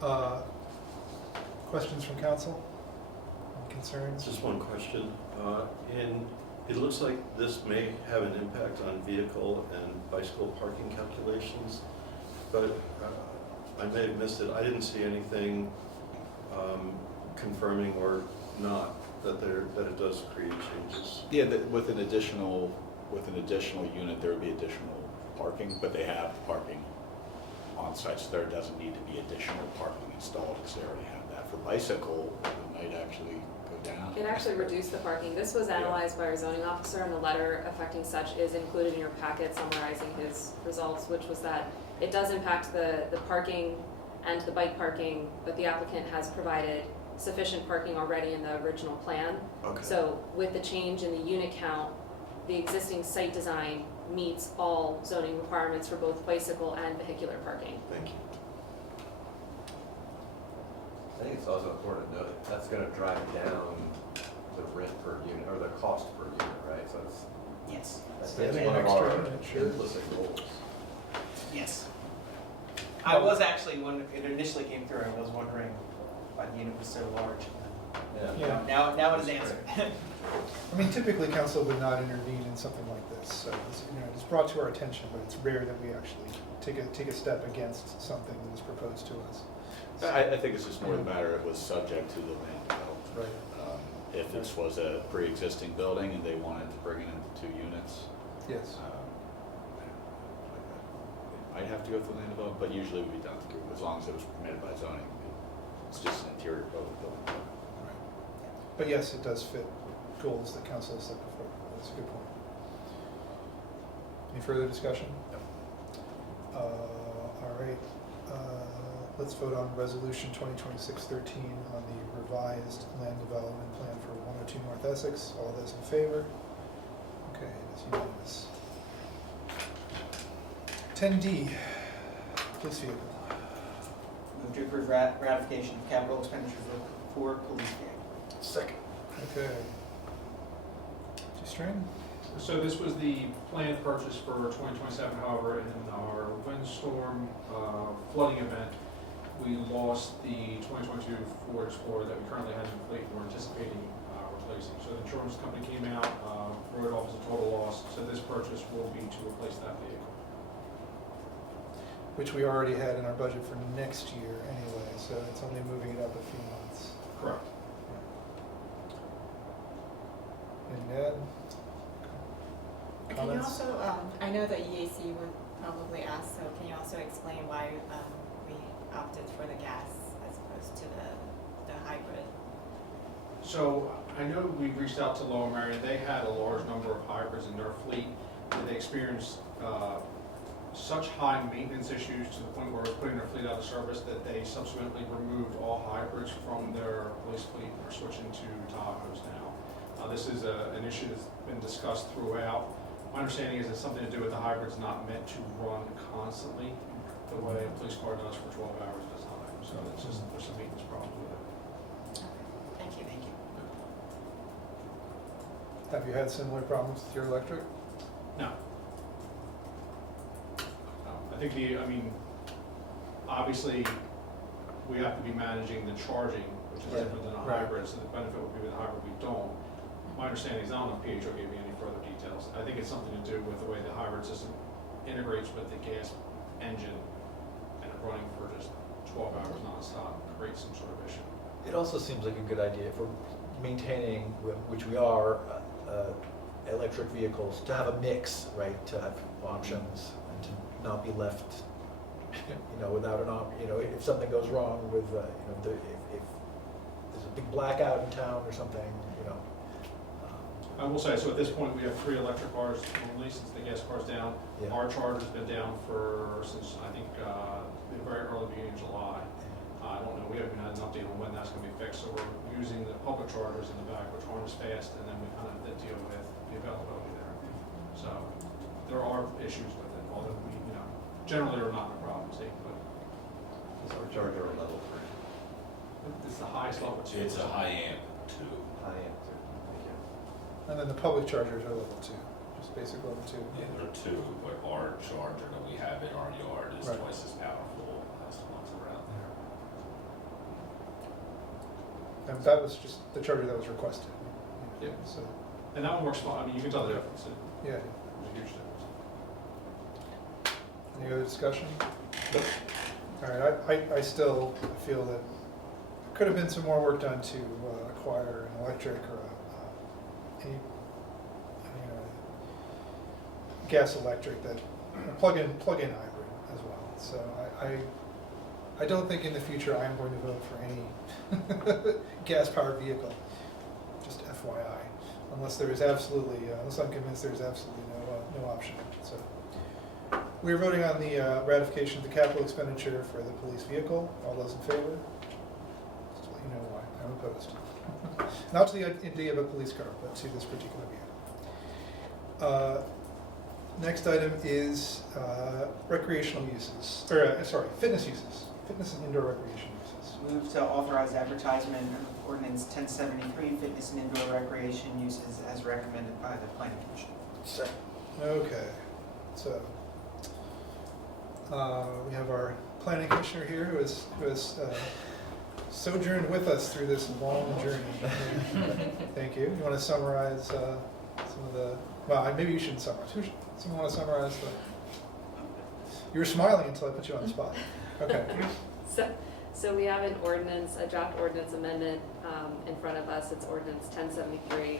right. Questions from council? Concerns? Just one question. And it looks like this may have an impact on vehicle and bicycle parking calculations, but I may have missed it. I didn't see anything confirming or not that it does create changes. Yeah, with an additional unit, there would be additional parking, but they have parking on site, so there doesn't need to be additional parking installed because they already have that. For bicycle, it might actually go down. It actually reduced the parking. This was analyzed by our zoning officer, and the letter affecting such is included in your packet summarizing his results, which was that it does impact the parking and the bike parking, but the applicant has provided sufficient parking already in the original plan. Okay. So with the change in the unit count, the existing site design meets all zoning requirements for both bicycle and vehicular parking. Thank you. I think it's also important to note that that's gonna drive down the rent per unit, or the cost per unit, right? So it's, Yes. that's Adding one an of our extra unit, sure. implicit goals. Yes. I was actually, when it initially came through, I was wondering why the unit was so large. Yeah. Now it is answered. I mean, typically council would not intervene in something like this, so it's brought to our attention, but it's rare that we actually take a step against something that was proposed to us. I think it's just more the matter it was subject to the land development. Right. If this was a pre-existing building and they wanted to bring it into 2 units, Yes. I'd have to go through land development, but usually it would be done through, as long as it was permitted by zoning. It's just an interior building. Right. But yes, it does fit goals that council has set before. That's a good point. Any further discussion? No. All right. Let's vote on resolution 2026-13 on the revised land development plan for 102 North Essex. All those in favor? Okay, it's unanimous. 10D, police vehicle. Move to approve ratification of capital expenditures for police vehicle. Second. Okay. G-String? So this was the planned purchase for 2027, however, in our windstorm flooding event, we lost the 2022 Ford Explorer that we currently had in fleet and we're anticipating replacing. So the insurance company came out, wrote it off as a total loss, so this purchase will be to replace that vehicle. Which we already had in our budget for next year anyway, so it's only moving it up a few months. Correct. And Ned? Can you Comments? also, I know that EAC would probably ask, so can you also explain why we opted for the gas as opposed to the hybrid? So I know we reached out to Lower Merion. They had a large number of hybrids in their fleet, and they experienced such high maintenance issues to the point where it was putting their fleet out of service that they subsequently removed all hybrids from their police fleet and are switching to Tahoes now. This is an issue that's been discussed throughout. My understanding is it's something to do with the hybrids not meant to run constantly the way a police car does for 12 hours at a time. So it's just, there's some maintenance problem with it. Thank you. Have you had similar problems with your electric? No. I think obviously, we have to be managing the charging, which is different than a Right. hybrid, so the benefit would be with a hybrid, we don't. My understanding is, I don't know if PHO gave me any further details. I think it's something to do with the way the hybrid system integrates with the gas engine and it running for just 12 hours nonstop creates some sort of issue. It also seems like a good idea if we're maintaining, which we are, electric vehicles, to have a mix, right? To have options and to not be left, without an if something goes wrong with, if there's a big blackout in town or something, I will say, so at this point, we have 3 electric cars only since the gas car's down. Yeah. Our charge has been down since, I think, the very early beginning of July. I don't know, we haven't had an update on when that's going to be fixed, so we're using the public chargers in the back, which aren't as fast, and then we kind of have to deal with the availability there. So there are issues with it, although we, generally are not a problem, see, but Is our charger a level 3? it's the highest level 2. It's a high amp too. I am too. Thank you. And then the public chargers are level 2, just basic level 2. Yeah, there are 2, but our charger that we have in our yard is Right. twice as powerful as the ones around there. And that was just the charger that was requested. Yep. So, And that one works fine. You can tell the difference. yeah. There's a huge difference. Any other discussion? All right, I still feel that there could have been some more work done to acquire an electric or gas electric that a plug-in hybrid as well. So I don't think in the future I am going to vote for any gas-powered vehicle. Just FYI, unless I'm convinced there's absolutely no option. So we're voting on the ratification of the capital expenditure for the police vehicle. All those in favor? Just to let you know why I'm opposed. Not to the idea of a police car, but to this particular vehicle. Next item is recreational uses, fitness uses, fitness and indoor recreation uses. Move to authorize advertisement of ordinance 1073, fitness and indoor recreation uses as recommended by the planning commission. Second. Okay, so we have our planning commissioner here who has sojourned with us through this long journey. Thank you. You want to summarize some of the, well, maybe you shouldn't summarize. Someone want to summarize the, you were smiling until I put you on the spot. Okay. So we have an ordinance, a draft ordinance amendment in front of us. It's ordinance 1073.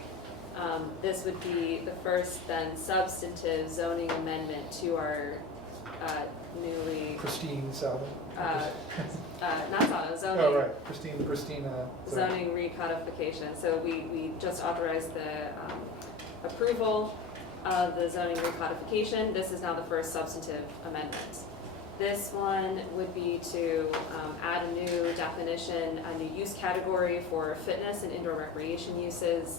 This would be the first then substantive zoning amendment to our newly Christine Salvin. not zoning. Oh, right. Christina. Zoning recodification. So we just authorized the approval of the zoning recodification. This is now the first substantive amendment. This one would be to add a new definition, a new use category for fitness and indoor recreation uses.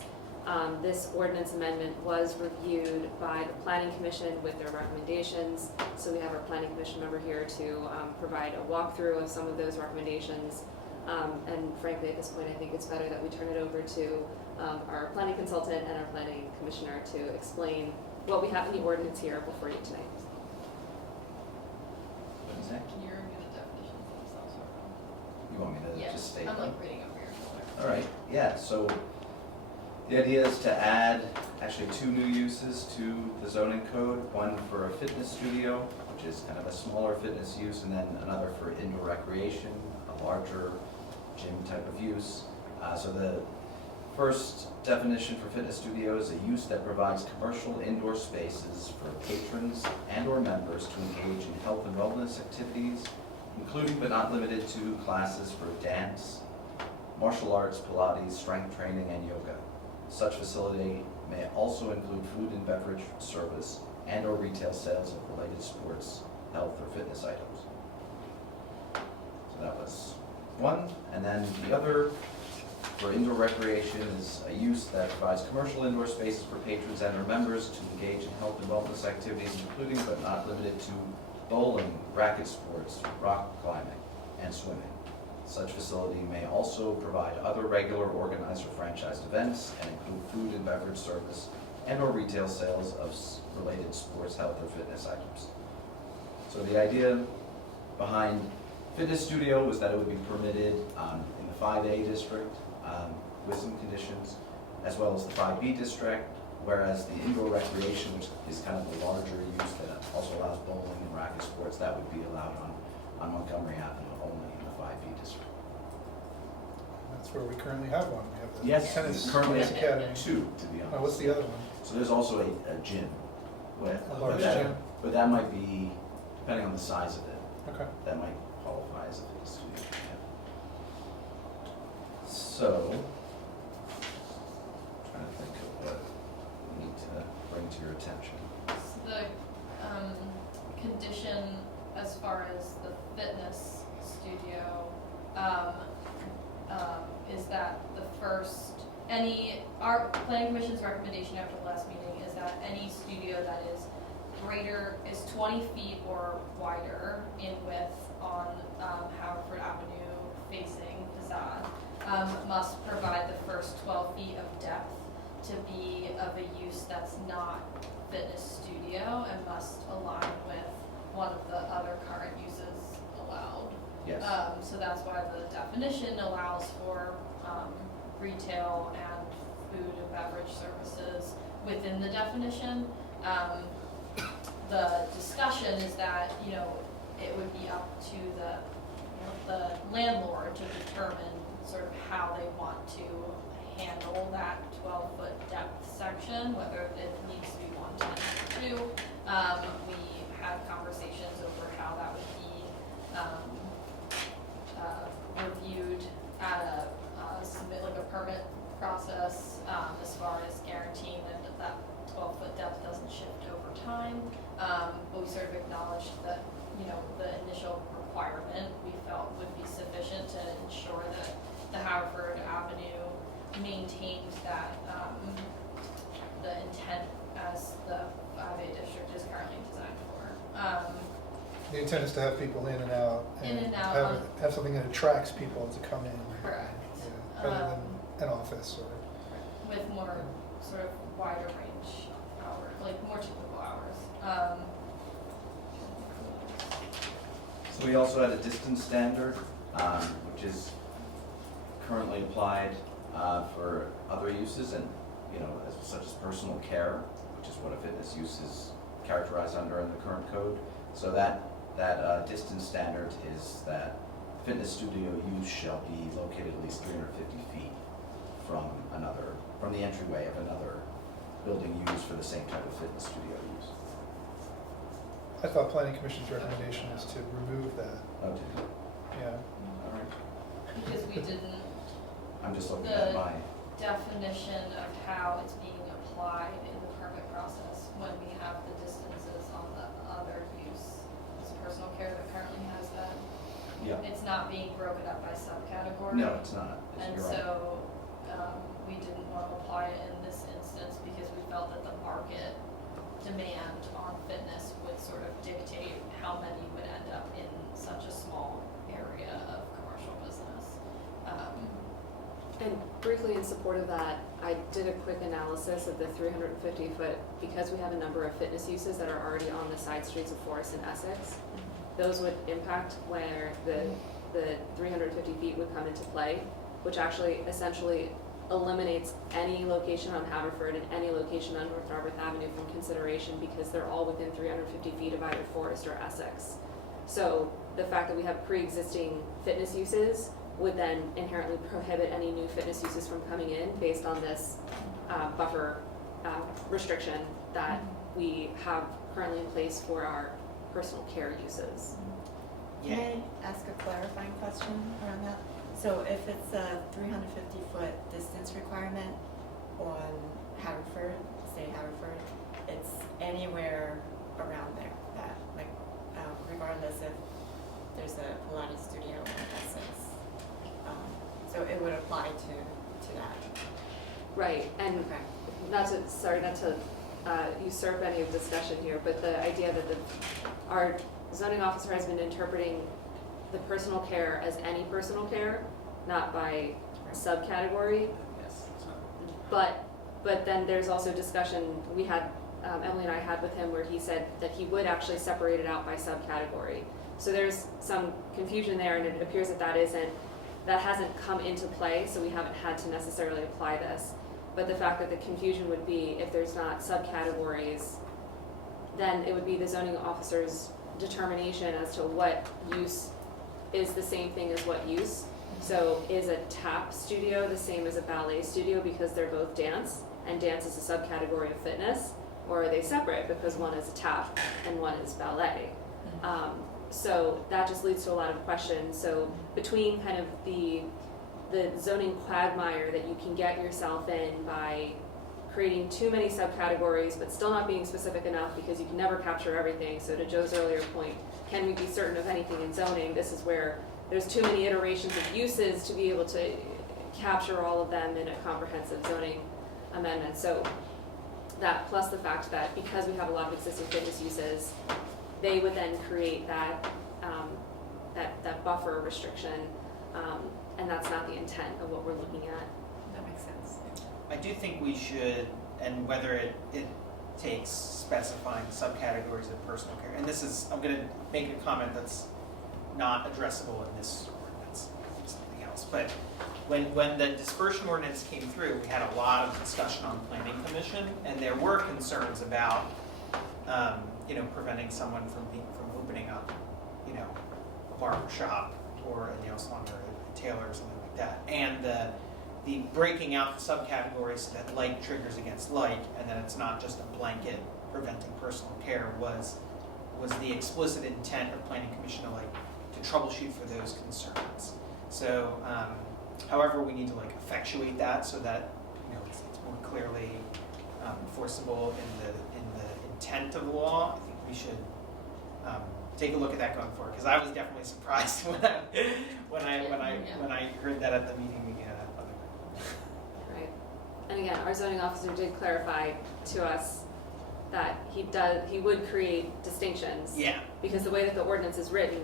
This ordinance amendment was reviewed by the Planning Commission with their recommendations. So we have our Planning Commission member here to provide a walkthrough of some of those recommendations. And frankly, at this point, I think it's better that we turn it over to our planning consultant and our planning commissioner to explain what we have in the ordinance here before you tonight. What is that? Can you review the definitions themselves? You want me to Yeah, just state I'm them? like reading over your shoulder. All right, yeah, so the idea is to add actually 2 new uses to the zoning code. One for a fitness studio, which is kind of a smaller fitness use, and then another for indoor recreation, a larger gym type of use. So the first definition for fitness studio is a use that provides commercial indoor spaces for patrons and/or members to engage in health and wellness activities, including but not limited to classes for dance, martial arts, Pilates, strength training, and yoga. Such facility may also include food and beverage service and/or retail sales of related sports, health, or fitness items. So that was one, and then the other for indoor recreation is a use that provides commercial indoor spaces for patrons and/or members to engage in health and wellness activities, including but not limited to bowling, racket sports, rock climbing, and swimming. Such facility may also provide other regular organized or franchised events and include food and beverage service and/or retail sales of related sports, health, or fitness items. So the idea behind fitness studio was that it would be permitted in the 5A district with some conditions, as well as the 5B district, whereas the indoor recreation, which is kind of the larger use that also allows bowling and racket sports, that would be allowed on Montgomery Avenue only in the 5B district. That's where we currently have one. We have the Yes, tennis currently academy. 2, to be honest. Oh, what's the other one? So there's also a gym with, A large but that- gym? But that might be, depending on the size of it, Okay. that might qualify as a fitness studio. Yeah. So, trying to think of what we need to bring to your attention. So the condition as far as the fitness studio is that the first, our planning commission's recommendation after the last meeting is that any studio that is 20 feet or wider in width on Haverford Avenue facing facade must provide the first 12 feet of depth to be of a use that's not fitness studio and must align with one of the other current uses allowed. Yes. So that's why the definition allows for retail and food and beverage services within the definition. The discussion is that, it would be up to the landlord to determine sort of how they want to handle that 12-foot depth section, whether it needs to be 1, 10, or 2. We had conversations over how that would be reviewed at submit like a permit process as far as guaranteeing that 12-foot depth doesn't shift over time. But we sort of acknowledged that, the initial requirement we felt would be sufficient to ensure that the Haverford Avenue maintained that the intent as the 5A district is currently designed for. The intent is to have people in and out. In and out. Have something that attracts people to come in. Correct. Yeah, rather than an office or. With more sort of wider range hours, like more typical hours. So we also had a distance standard, which is currently applied for other uses and, such as personal care, which is what a fitness use is characterized under in the current code. So that distance standard is that fitness studio use shall be located at least 350 feet from the entryway of another building used for the same type of fitness studio use. I thought planning commission's recommendation was to remove that. Oh, did you? Yeah. All right. Because we didn't, I'm just looking at my, definition of how it's being applied in the permit process when we have the distances on the other use. It's personal care that currently has that. yeah. It's not being broken up by subcategory. No, it's not. And You're right. so, we didn't want to apply it in this instance because we felt that the market demand on fitness would sort of dictate how many would end up in such a small area of commercial business. And briefly in support of that, I did a quick analysis of the 350 foot, because we have a number of fitness uses that are already on the side streets of Forest and Essex. Those would impact where the the 350 feet would come into play, which actually essentially eliminates any location on Haverford and any location on North Narberth Avenue from consideration because they're all within 350 feet of either Forest or Essex. So the fact that we have pre-existing fitness uses would then inherently prohibit any new fitness uses from coming in based on this buffer restriction that we have currently in place for our personal care uses. Can I ask a clarifying question around that? So if it's a 350-foot distance requirement on Haverford, say Haverford, it's anywhere around there, that, like, regardless if there's a Pilates studio in Essex. So it would apply to that. Right, and Okay. not to usurp any of the discussion here, but the idea that our zoning officer has been interpreting the personal care as any personal care, not by subcategory. Yes, it's not. But then there's also discussion we had, Emily and I had with him where he said that he would actually separate it out by subcategory. So there's some confusion there, and it appears that hasn't come into play, so we haven't had to necessarily apply this. But the fact that the confusion would be if there's not subcategories, then it would be the zoning officer's determination as to what use is the same thing as what use. So is a tap studio the same as a ballet studio because they're both dance, and dance is a subcategory of fitness, or are they separate because one is a tap and one is ballet? So that just leads to a lot of questions. So between kind of the zoning quagmire that you can get yourself in by creating too many subcategories but still not being specific enough because you can never capture everything. So to Joe's earlier point, can we be certain of anything in zoning? This is where there's too many iterations of uses to be able to capture all of them in a comprehensive zoning amendment. So that plus the fact that because we have a lot of existing fitness uses, they would then create that buffer restriction, and that's not the intent of what we're looking at. That makes sense. I do think we should, and whether it takes specifying subcategories of personal care, and this is, I'm gonna make a comment that's not addressable in this ordinance, something else, but when the dispersion ordinance came through, we had a lot of discussion on planning commission, and there were concerns about, preventing someone from opening up, a barber shop or a nail salon or a tailor or something like that. And the breaking out the subcategories so that like triggers against like, and then it's not just a blanket preventing personal care was the explicit intent of planning commission to troubleshoot for those concerns. So, however, we need to effectuate that so that it's more clearly enforceable in the intent of the law. I think we should take a look at that going forward, because I was definitely surprised when I heard that at the meeting we had. Right. And again, our zoning officer did clarify to us that he would create distinctions. Yeah. Because the way that the ordinance is written,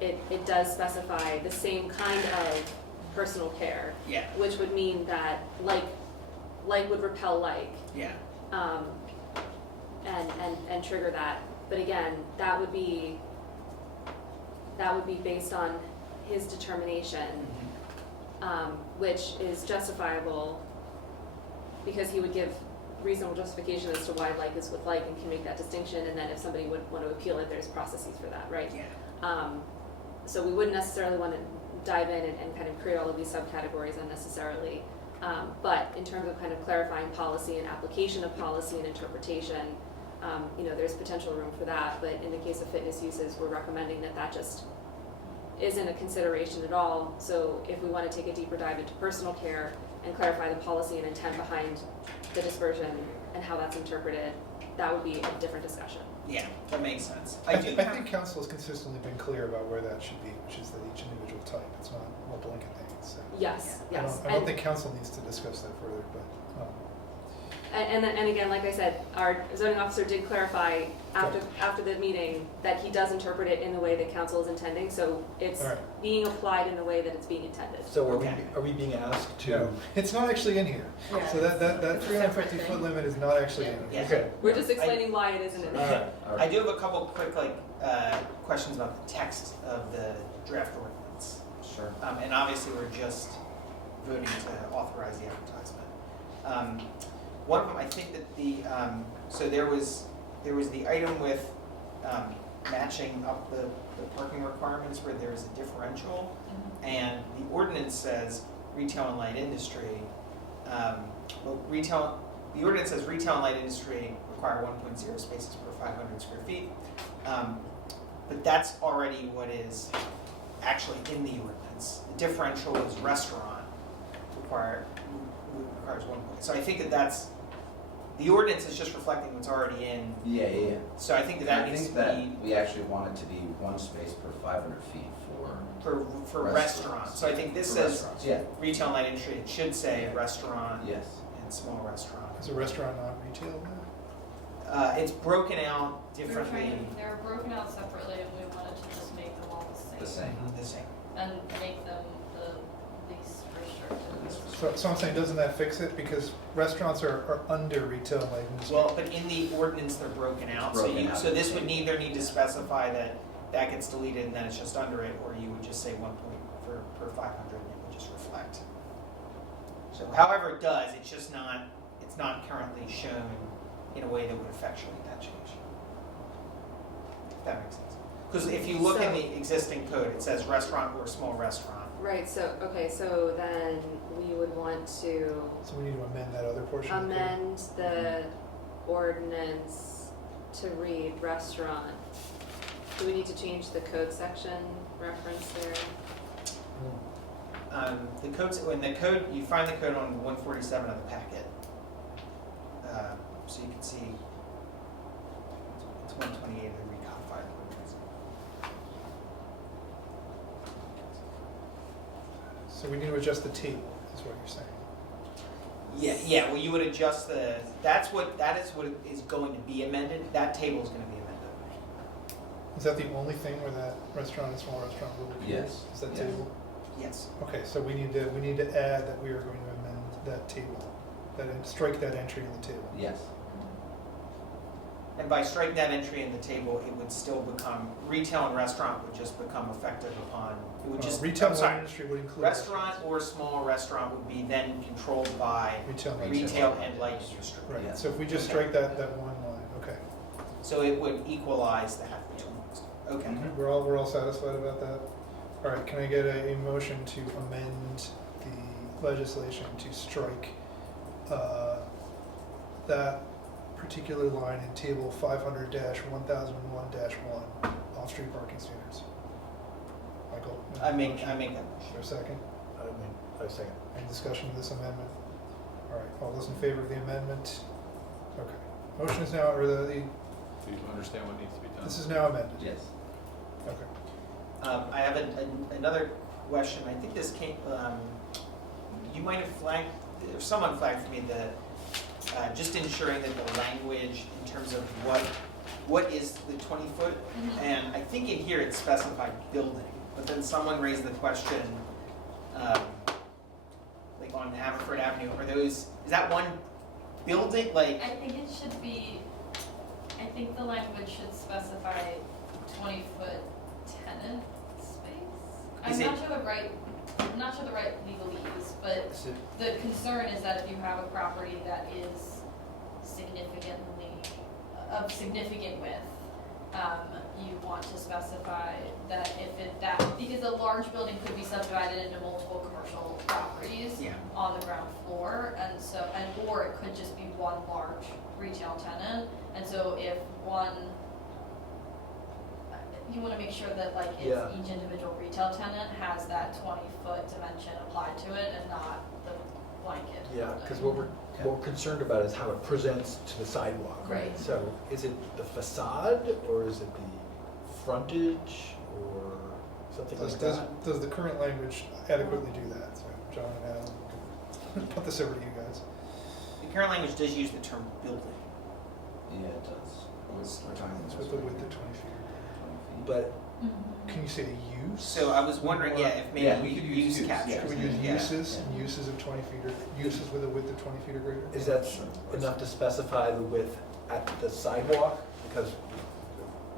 it does specify the same kind of personal care. Yeah. Which would mean that like would repel like. Yeah. And trigger that. But again, that would be based on his determination, which is justifiable because he would give reasonable justification as to why like is with like and can make that distinction, and then if somebody would want to appeal it, there's processes for that, right? Yeah. So we wouldn't necessarily want to dive in and kind of create all of these subcategories unnecessarily. But in terms of kind of clarifying policy and application of policy and interpretation, there's potential room for that. But in the case of fitness uses, we're recommending that just isn't a consideration at all. So if we want to take a deeper dive into personal care and clarify the policy and intent behind the dispersion and how that's interpreted, that would be a different discussion. Yeah, that makes sense. I think council has consistently been clear about where that should be, which is that each individual type, it's not all blanket things. So Yes. I don't think council needs to discuss that further, but. And again, like I said, our zoning officer did clarify after the meeting that he does interpret it in the way that council is intending, so it's being applied in the way that it's being intended. So are we being asked to? No, it's not actually in here. Yeah. So that 350 foot limit is not actually in here. Yeah. Okay. We're just explaining why it isn't in there. All I do have a couple quick questions about the text of the draft ordinance. Sure. And obviously, we're just voting to authorize the advertisement. One of them, I think that so there was the item with matching up the parking requirements where there is a differential, and the ordinance says retail and light industry. The ordinance says retail and light industry require 1.0 spaces per 500 square feet. But that's already what is actually in the ordinance. The differential is restaurant requires 1. So I think that that's, the ordinance is just reflecting what's already in. Yeah. So I think that I needs think to that be we actually want it to be 1 space per 500 feet for restaurants. So I think this For says restaurants, yeah. retail and light industry. It should say restaurant Yes. and small restaurant. Is a restaurant not retail now? It's broken out differently. They're broken out separately, and we wanted to just make them all The same. The same. and make them the least restricted. So I'm saying, doesn't that fix it? Because restaurants are under retail and light industry. Well, but in the ordinance, they're broken out. Broken out. So this would either need to specify that gets deleted and then it's just under it, or you would just say 1 point per 500 and it would just reflect. So however it does, it's not currently shown in a way that would effectuate that change. If that makes sense. Because if you look in the existing code, it says restaurant or small restaurant. Right, so, okay, so then we would want to So we need to amend that other portion? of the code? amend the ordinance to read restaurant. Do we need to change the code section reference there? You find the code on 147 of the packet. So you can see it's 128 of the recodified ordinance. So we need to adjust the table, is what you're saying? Yeah, well, you would adjust that is what is going to be amended. That table is going to be amended. Is that the only thing where that restaurant and small restaurant will appear? Yes. Is that Yes. table? Yes. Okay, so we need to add that we are going to amend that table, strike that entry in the table. Yes. And by striking that entry in the table, it would still become, retail and restaurant would just become effective upon, it would just, Retail I'm and sorry, light industry would include. restaurant or small restaurant would be then controlled by Retail and light retail and light industry. Right, Yeah. so if we just Okay. strike that one line, okay. So it would equalize that between those. Okay. We're all satisfied about that? All right, can I get a motion to amend the legislation to strike that particular line in table 500-1001-1, off-street parking standards? Michael? I make that Is motion. there a second? I second. Any discussion of this amendment? All right, all those in favor of the amendment? Okay. Motion is now, or Do you understand what needs to be done? this is now amended? Yes. Okay. I have another question. I think this came, you might have flagged, or someone flagged for me just ensuring that the language in terms of what is the 20-foot, and I think in here it's specified building, but then someone raised the question, like on Haverford Avenue, is that one building, like? I think it should be, I think the language should specify 20-foot tenant space. Is I'm not sure the right legalese, but the concern is that if you have a property that is of significant width, you want to specify that because a large building could be subdivided into multiple commercial properties on the ground floor, or it could just be one large retail tenant, and so if you want to make sure that each individual retail tenant has that 20-foot dimension applied to it and not the blanket. Yeah, because what we're concerned about is how it presents to the sidewalk. Right. So is it the facade or is it the frontage or something like that? Does the current language adequately do that? So John and Adam, put this over to you guys. The current language does use the term building. Yeah, it does. We're talking It's with the width of 20 feet. But Can you say use? So I was wondering, if maybe we could use capture. Could we use uses, and uses of 20 feet, or uses with a width of 20 feet or greater? is that enough to specify the width at the sidewalk? Because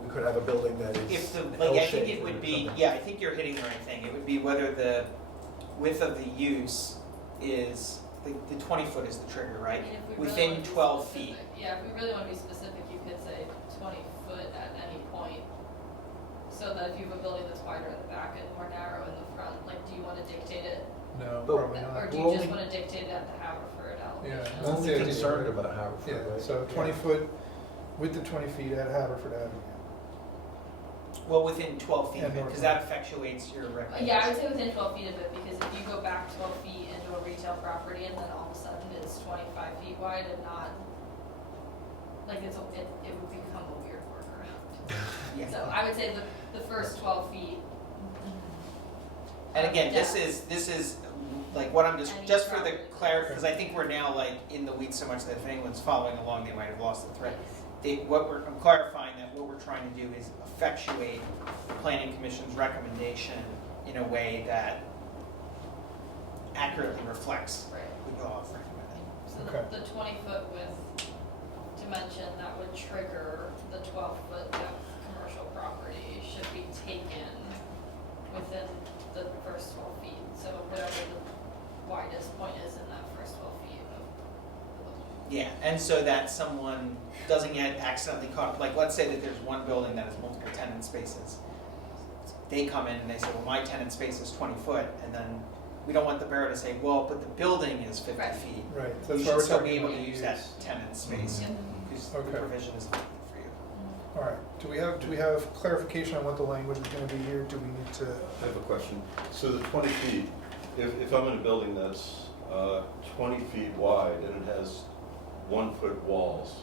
we could have a building that is If the, an like, I think L-shaped it or would be, something. yeah, I think you're hitting the right thing. It would be whether the width of the use is, the 20-foot is the trigger, right? I mean, if we really Within wanna be 12 feet. specific- Yeah, if we really wanna be specific, you could say 20 foot at any point. So that if you have a building that's wider at the back and more narrow in the front, like, do you wanna dictate it? No, But- probably not. Or do We're you just only- wanna dictate it at the Haverford elevation? Yeah, I'm that's only the idea. concerned about Haverford, Yeah, right? so 20 foot, width of 20 feet at Haverford Avenue. Well, within 12 feet, And because north. that effectuates your recommendation. Yeah, I would say within 12 feet of it, because if you go back 12 feet into a retail property and then all of a sudden it's 25 feet wide and not, like, it would become a weird workaround. Yeah. So I would say the first 12 feet. And again, Yeah. this is like what I'm Any just for the property. clarity, because I think we're now like in the weeds so much that if anyone's following along, they might have lost the thread. I'm clarifying that what we're trying to do is effectuate the planning commission's recommendation in a way that accurately reflects Right. what you all have recommended. So Okay. the 20-foot width dimension that would trigger the 12-foot depth commercial property should be taken within the first 12 feet. So whatever the widest point is in that first 12 feet of the building. Yeah, and so that someone doesn't get accidentally caught, like, let's say that there's one building that has multiple tenant spaces. They come in and they say, well, my tenant space is 20 foot, and then we don't want the borough to say, well, but the building is 50 Right. feet. Right, You that's why should we're still talking be able about to use that tenant space, Yep. because the Okay. provision is 50 for you. All right, do we have clarification on what the language is gonna be here? Do we need to? I have a question. So the 20 feet, if I'm in a building that's 20 feet wide and it has 1 foot walls,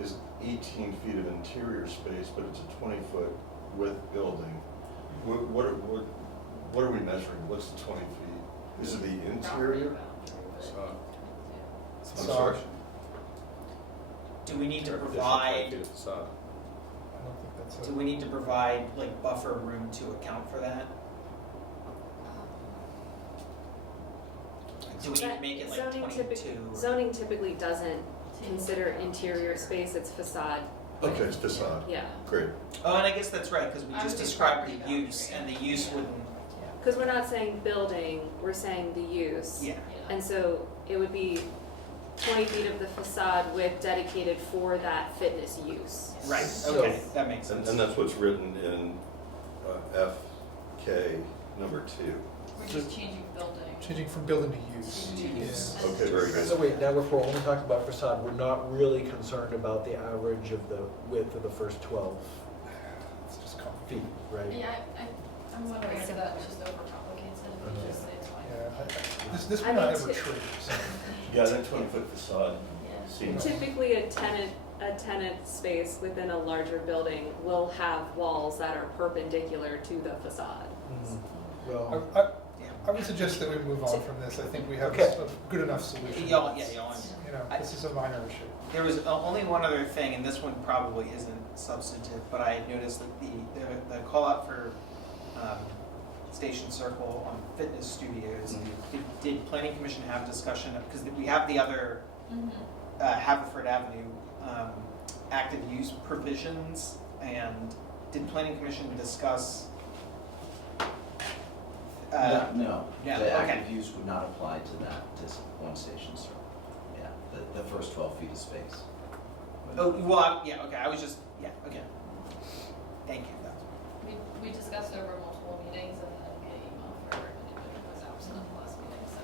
is 18 feet of interior space, but it's a 20-foot width building. What are we measuring? What's the 20 feet? Is it the interior? I'm sorry. Do we need to Additional 20 provide, feet of facade. I don't think that's do we need to provide like buffer room to account for that? Do we need to make it like 22? Zoning typically doesn't consider interior space, it's facade. Okay, it's facade. Yeah, Great. Oh, and I guess that's right, because we I just would do described property the use, and boundary. the use wouldn't, because we're not saying building, we're saying the use. yeah. And so it would be 20 feet of the facade with dedicated for that fitness use. Right, So- okay, that makes And, sense. and that's what's written in FK number 2. We're just changing building. changing from building to use. To use. Yeah. Okay, very good. So wait, now if we're only talking about facade, we're not really concerned about the average of the width of the first 12 It's just feet, right? Yeah, I'm wondering if that just overcomplicates it, if we just say 20. Yeah, this I may not mean, ever to- trigger, so. Yeah, that 20-foot facade Yeah. seems. Typically, a tenant space within a larger building will have walls that are perpendicular to the facade. Well, I would suggest that we move on from this. I think we have Okay. a good enough solution. Y'all, yeah, y'all understand. You know, this is a minor issue. There was only one other thing, and this one probably isn't substantive, but I had noticed that the call out for Station Circle on fitness studios. Did Planning Commission have discussion, because we have the other Haverford Avenue active use provisions, and did Planning Commission discuss? No, yeah, the okay. active use would not apply to that, to one station circle. Yeah, the first 12 feet of space. Oh, well, yeah, okay, I was just, yeah, okay. Thank you. We discussed over multiple meetings and then via email for anybody who was absent at the last meeting, so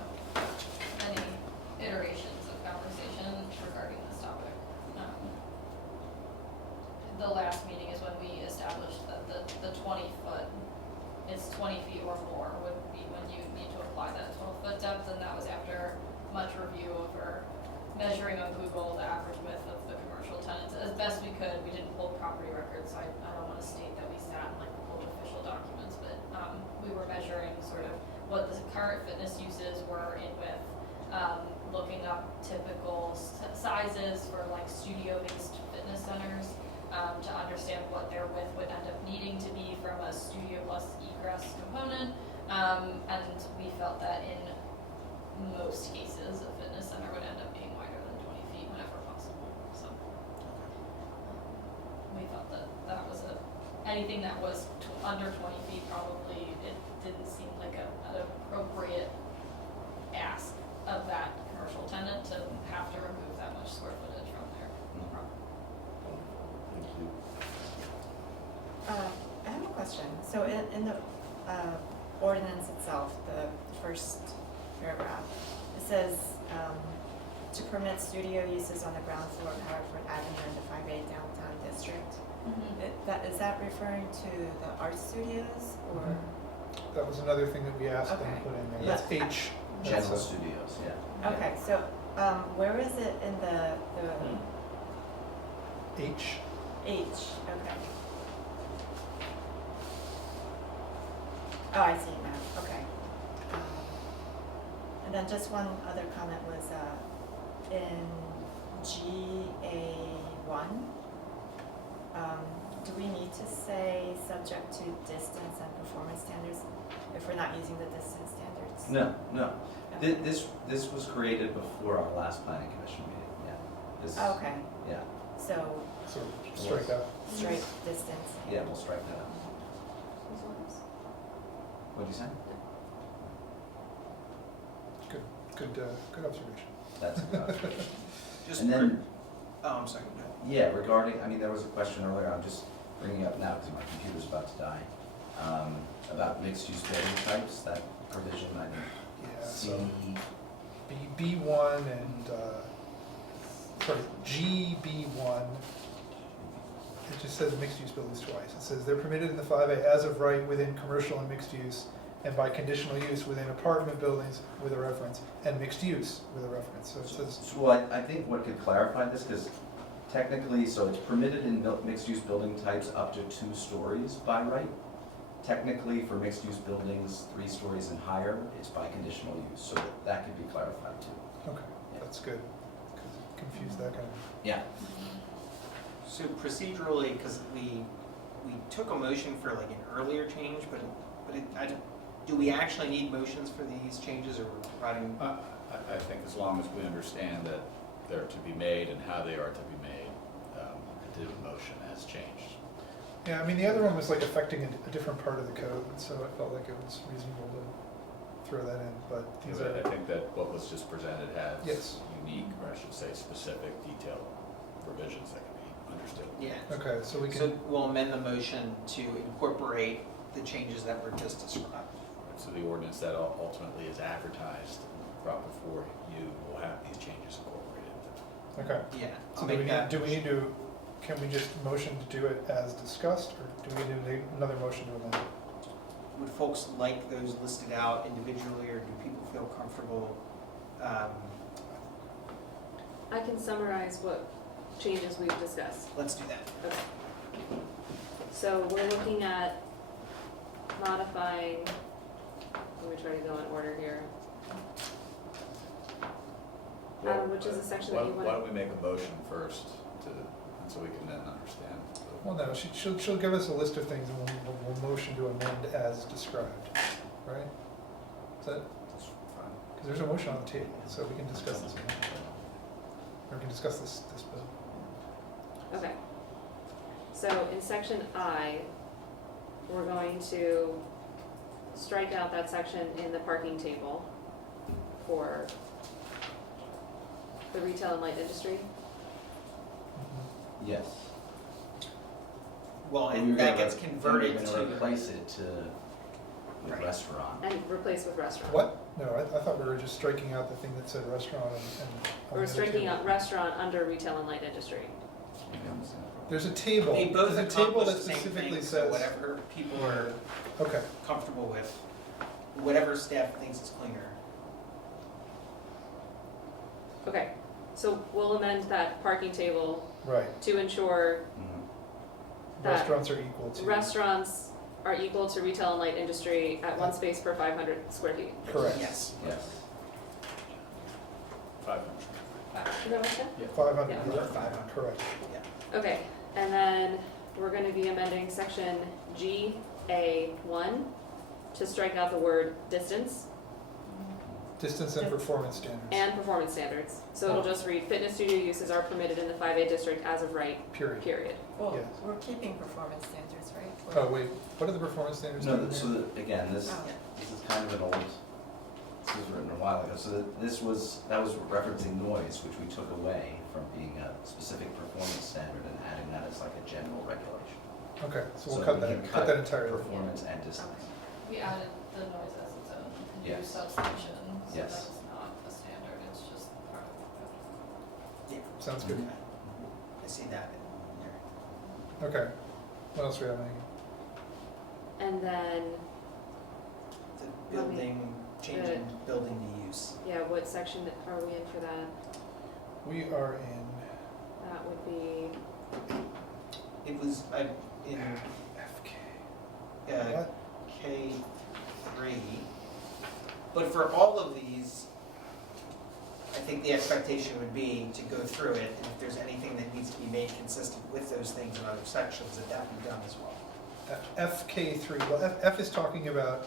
any iterations of conversation regarding this topic. The last meeting is when we established that the 20-foot, it's 20 feet or more would be when you need to apply that 12-foot depth, and that was after much review over measuring on Google the average width of the commercial tenants. As best we could, we didn't pull property records, so I don't want to state that we sat and like pulled official documents, but we were measuring sort of what the current fitness uses were in width, looking up typical sizes for like studio-based fitness centers, to understand what their width would end up needing to be from a studio plus egress component, and we felt that in most cases, a fitness center would end up being wider than 20 feet whenever possible. So we felt that that was a anything that was under 20 feet, probably, it didn't seem like an appropriate ask of that commercial tenant to have to remove that much square footage from their property. Thank you. I have a question. So in the ordinance itself, the first paragraph, it says to permit studio uses on the ground floor of Hartford Avenue in the 5A downtown district. Is that referring to the art studios or? That was another thing that we asked them to Okay. put in there. Yeah. That's H. General That's a- studios, yeah. Okay, so where is it in the H. H? Okay. Oh, I see now. Okay. And then just one other comment was in GA1. Do we need to say subject to distance and performance standards if we're not using the distance standards? No, no. Okay. This was created before our last planning commission meeting, yeah. This, Okay, yeah, so So strike that. straight distance. yeah, we'll strike that out. What'd you say? Good observation. That's a good observation. Just And then, I'm sorry, no. yeah, regarding, I mean, there was a question earlier, I'm just bringing it up now because my computer's about to die, about mixed-use building types, that provision, I think, Yeah, C, so B1 and, sorry, GB1, it just says mixed-use buildings twice. It says they're permitted in the 5A as of right within commercial and mixed use, and by conditional use within apartment buildings with a reference, and mixed use with a reference. So it says, So, well, I think what could clarify this, because technically, so it's permitted in mixed-use building types up to 2 stories by right. Technically, for mixed-use buildings, 3 stories and higher, it's by conditional use, so that could be clarified too. okay, that's good, because it confused that kind of. Yeah. So procedurally, because we took a motion for like an earlier change, but do we actually need motions for these changes, or we're providing? I think as long as we understand that they're to be made and how they are to be made, the motion has changed. Yeah, I mean, the other one was like affecting a different part of the code, so I felt like it was reasonable to throw that in, but these I are, think that what was just presented has Yes. unique, or I should say specific, detailed provisions that can be understood. Yeah. okay, so we So can, we'll amend the motion to incorporate the changes that were just described. So the ordinance that ultimately is advertised, brought before you, will have these changes incorporated. okay. Yeah. So I'll do we make that. need to, can we just motion to do it as discussed, or do we need another motion to amend it? Would folks like those listed out individually, or do people feel comfortable? I can summarize what changes we've discussed. Let's do that. Okay. So we're looking at modifying, let me try to go in order here. Adam, which is the section that you Why want? don't we make a motion first so we can then understand? Well, no, she'll give us a list of things and we'll motion to amend as described, right? Is that, That's fine. because there's a motion on the table, so we can discuss this. Or we can discuss this bill. Okay. So in section I, we're going to strike out that section in the parking table for the retail and light industry. Yes. Well, We and were that gonna gets re- converted we to. were gonna replace it to Right. restaurant. And replace with restaurant. What? No, I thought we were just striking out the thing that said restaurant and. on We're the other striking table. out restaurant under retail and light industry. There's a table. They both There's a table accomplish that the same specifically thing, so says. whatever people are Okay, comfortable with, whatever staff thinks is cleaner. Okay, so we'll amend that parking table right. to ensure Mhm. that Restaurants are equal to. restaurants are equal to retail and light industry at one space per 500 square feet. Correct. Yes. Yes. 500. Is that what I said? 500, Yeah. yeah, 500. correct. Okay, and then we're gonna be amending section GA1 to strike out the word distance. Distance and performance standards. And performance standards. So it'll just read, fitness studio uses are permitted in the 5A district as of right, Period. period. Well, Yes. we're keeping performance standards, right? Oh, wait, what are the performance standards? No, down so here? again, this Oh. is kind of an old, this was written a while ago, so that was referencing noise, which we took away from being a specific performance standard and adding that as like a general regulation. Okay, so we'll So cut we that, can cut that entirely. Performance and distance. We added the noise as its own new Yes. subsection, so Yes. that's not a standard, it's just part of the code. Yeah, Sounds good. I see that in there. Okay, what else do we have? Maggie? And then, The building, changing building to use. yeah, what section are we in for that? We are in That would be, It was in FK. What? K3. But for all of these, I think the expectation would be to go through it, and if there's anything that needs to be made consistent with those things in other sections, that be done as well. FK3, well, F is talking about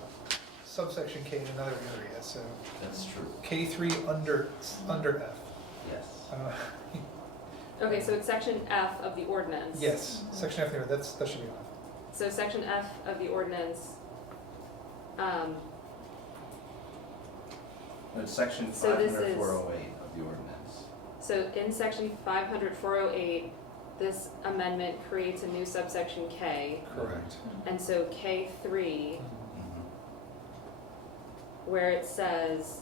subsection K in another area, so That's true, K3 under F. yes. okay, so it's section F of the ordinance. Yes, section F there, that should be off. So section F of the ordinance, No, it's section So this 500, is- 408 of the ordinance. so in section 500-408, this amendment creates a new subsection K, Correct. and so K3, Mhm. where it says,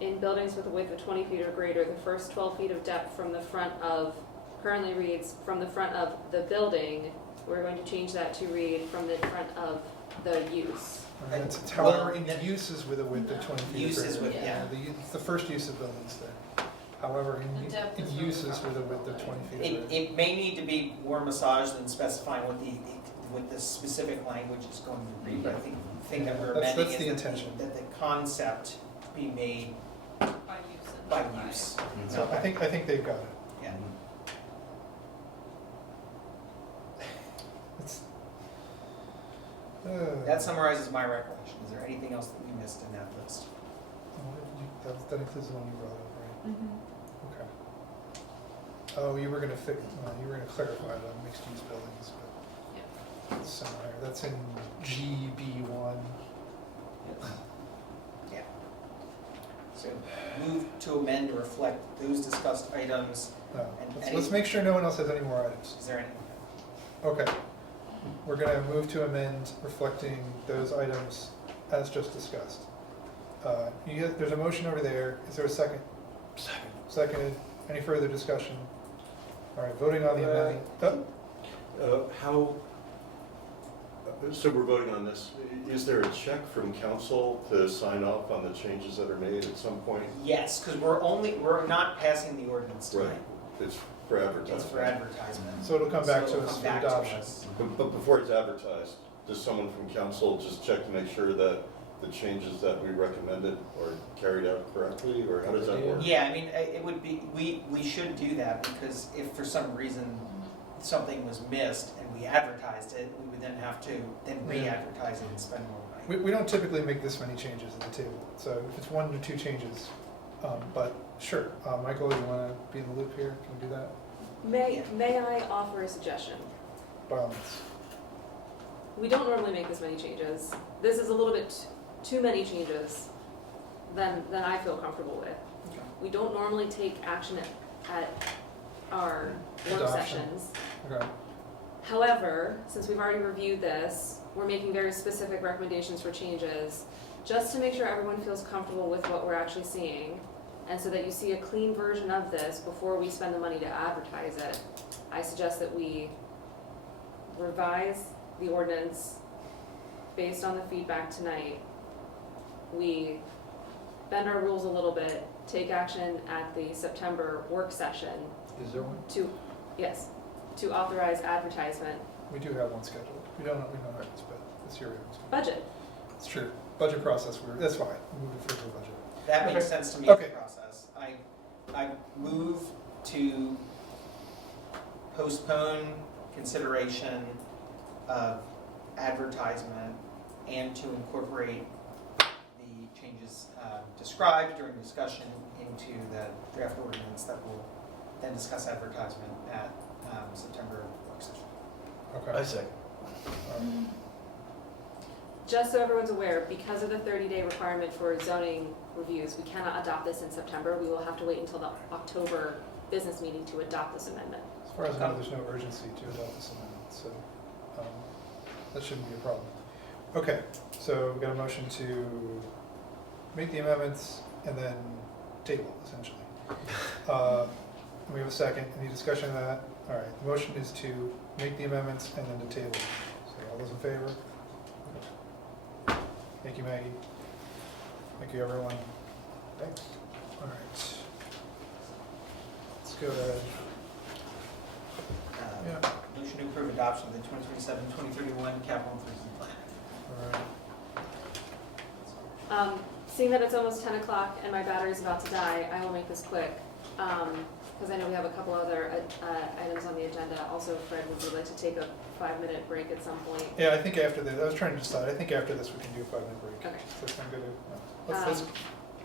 in buildings with a width of 20 feet or greater, the first 12 feet of depth from the front of, currently reads, from the front of the building, we're going to change that to read from the front of the use. It's Well, however, in uses with a width of 20 feet or Uses greater. with, yeah. It's the first use of buildings there. However, The depth in is really uses with a probably width of 20 feet or It, greater. it may need to be more massaged than specifying what the specific language is going to read, but I think that we're That's- amending that's the is intention. that the concept be made By use and by not use. So I think they've got it. Yeah. It's, That summarizes my recollection. Is there anything else that we missed in that list? that includes the one you brought up, right? Mm-hmm. Okay. Oh, you were gonna clarify the mixed use buildings, but it's somewhere. That's in GB1. Yes. Yeah. So move to amend to reflect those discussed items. No, And let's make sure no one else has any more items. Is there any? Okay. We're gonna move to amend reflecting those items as just discussed. There's a motion over there. Is there a second? Seconded. Any further discussion? All right, voting on the amendment. So we're voting on this. Is there a check from council to sign off on the changes that are made at some point? Yes, because we're not passing the ordinance tonight. Right. It's for advertising. It's for advertisement. So it'll come back So to it'll us come for back to adoption. us. But before it's advertised, does someone from council just check to make sure that the changes that we recommended are carried out correctly, or how does that work? Yeah, I mean, it would be, we should do that, because if for some reason something was missed and we advertised it, we would then have to re-advertise it and spend more money. We don't typically make this many changes at the table, so if it's 1 to 2 changes, but sure. Michael, you want to be in the loop here? Can we do that? May I offer a suggestion? By all means. We don't normally make this many changes. This is a little bit too many changes than I feel comfortable with. Okay. We don't normally take action at our work Adoption. sessions. Okay. However, since we've already reviewed this, we're making very specific recommendations for changes, just to make sure everyone feels comfortable with what we're actually seeing, and so that you see a clean version of this before we spend the money to advertise it. I suggest that we revise the ordinance based on the feedback tonight. We bend our rules a little bit, take action at the September work session Is there one? to authorize advertisement. We do have one scheduled. We don't have this, but this year we have one scheduled. Budget. It's true. Budget process, that's fine. We move it further to budget. That Okay. makes sense to me as a Okay. process. I move to postpone consideration of advertisement and to incorporate the changes changes described during discussion into the draft ordinance that we'll then discuss advertisement at September work session. Okay. I say. Just so everyone's aware, because of the 30-day requirement for zoning reviews, we cannot adopt this in September. We will have to wait until the October business meeting to adopt this amendment. As far as I know, there's no urgency to adopt this amendment, so that shouldn't be a problem. Okay, so we got a motion to make the amendments and then table, essentially. We have a second. Any discussion on that? All right, the motion is to make the amendments and then to table. So all those in favor? Thank you, Maggie. Thank you, everyone. Thanks. All right. Let's go ahead. Yeah. Motion to approve adoption of the 2027-2031 capital improvement plan. All right. Seeing that it's almost 10 o'clock and my battery's about to die, I will make this quick. Because I know we have a couple other items on the agenda. Also, Fred, would you like to take a 5-minute break at some point? Yeah, I think after this, I was trying to decide, I think after this we can do a 5-minute break. Okay. So it's not good let's,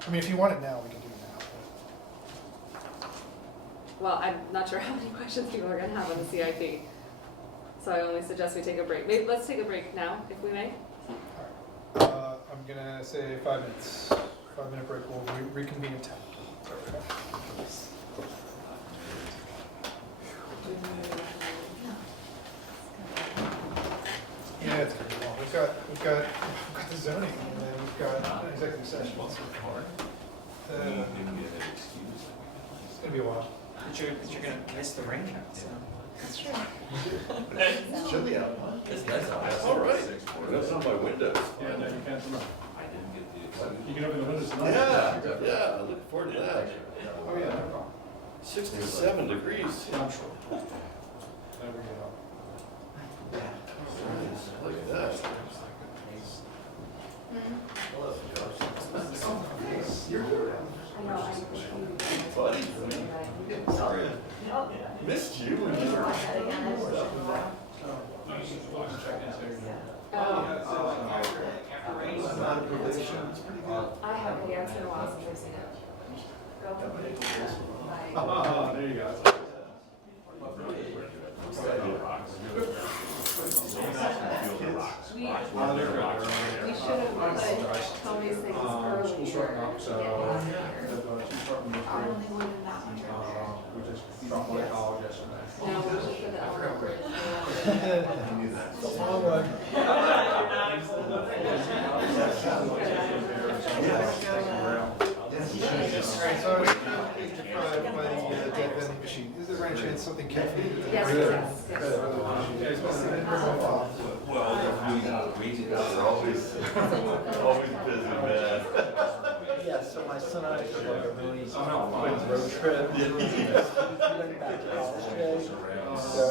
I mean, if you want it now, we can do it now. Well, I'm not sure how many questions people are going to have on the CIP. So I only suggest we take a break. Maybe let's take a break now, if we may. I'm gonna say 5 minutes. 5-minute break, we'll reconvene at 10. Okay. Yeah, it's gonna be long. We've got the zoning, and then we've got an executive session. It's gonna be a while. But you're going to miss the rain. So. It's chilly out, huh? It's nice out. All right. That's on my windows. Yeah, no, you can't. I didn't get the. You can open the windows tonight. Yeah, I look forward to that. Oh, yeah, no problem. 67 degrees. Yeah, I'm sure. There we go. Look at that. Buddy. Sorry. Missed you when you were. I have a it's been a while since I've seen it. Go. There you go. We should have put Tony's things earlier. So, Only one in that one. we just dropped my college yesterday. No, we should put the Eleanor Bridge. The long one. Alright, so I was deprived by the dead vending machine. Is there any chance something caffeine? Yes, Really? yes, yes. Good. Well, they're always busy, man. Yeah, so my son and I took like a really quick road trip. He went back to college today. So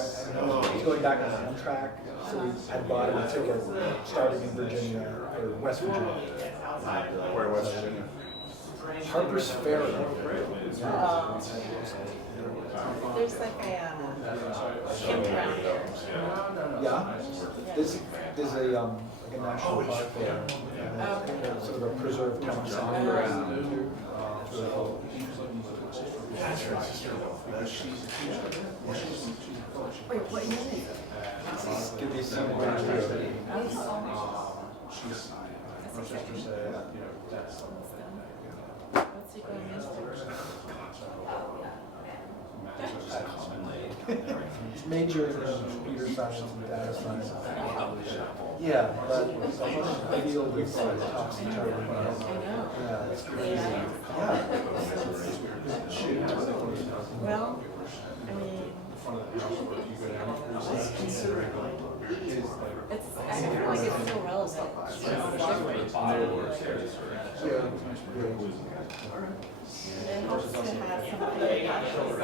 he's going back on Amtrak. So we had bought him a ticket starting in Virginia or West Virginia. Where West Virginia? Harper's Ferry. There's like a campground there. Yeah. There's a like a national park there. And then sort of a preserved town center. Wait, what is it? Could be some What's he going into? It's majoring in computer science and data science. Yeah, but the field is topsy turvy. Yeah, it's crazy. Well, I mean, it's, I feel like it's still relevant. And it helps to have something actually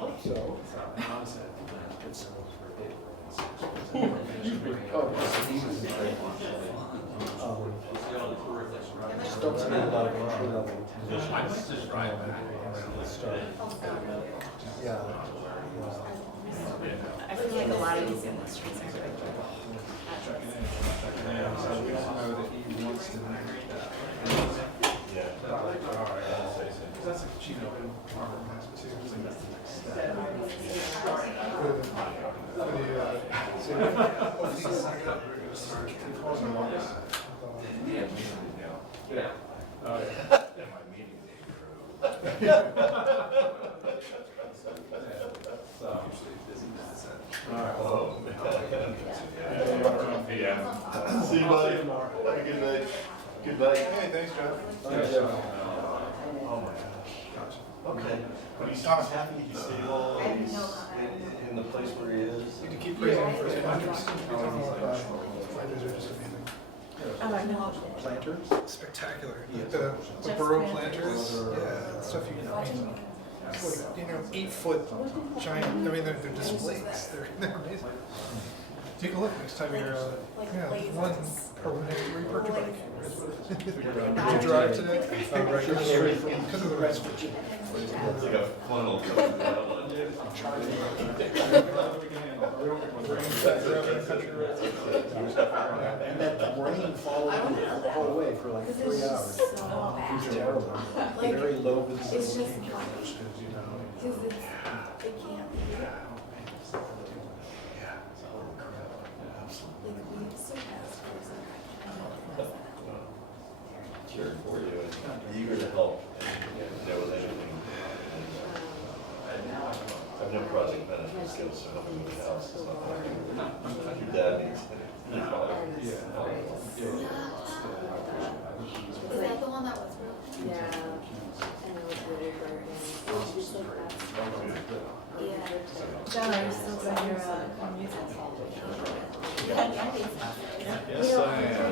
Hope so. Don't see a lot of entry level positions. Yeah. I feel like a lot of these industries are like That's a cheap farmer has too. See you, buddy. Have a good night. Good night. Hey, thanks, John. Oh my gosh. Okay. But he's happy, he's stable, he's in the place where he is. You can keep praising him for his planters. Planters are just amazing. Oh, I know. Planters? Spectacular. The Borough planters, yeah, stuff you can paint. It's like, 8-foot giant, I mean, they're displays, they're amazing. Take a look next time you're, one repurchase bike. Did you drive today? Because of the red switch. It's like a funnel. And that rain followed me the whole way for like 3 hours. It was terrible. Very low visibility. It's just because it can't be. Cheering for you and eager to help and know anything. I've no project management skills, so helping with the house is not like your dad needs it. Is that the one that was real? Yeah, and it was really Yeah. John, are you still doing your music? Yes, I am.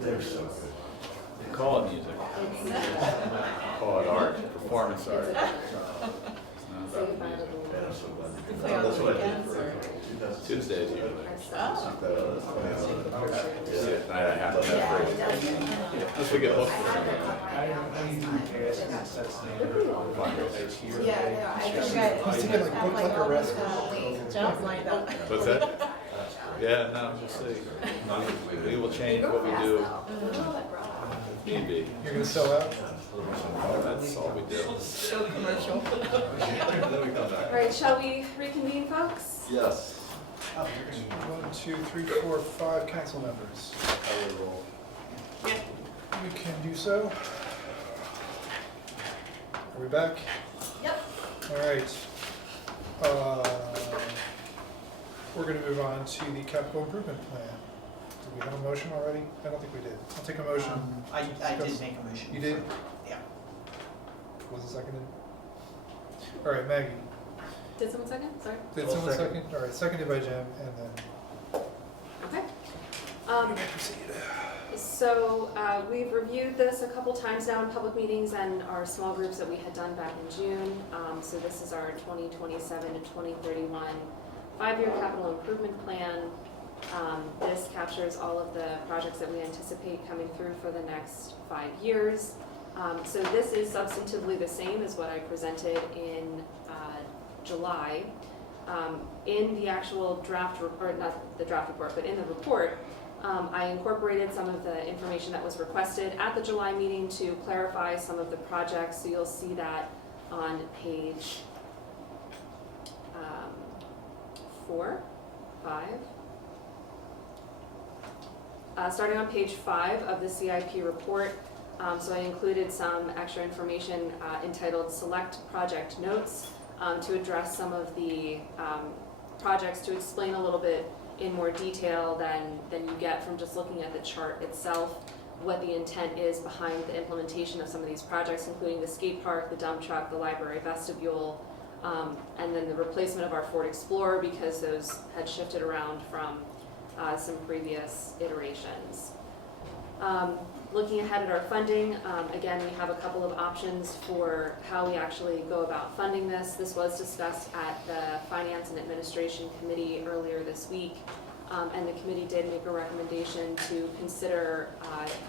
They're so good. They call it music. Call it art, performance art. It's not about music. And I'm so glad You you play on that's what I did weekends for or? 2006. Tuesdays usually. Oh. Yeah, I have to have break. Unless we get booked for something. Yeah, I think He's taking like book like a rest. John's lined up. What's that? Yeah, no, we'll see. We will change what we do. Need be. You're gonna sell out? That's all we do. So commercial. Then we come back. All right, shall we reconvene, folks? Yes. 1, 2, 3, 4, 5 council members. I will roll. You can do so. Are we back? Yep. All right. We're going to move on to the capital improvement plan. Did we have a motion already? I don't think we did. I'll take a motion. I did make a motion. You did? Yeah. Was it seconded? All right, Maggie. Did someone second? Sorry. Did I'll someone second. second? All right, seconded by Jim, and then Okay. you may proceed. So we've reviewed this a couple times now in public meetings and our small groups that we had done back in June. So this is our 2027 to 2031 5-year capital improvement plan. This captures all of the projects that we anticipate coming through for the next 5 years. So this is substantively the same as what I presented in July. In the actual draft report, not the draft report, but in the report, I incorporated some of the information that was requested at the July meeting to clarify some of the projects. So you'll see that on page 4, 5. Starting on page 5 of the CIP report, so I included some extra information entitled Select Project Notes to address some of the projects, to explain a little bit in more detail than you get from just looking at the chart itself, what the intent is behind the implementation of some of these projects, including the skate park, the dump truck, the library vestibule, and then the replacement of our Ford Explorer because those had shifted around from some previous iterations. Looking ahead at our funding, again, we have a couple of options for how we actually go about funding this. This was discussed at the Finance and Administration Committee earlier this week, and the committee did make a recommendation to consider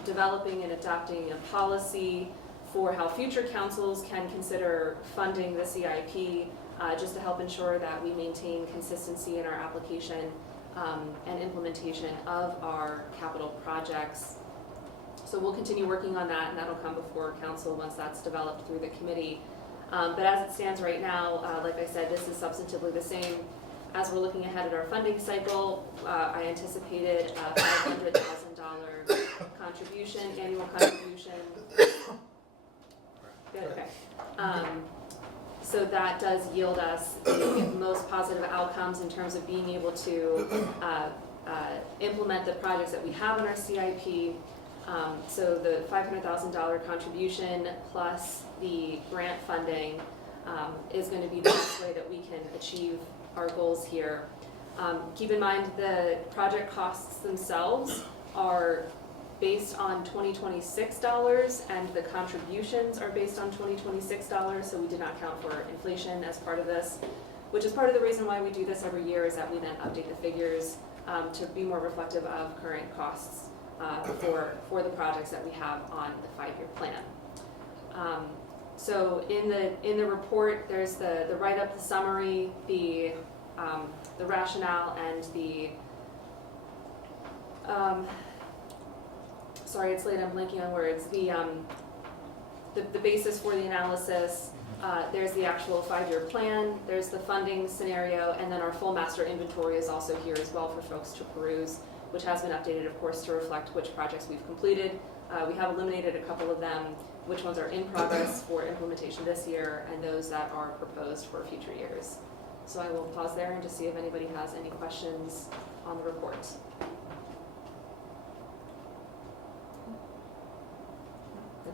developing and adopting a policy for how future councils can consider funding the CIP just to help ensure that we maintain consistency in our application and implementation of our capital projects. So we'll continue working on that, and that'll come before council once that's developed through the committee. But as it stands right now, like I said, this is substantively the same. As we're looking ahead at our funding cycle, I anticipated a $500,000 contribution, annual contribution. Good, okay. So that does yield us the most positive outcomes in terms of being able to implement the projects that we have in our CIP. So the $500,000 contribution plus the grant funding is going to be the best way that we can achieve our goals here. Keep in mind the project costs themselves are based on 2026 dollars, and the contributions are based on 2026 dollars, so we did not count for inflation as part of this, which is part of the reason why we do this every year, is that we then update the figures to be more reflective of current costs for the projects that we have on the 5-year plan. So in the report, there's the write-up, the summary, the rationale, and the sorry, it's late, I'm blanking on words. The basis for the analysis, there's the actual 5-year plan, there's the funding scenario, and then our full master inventory is also here as well for folks to peruse, which has been updated, of course, to reflect which projects we've completed. We have eliminated a couple of them, which ones are in progress for implementation this year, and those that are proposed for future years. So I will pause there and just see if anybody has any questions on the report.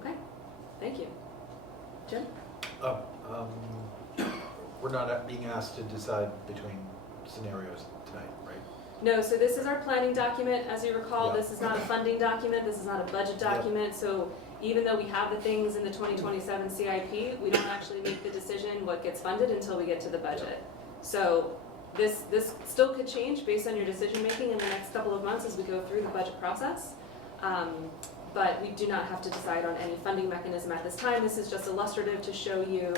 Okay, thank you. Jim? We're not being asked to decide between scenarios tonight, right? No, so this is our planning document. As you recall, Yeah. this is not a funding document, this is not a budget document, so even though we have the things in the 2027 CIP, we don't actually make the decision what gets funded until we get to the budget. So this still could change based on your decision making in the next couple of months as we go through the budget process. But we do not have to decide on any funding mechanism at this time. This is just illustrative to show you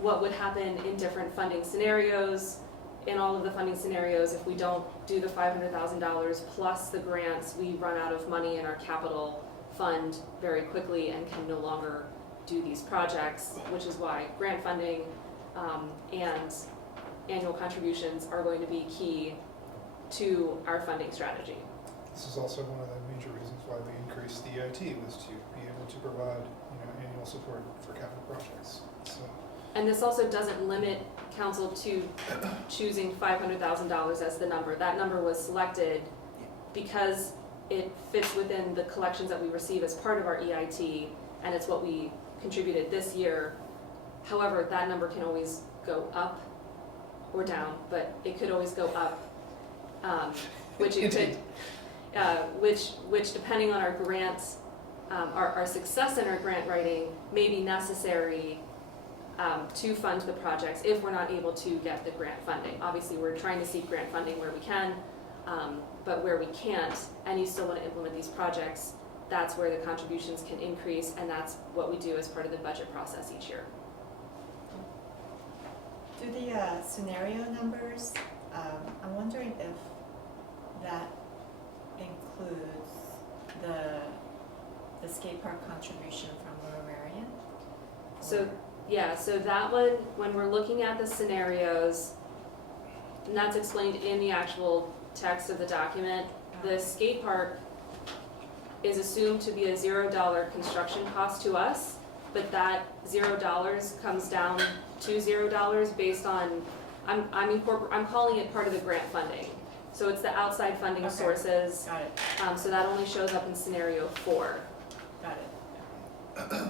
what would happen in different funding scenarios. In all of the funding scenarios, if we don't do the $500,000 plus the grants, we run out of money in our capital fund very quickly and can no longer do these projects, which is why grant funding and annual contributions are going to be key to our funding strategy. This is also one of the major reasons why we increased the EIT, was to be able to provide annual support for capital projects. So. And this also doesn't limit council to choosing $500,000 as the number. That number was selected because it fits within the collections that we receive as part of our EIT, and it's what we contributed this year. However, that number can always go up or down, but it could always go up, which it could, which depending on our grants, our success in our grant writing may be necessary to fund the projects if we're not able to get the grant funding. Obviously, we're trying to seek grant funding where we can, but where we can't, and you still want to implement these projects, that's where the contributions can increase, and that's what we do as part of the budget process each year. Do the scenario numbers, I'm wondering if that includes the skate park contribution from Borough Marion? So, yeah, so that one, when we're looking at the scenarios, and that's explained in the actual text of the document, the skate park is assumed to be a $0 construction cost to us, but that $0 comes down to $0 based on, I'm calling it part of the grant funding. So it's the outside funding sources. Got it. So that only shows up in scenario 4. Got it.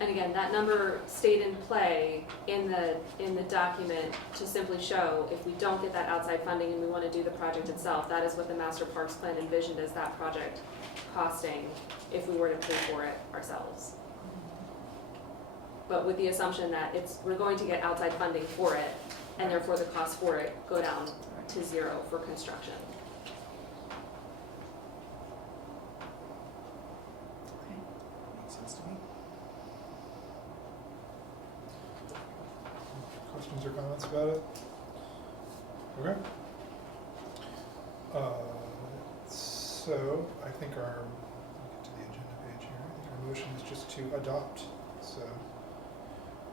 And again, that number stayed in play in the document to simply show if we don't get that outside funding and we want to do the project itself, that is what the Master Parks Plan envisioned as that project costing if we were to pay for it ourselves. But with the assumption that we're going to get outside funding for it, and therefore the costs for it go down to 0 for construction. Okay. comments about it? Okay. So I think let me get to the agenda page here. I think our motion is just to adopt. So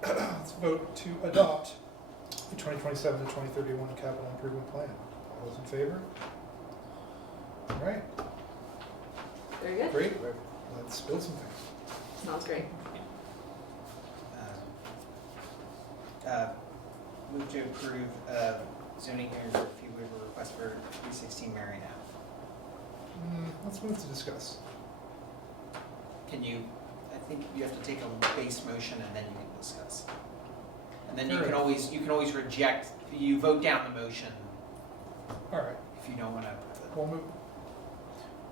let's vote to adopt the 2027 to 2031 capital improvement plan. All those in favor? All right, Very good. great. Let's build some things. Sounds great. Move to approve zoning hearing for fee waiver request for 316 Marion Ave. Let's move to discuss. Can you, I think you have to take a base motion and then you can discuss. And then you can always reject, you vote down the motion All right, if you don't want to. we'll move.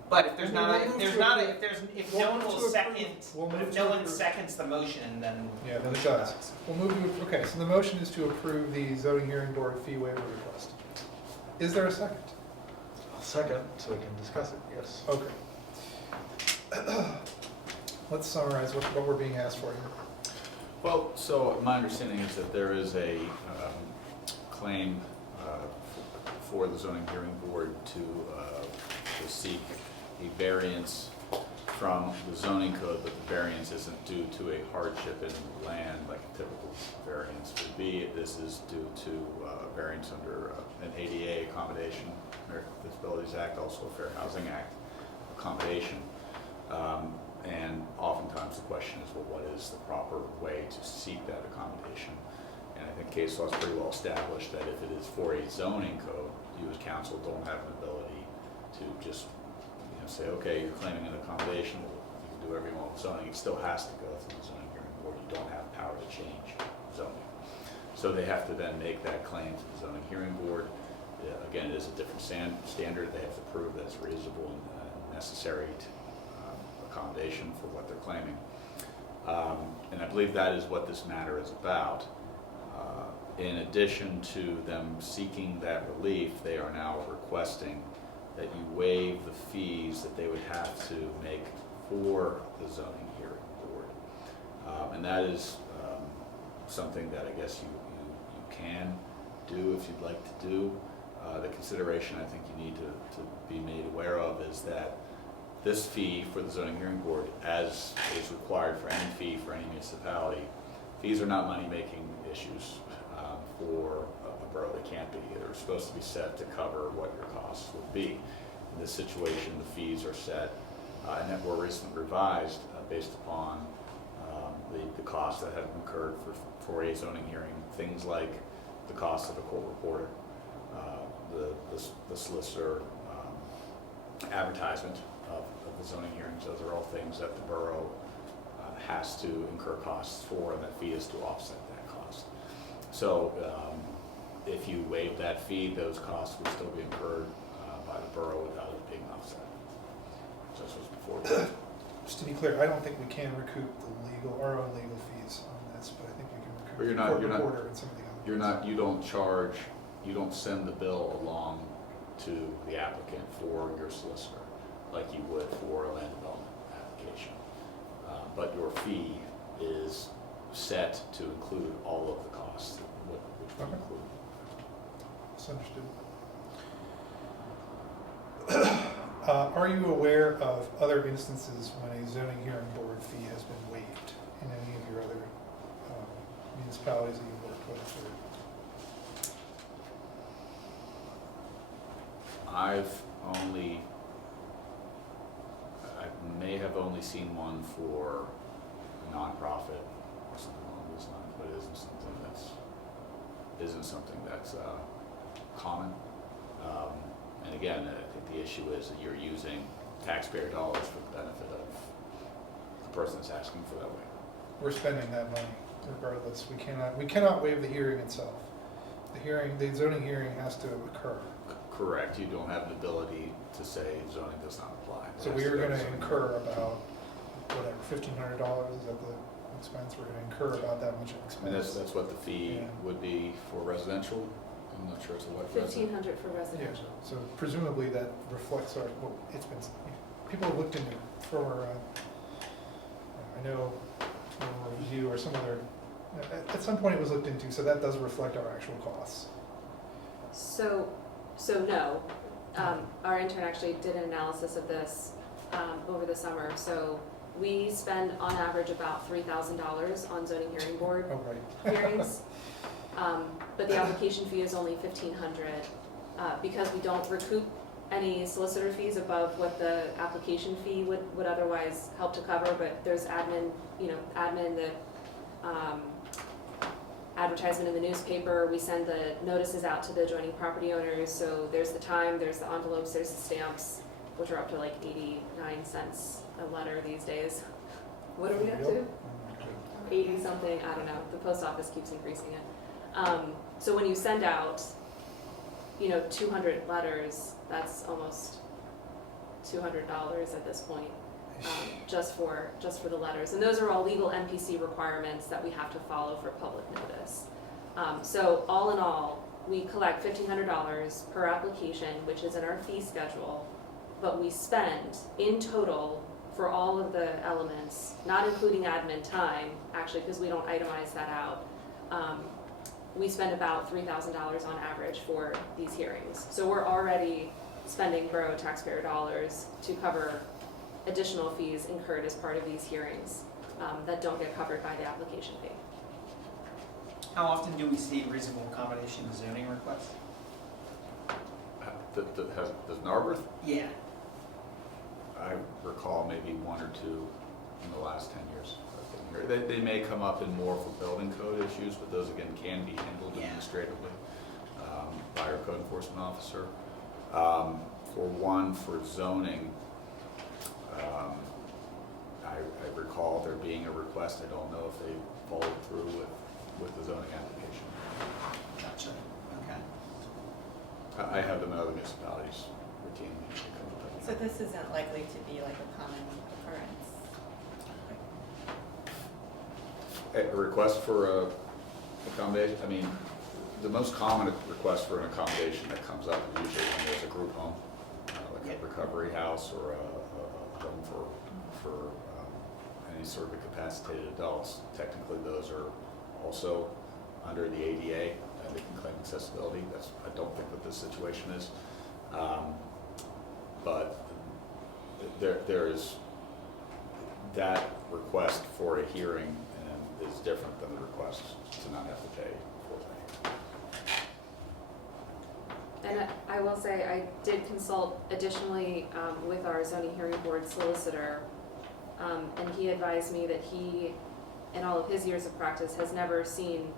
But if there's We'll not, move if there's to not, approve. if We'll no one move will to second, approve. We'll but move if to no one approve. seconds the motion, then. Yeah, the it motion does. dies. We'll move to, okay, so the motion is to approve the zoning hearing board fee waiver request. Is there a second? I'll second, so we can discuss it, yes. Okay. Let's summarize what we're being asked for here. Well, so my understanding is that there is a claim for the zoning hearing board to seek a variance from the zoning code, but the variance isn't due to a hardship in the land like a typical variance would be. This is due to variance under an ADA accommodation, American Disabilities Act, also a Fair Housing Act accommodation. And oftentimes the question is, well, what is the proper way to seek that accommodation? And I think case law is pretty well established that if it is for a zoning code, you as council don't have an ability to just say, okay, you're claiming an accommodation, well, you can do whatever you want with zoning. It still has to go through the zoning hearing board. You don't have power to change zoning. So they have to then make that claim to the zoning hearing board. Again, it is a different standard. They have to prove that it's reasonable and necessary to accommodation for what they're claiming. And I believe that is what this matter is about. In addition to them seeking that relief, they are now requesting that you waive the fees that they would have to make for the zoning hearing board. And that is something that I guess you can do if you'd like to do. The consideration I think you need to be made aware of is that this fee for the zoning hearing board, as is required for any fee for any municipality, fees are not money-making issues for a borough. They can't be. They're supposed to be set to cover what your costs would be. In this situation, the fees are set and that were recently revised based upon the costs that have incurred for a zoning hearing. Things like the cost of a court reporter, the solicitor, advertisement of the zoning hearings. Those are all things that the borough has to incur costs for, and that fee is to offset that cost. So if you waive that fee, those costs would still be incurred by the borough without it being offset. So this was before. Just to be clear, I don't think we can recoup our own legal fees on this, but I think we can recoup But the court reporter and some of the other. You don't send the bill along to the applicant for your solicitor like you would for a land development application. But your fee is set to include all of the costs, which would include. That's understood. Are you aware of other instances when a zoning hearing board fee has been waived in any of your other municipalities that you've worked with? I may have only seen one for a nonprofit or something along those lines, but it isn't something that's common. And again, I think the issue is that you're using taxpayer dollars for the benefit of the person that's asking for that waiver. We're spending that money regardless. We cannot waive the hearing itself. The zoning hearing has to occur. Correct. You don't have an ability to say zoning does not apply. So we are going to incur about, whatever, $1,500, is that the expense? We're going to incur about that much expense. And that's what the fee would be for residential. I'm not sure it's what. $1,500 for residential. Yeah, so presumably that reflects it's been, people have looked into it for, I know, for review or some other At some point it was looked into, so that does reflect our actual costs. So no, our intern actually did an analysis of this over the summer. So we spend on average about $3,000 on zoning hearing board Oh, right. hearings. But the application fee is only $1,500 because we don't recoup any solicitor fees above what the application fee would otherwise help to cover. But there's admin, the advertisement in the newspaper. We send the notices out to the adjoining property owners. So there's the time, there's the envelopes, there's the stamps, which are up to like 89 cents a letter these days. What are we up to? 80 something, I don't know. The post office keeps increasing it. So when you send out, 200 letters, that's almost $200 at this point, just for the letters. And those are all legal MPC requirements that we have to follow for public notice. So all in all, we collect $1,500 per application, which is in our fee schedule, but we spend in total for all of the elements, not including admin time, actually, because we don't itemize that out. We spend about $3,000 on average for these hearings. So we're already spending borough taxpayer dollars to cover additional fees incurred as part of these hearings that don't get covered by the application fee. How often do we see reasonable accommodation zoning requests? Does Narberth? Yeah. I recall maybe one or two in the last 10 years. They may come up in more for building code issues, but those again can be handled administratively by our code enforcement officer. For zoning, I recall there being a request. I don't know if they followed through with the zoning application. Gotcha. Okay. I have them in other municipalities routinely. So this isn't likely to be like a common occurrence? A request for accommodation, the most common request for an accommodation that comes up is usually when there's a group home, like a recovery house or a home for any sort of incapacitated adults. Technically, those are also under the ADA, and they can claim accessibility. I don't think that this situation is. But there is that request for a hearing and is different than the request to not have to pay for that. And I will say I did consult additionally with our zoning hearing board solicitor, and he advised me that he, in all of his years of practice, has never seen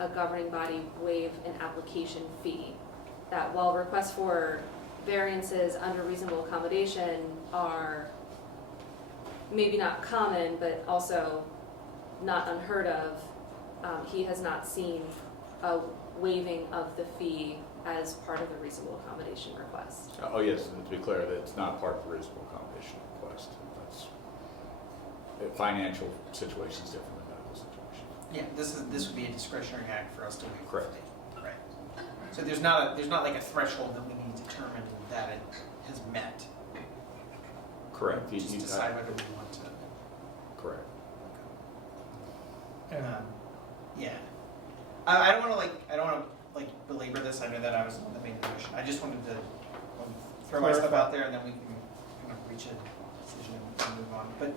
a governing body waive an application fee. That while requests for variances under reasonable accommodation are maybe not common, but also not unheard of, he has not seen a waiving of the fee as part of the reasonable accommodation request. Oh yes, and to be clear, that's not part of the reasonable accommodation request. Financial situation is different than medical situation. Yeah, this would be a discretionary act for us to waive. Correct. Right. So there's not like a threshold that we need to determine that it has met. Correct. Just decide whether we want to. Correct. And Yeah. I don't want to belabor this. I know that I was the one that made the motion. I just wanted to throw my stuff out there, and then we can kind of reach a decision and move on. But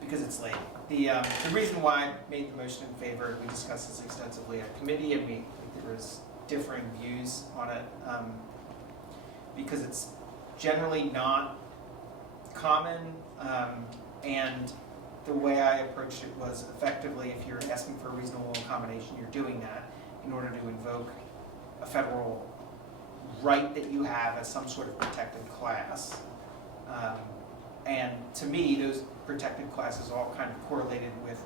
because it's late, the reason why I made the motion in favor, we discussed this extensively at committee, and there was differing views on it, because it's generally not common, and the way I approached it was effectively, if you're asking for a reasonable accommodation, you're doing that in order to invoke a federal right that you have as some sort of protected class. And to me, those protected classes all kind of correlated with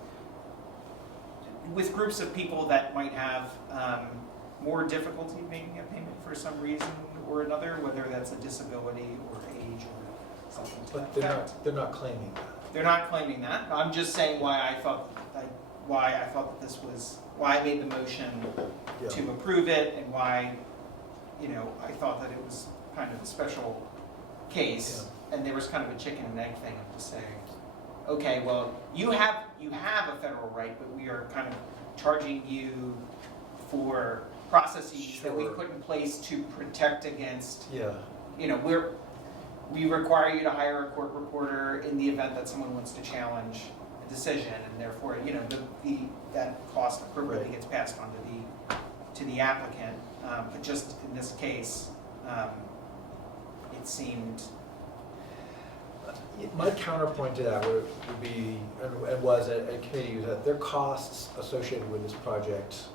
groups of people that might have more difficulty making a payment for some reason or another, whether that's a disability or age or something to that effect. But they're not claiming that. They're not claiming that. I'm just saying why I thought that this was, why I made the motion to approve it, and why, I thought that it was kind of a special case, and there was kind of a chicken and egg thing of just saying, okay, well, you have a federal right, but we are kind of charging you for processes that we Sure. put in place to protect against, Yeah, you know, we require you to hire a court reporter in the event that someone wants to challenge a decision, and therefore, you know, that cost appropriately Right. gets passed on to the applicant. But just in this case, it seemed, my counterpoint to that would be, and was at committee, was that there are costs associated with this project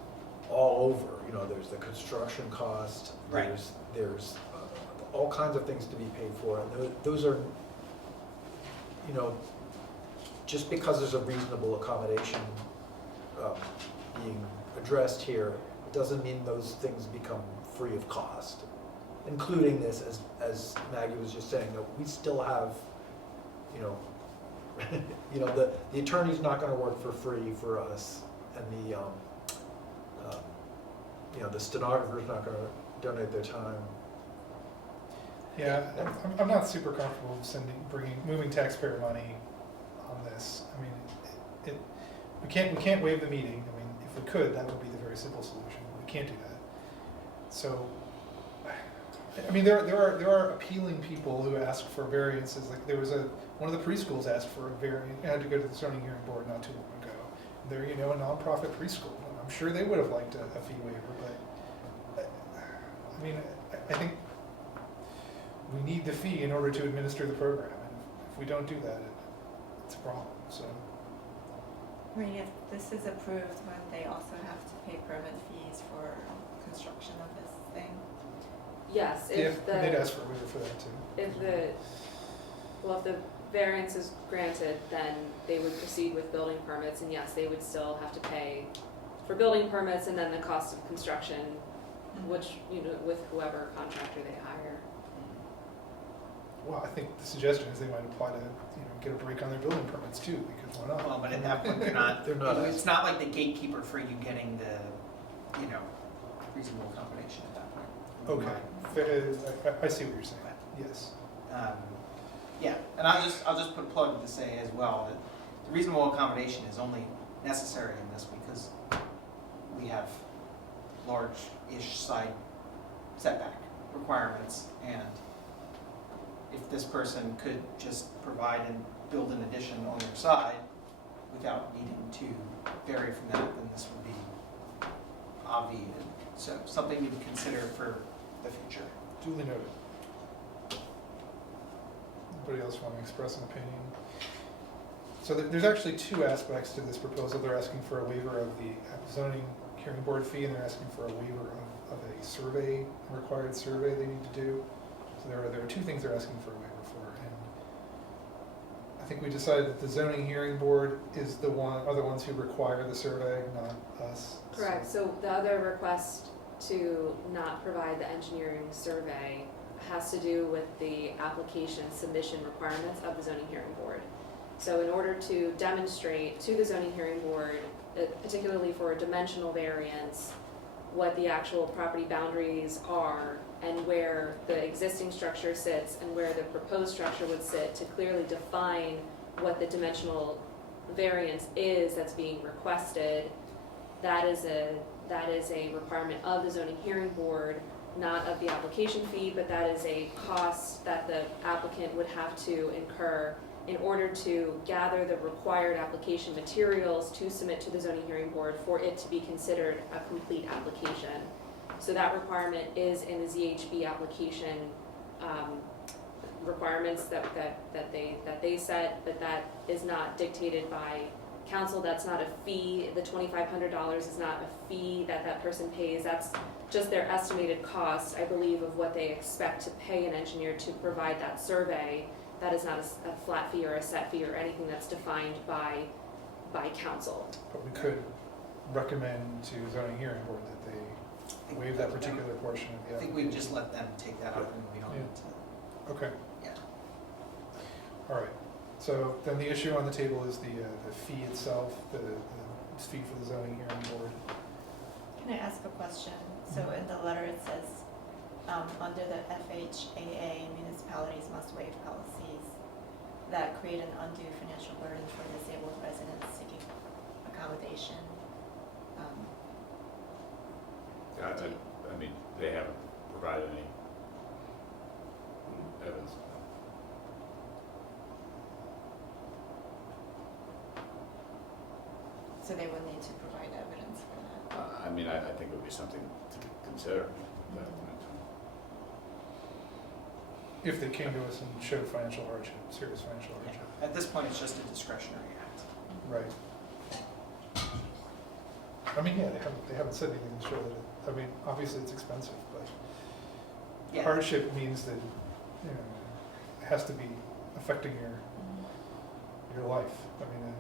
all over. You know, there's the construction cost, Right. there's all kinds of things to be paid for, and those are, you know, just because there's a reasonable accommodation being addressed here, it doesn't mean those things become free of cost, including this, as Maggie was just saying, that we still have, you know, the attorney's not going to work for free for us, and the stenographer's not going to donate their time. Yeah, I'm not super comfortable moving taxpayer money on this. I mean, we can't waive the meeting. I mean, if we could, that would be the very simple solution. We can't do that. So, I mean, there are appealing people who ask for variances. Like there was one of the preschools asked for a variance, had to go to the zoning hearing board not too long ago. They're a nonprofit preschool. I'm sure they would have liked a fee waiver, but I mean, I think we need the fee in order to administer the program, and if we don't do that, it's a problem. So. Right, if this is approved, when they also have to pay permit fees for construction of this thing? Yes, Yeah, they'd ask for a waiver for that too. If the variance is granted, then they would proceed with building permits, and yes, they would still have to pay for building permits and then the cost of construction, which, with whoever contractor they hire. Well, I think the suggestion is they might apply to, get a break on their building permits too, because why not? well, but at that point, they're not, it's not like the gatekeeper for you getting the, reasonable accommodation at that point. Okay, I see what you're saying, yes. Yeah, and I'll just put a plug to say as well that the reasonable accommodation is only necessary in this because we have large-ish side setback requirements, and if this person could just provide and build an addition on their side without needing to vary from that, then this would be obviated. So something you would consider for the future. Duly noted. Anybody else want to express an opinion? So there's actually two aspects to this proposal. They're asking for a waiver of the zoning hearing board fee, and they're asking for a waiver of a survey, a required survey they need to do. So there are two things they're asking for a waiver for, and I think we decided that the zoning hearing board are the ones who require the survey, not us. Correct, so the other request to not provide the engineering survey has to do with the application submission requirements of the zoning hearing board. So in order to demonstrate to the zoning hearing board, particularly for a dimensional variance, what the actual property boundaries are and where the existing structure sits and where the proposed structure would sit, to clearly define what the dimensional variance is that's being requested, that is a requirement of the zoning hearing board, not of the application fee, but that is a cost that the applicant would have to incur in order to gather the required application materials to submit to the zoning hearing board for it to be considered a complete application. So that requirement is in the ZHB application requirements that they set, but that is not dictated by council. That's not a fee. The $2,500 is not a fee that person pays. That's just their estimated cost, I believe, of what they expect to pay an engineer to provide that survey. That is not a flat fee or a set fee or anything that's defined by council. But we could recommend to zoning hearing board that they waive that particular portion of the I think we just let them take that up and we don't need to. Okay. Yeah. All right. So then the issue on the table is the fee itself, the fee for the zoning hearing board. Can I ask a question? So in the letter it says, under the FHAA, municipalities must waive policies that create an undue financial burden for disabled residents seeking accommodation? I mean, they haven't provided any evidence. So they would need to provide evidence for that. I mean, I think it would be something to consider. But, If they came to us and showed financial hardship, serious financial hardship. At this point, it's just a discretionary act. Right. I mean, yeah, they haven't said anything to show that I mean, obviously it's expensive, but Yeah. hardship means that, you know, it has to be affecting your life. I mean,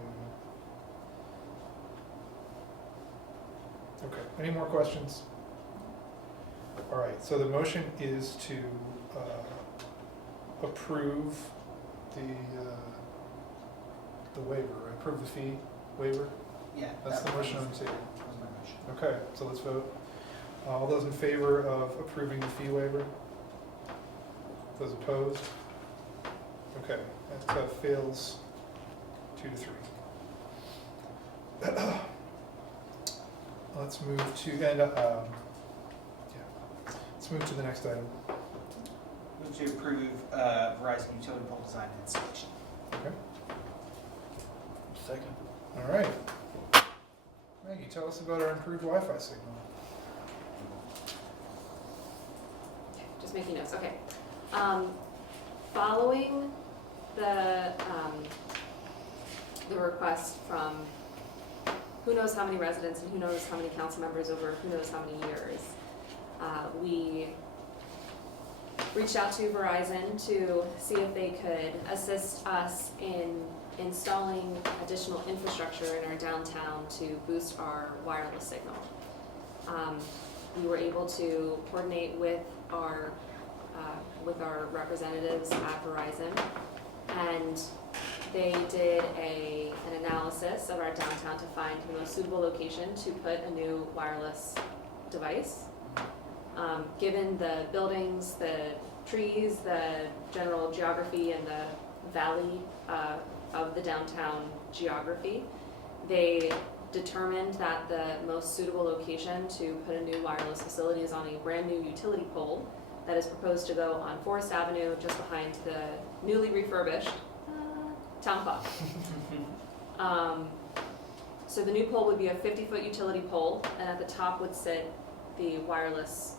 okay, any more questions? All right, so the motion is to approve the waiver, right? Approve the fee waiver? Yeah. That's the that motion on was- the table. that was my motion. Okay, so let's vote. All those in favor of approving the fee waiver? Those opposed? Okay, that fails 2-3. Let's move to, let's move to the next item. Move to approve Verizon utility pole design and installation. Okay, Second. all right. Maggie, tell us about our improved Wi-Fi signal. Just making notes, okay. Following the request from who knows how many residents and who knows how many council members over who knows how many years, we reached out to Verizon to see if they could assist us in installing additional infrastructure in our downtown to boost our wireless signal. We were able to coordinate with our representatives at Verizon, and they did an analysis of our downtown to find the most suitable location to put a new wireless device. Given the buildings, the trees, the general geography, and the valley of the downtown geography, they determined that the most suitable location to put a new wireless facility is on a brand new utility pole that is proposed to go on Forest Avenue just behind the newly refurbished town clock. So the new pole would be a 50-foot utility pole, and at the top would sit the wireless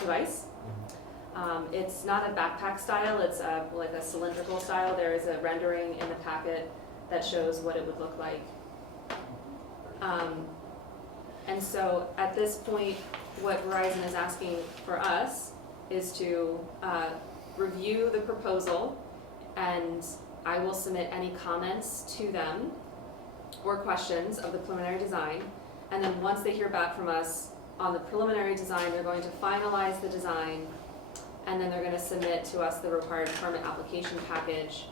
device. It's not a backpack style, it's like a cylindrical style. There is a rendering in the packet that shows what it would look like. And so at this point, what Verizon is asking for us is to review the proposal, and I will submit any comments to them or questions of the preliminary design. And then once they hear back from us on the preliminary design, they're going to finalize the design, and then they're going to submit to us the required permit application package,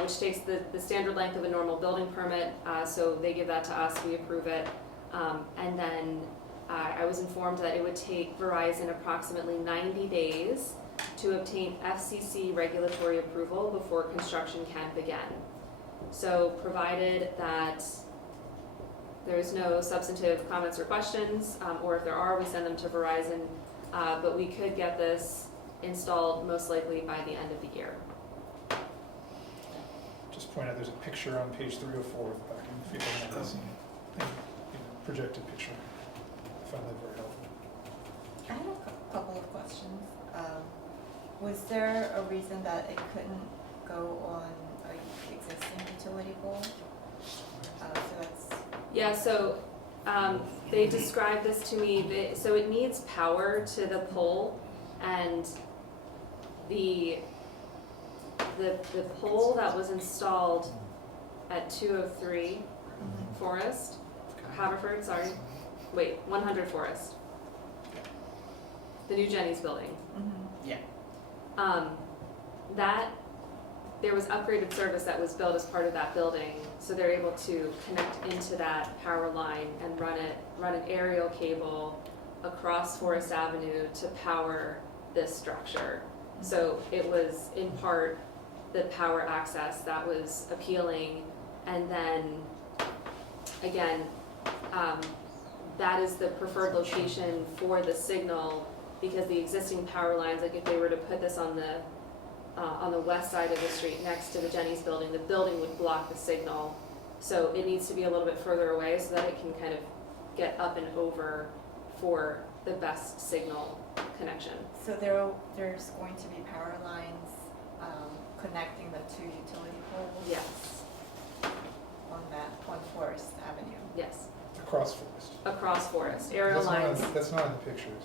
which takes the standard length of a normal building permit. So they give that to us, we approve it. And then I was informed that it would take Verizon approximately 90 days to obtain FCC regulatory approval before construction can begin. So provided that there's no substantive comments or questions, or if there are, we send them to Verizon, but we could get this installed most likely by the end of the year. Just point out, there's a picture on page 304 of the packet, if you haven't seen it. Projected picture. I found that very helpful. I have a couple of questions. Was there a reason that it couldn't go on an existing utility pole? Yeah, so they described this to me. So it needs power to the pole, and the pole that was installed at 203 Forest, Haverford, sorry, wait, 100 Forest, the new Jenny's building. Yeah. That there was upgraded service that was built as part of that building, so they're able to connect into that power line and run an aerial cable across Forest Avenue to power this structure. So it was in part the power access that was appealing, and then again, that is the preferred location for the signal, because the existing power lines, like if they were to put this on the west side of the street next to the Jenny's building, the building would block the signal. So it needs to be a little bit further away so that it can kind of get up and over for the best signal connection. So there's going to be power lines connecting the two utility poles? Yes, on Forest Avenue? yes, Across Forest. across Forest, aerial That's not on- lines. That's not in the pictures.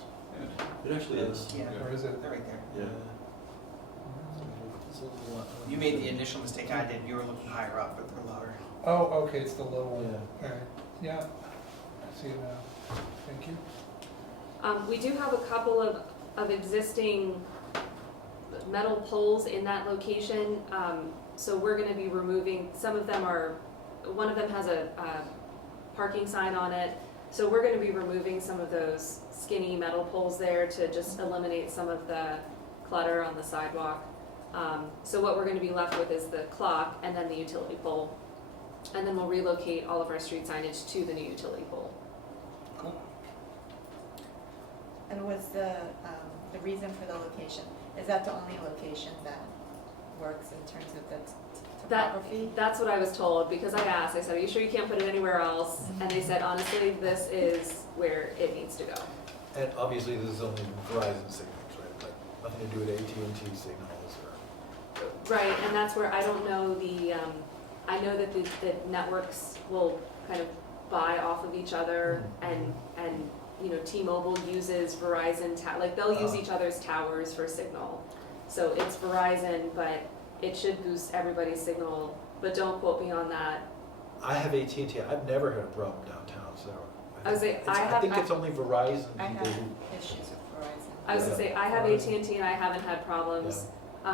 It actually is. Yeah, Or is it? they're right there. Yeah. You made the initial mistake I did, you were looking higher up, but they're lower. Oh, okay, it's the low one. Yeah. All right, yeah, I see it now. Thank you. We do have a couple of existing metal poles in that location. So we're gonna be removing, some of them are, one of them has a parking sign on it. So we're gonna be removing some of those skinny metal poles there to just eliminate some of the clutter on the sidewalk. So what we're gonna be left with is the clock and then the utility pole. And then we'll relocate all of our street signage to the new utility pole. Cool. And was the reason for the location, is that the only location that works in terms of the topography? That's what I was told, because I asked, I said, are you sure you can't put it anywhere else? And they said, honestly, this is where it needs to go. And obviously, this is only Verizon signals, right? Like, nothing to do with AT&T signals or... Right, and that's where I don't know I know that the networks will kind of buy off of each other, and you know, T-Mobile uses Verizon, like they'll use each other's towers for signal. So it's Verizon, but it should boost everybody's signal, but don't quote me on that. I have AT&T. I've never had a problem downtown, so... I would say, I think it's only Verizon I people have who... issues with Verizon. I was gonna say, I have Verizon. AT&T and I haven't had problems.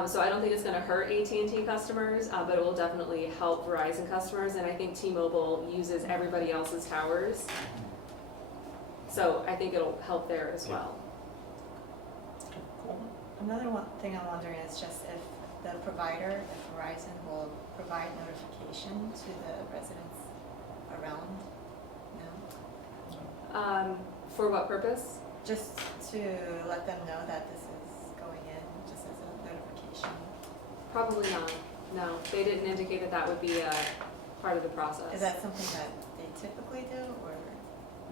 So I don't think it's gonna hurt AT&T customers, but it will definitely help Verizon customers, and I think T-Mobile uses everybody else's towers. So I think it'll help there as well. Cool. Another thing I'm wondering is just if the provider, if Verizon will provide notification to the residents around now? For what purpose? Just to let them know that this is going in, just as a notification. Probably not. No, they didn't indicate that that would be a part of the process. Is that something that they typically do, or?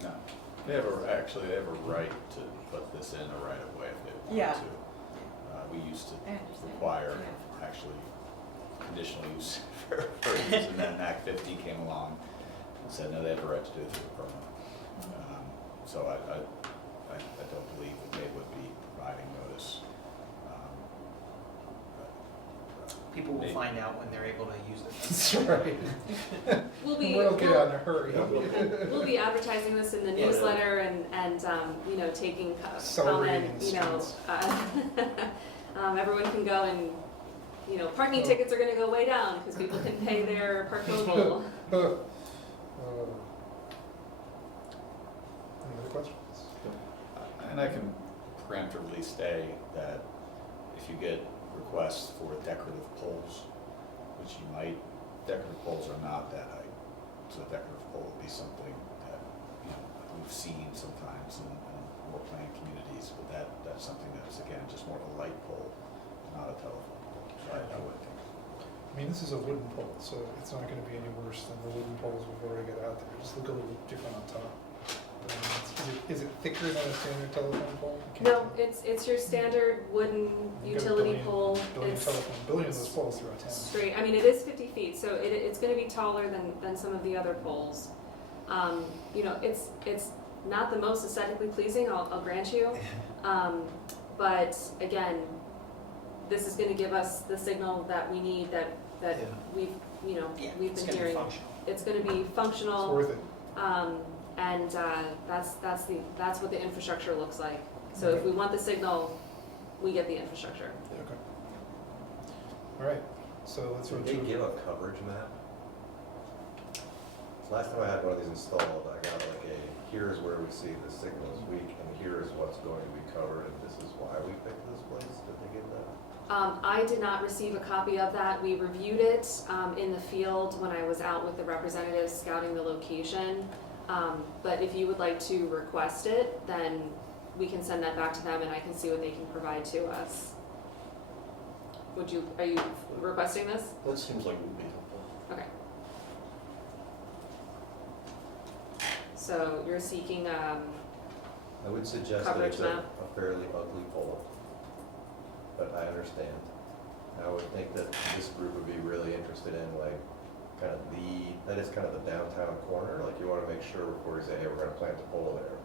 No. They have a right to put this in a right of way if they want Yeah. to. We used to I understand. require Yeah. actually conditional use for use, and then Act 50 came along and said, no, they have a right to do it through a permit. So I don't believe that they would be providing notice. People will Maybe. find out when they're able to use it. That's right. We'll We'll get out in a hurry. we'll be advertising this in the newsletter and you know, taking Celebrating comment, the you know, streets. everyone can go and, you know, parking tickets are gonna go way down because people can pay their park mobile. Any other questions? And I can preemptively say that if you get requests for decorative poles, which you might, decorative poles are not that height. So a decorative pole would be something that, you know, we've seen sometimes in more planned communities, but that's something that's, again, just more of a light pole, not a telephone pole. So I would think. I mean, this is a wooden pole, so it's not gonna be any worse than the wooden poles we've already got out there. Just look a little different on top. Is it thicker than a standard telephone pole? I can't No, tell. it's your standard wooden You've got a utility billion- pole. It's billion of those poles throughout town. straight. I mean, it is 50 feet, so it's going to be taller than some of the other poles. You know, it's not the most aesthetically pleasing, I'll grant you. But again, this is going to give us the signal that we need, that Yeah. we've Yeah, we've it's been gonna be hearing. functional. It's going to be It's functional. worth it. And that's what the infrastructure looks like. So if we want the signal, we get the infrastructure. Okay. All right, so let's Did go they to. give a coverage map? So last time I had one of these installed, I got like here's where we see the signal is weak, and here is what's going to be covered, and this is why we picked this place. Did they give that? I did not receive a copy of that. We reviewed it in the field when I was out with the representatives scouting the location. But if you would like to request it, then we can send that back to them and I can see what they can provide to us. Are you requesting this? That seems like it would be helpful. Okay. So you're seeking, I would suggest that Coverage it's map. a fairly ugly pole, but I understand. I would think that this group would be really interested in like, that is kind of the downtown corner, like you wanna make sure before you say, hey, we're gonna plant a pole there,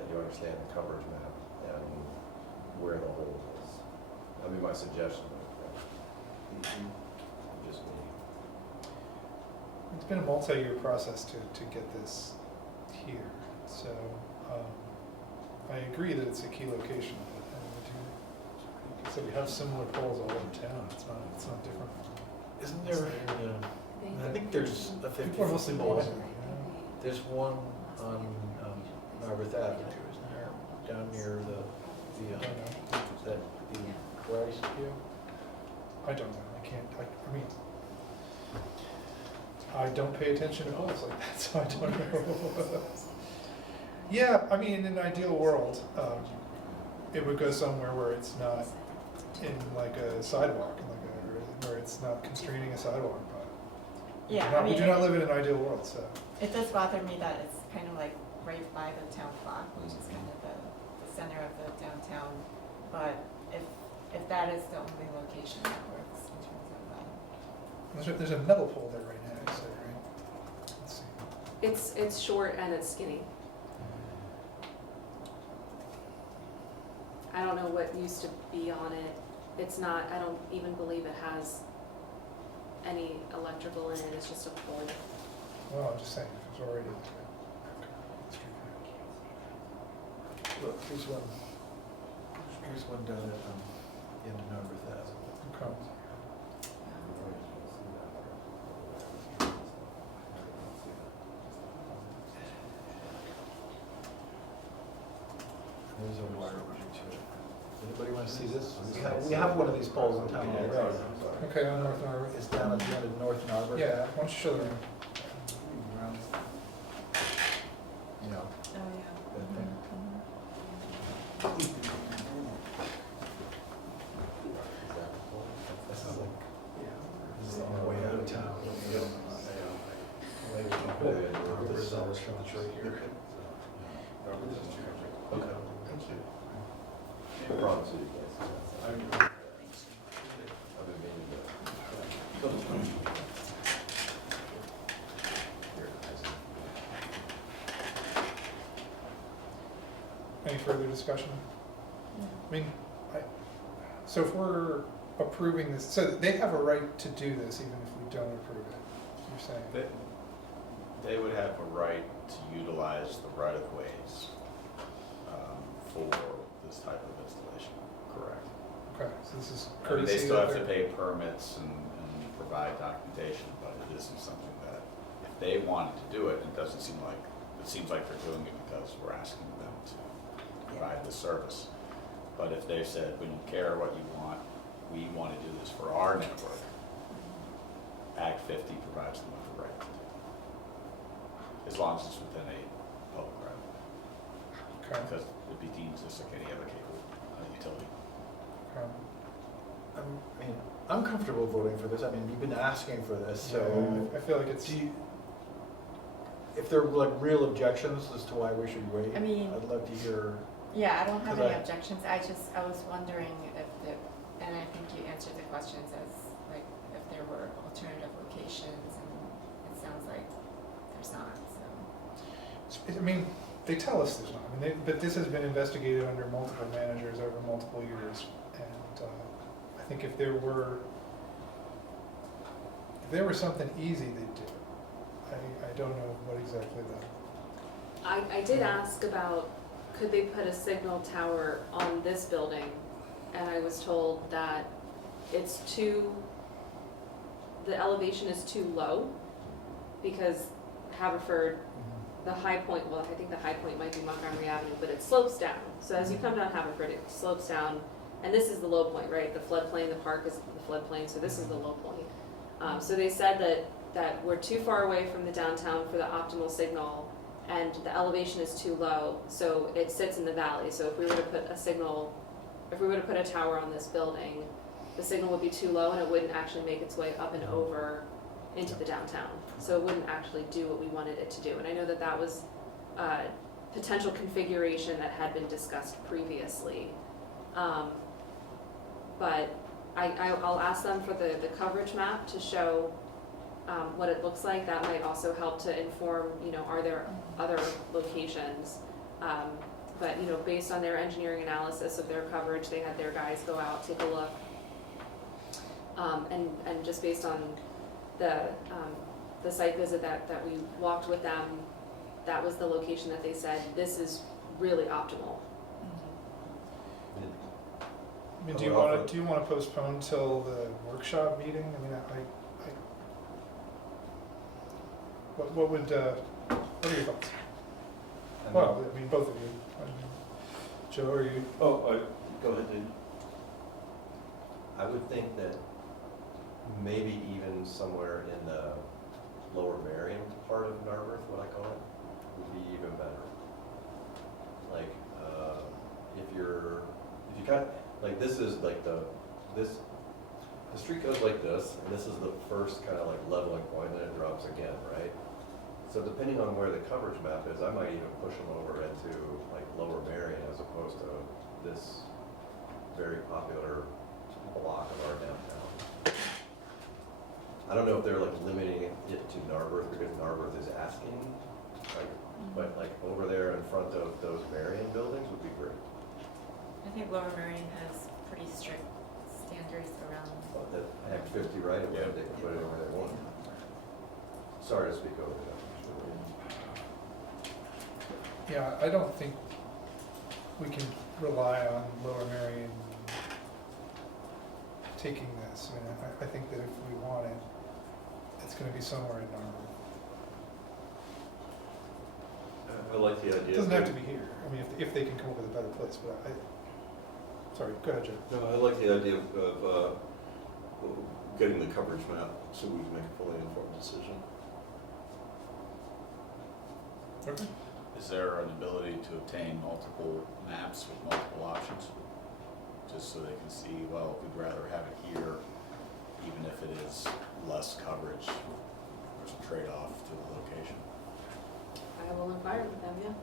that you understand the coverage map and where the hole is. That'd be my suggestion. Just me. It's been a multi-year process to get this here, so I agree that it's a key location. So we have similar poles all over town. It's not different. Isn't there, I think there's a 50 People are mostly pole. buying, you know? There's one on Narberth Avenue, isn't there? Down near the karate studio? I don't know. I mean, I don't pay attention to poles like that, so I don't know. Yeah, I mean, in an ideal world, it would go somewhere where it's not in like a sidewalk, where it's not constraining a sidewalk. But Yeah, we do not live in an ideal world, so. It does bother me that it's kind of like right by the town clock, which is kind of the center of the downtown. But if that is the only location that works in terms of that. There's a metal pole there right now, so, right? Let's see. it's short and it's skinny. I don't know what used to be on it. It's not, I don't even believe it has any electrical in it. It's just a pole. Well, I'm just saying, if it's already. Look, here's one down at, in Narberth Avenue. Okay. There's a wire running to it. Anybody want to see this? We have one of these poles in town already. Okay, on North Narberth. It's down at the end of North Narberth. Yeah, why don't you show them? You know, Oh, yeah. that thing. This is on the way out of town. Okay. Thank you. I promise you guys. I've been meaning to. Any further discussion? I mean, so if we're approving this, so they have a right to do this even if we don't approve it, you're saying? They would have a right to utilize the right-of-ways for this type of installation, correct? Okay, so this is I mean, courtesy. they still have to that pay permits and provide documentation, but it isn't something that, if they wanted to do it, it seems like they're doing it because we're asking them to provide the service. But if they said, we don't care what you want, we want to do this for our network, Act 50 provides them with the right to do it. As long as it's within a public right. Okay. Because it'd be deemed just like any other cable utility. Okay. I mean, I'm comfortable voting for this. I mean, you've been asking for this, so. Yeah, I feel like it's. If there are like real objections as to why we should wait, I mean- I'd love to hear. Yeah, I don't have 'Cause any I- objections. I was wondering if and I think you answered the questions as like if there were alternative locations, and it sounds like there's not, so. I mean, they tell us there's not. I mean, but this has been investigated under multiple managers over multiple years, and I think if there were something easy, they'd do it. I don't know what exactly that. I did ask about, could they put a signal tower on this building? And I was told that the elevation is too low, because Haverford, the high point, I think the high point might be Montgomery Avenue, but it slopes down. So as you come down Haverford, it slopes down, and this is the low point, right? The floodplain, the park is the floodplain, so this is the low point. So they said that we're too far away from the downtown for the optimal signal, and the elevation is too low, so it sits in the valley. So if we were to put a tower on this building, the signal would be too low and it wouldn't actually make its way up and over into the downtown. So it wouldn't actually do what we wanted it to do. And I know that was a potential configuration that had been discussed previously. But I'll ask them for the coverage map to show what it looks like. That might also help to inform, are there other locations? But based on their engineering analysis of their coverage, they had their guys go out, take a look. And just based on the site visit that we walked with them, that was the location that they said, this is really optimal. I mean, do you want to postpone till the workshop meeting? I mean, what are your thoughts? Well, I mean, both of you. Joe, are you? Oh, go ahead, Dean. I would think that maybe even somewhere in the Lower Marion part of Narberth, what I call it, would be even better. Like, if you kind of, like, this is like the street goes like this, and this is the first kind of like leveling point, and then it drops again, right? So depending on where the coverage map is, I might even push them over into like Lower Marion as opposed to this very popular block of our downtown. I don't know if they're like limiting it to Narberth because Narberth is asking, like, but like over there in front of those Marion buildings would be great. I think Lower Marion has pretty strict standards around. Well, that Act 50 right away, they can put it where they want. Sorry to speak over that. Yeah, I don't think we can rely on Lower Marion taking this. I mean, I think that if we want it, it's going to be somewhere in Narberth. I like the idea. It doesn't have to be here. I mean, if they can come up with a better place, but sorry, go ahead, Joe. No, I like the idea of getting the coverage map so we can make a fully informed decision. Okay. Is there an ability to obtain multiple maps with multiple options? Just so they can see, well, we'd rather have it here, even if it is less coverage. There's a trade-off to the location. I will inquire with them, yeah.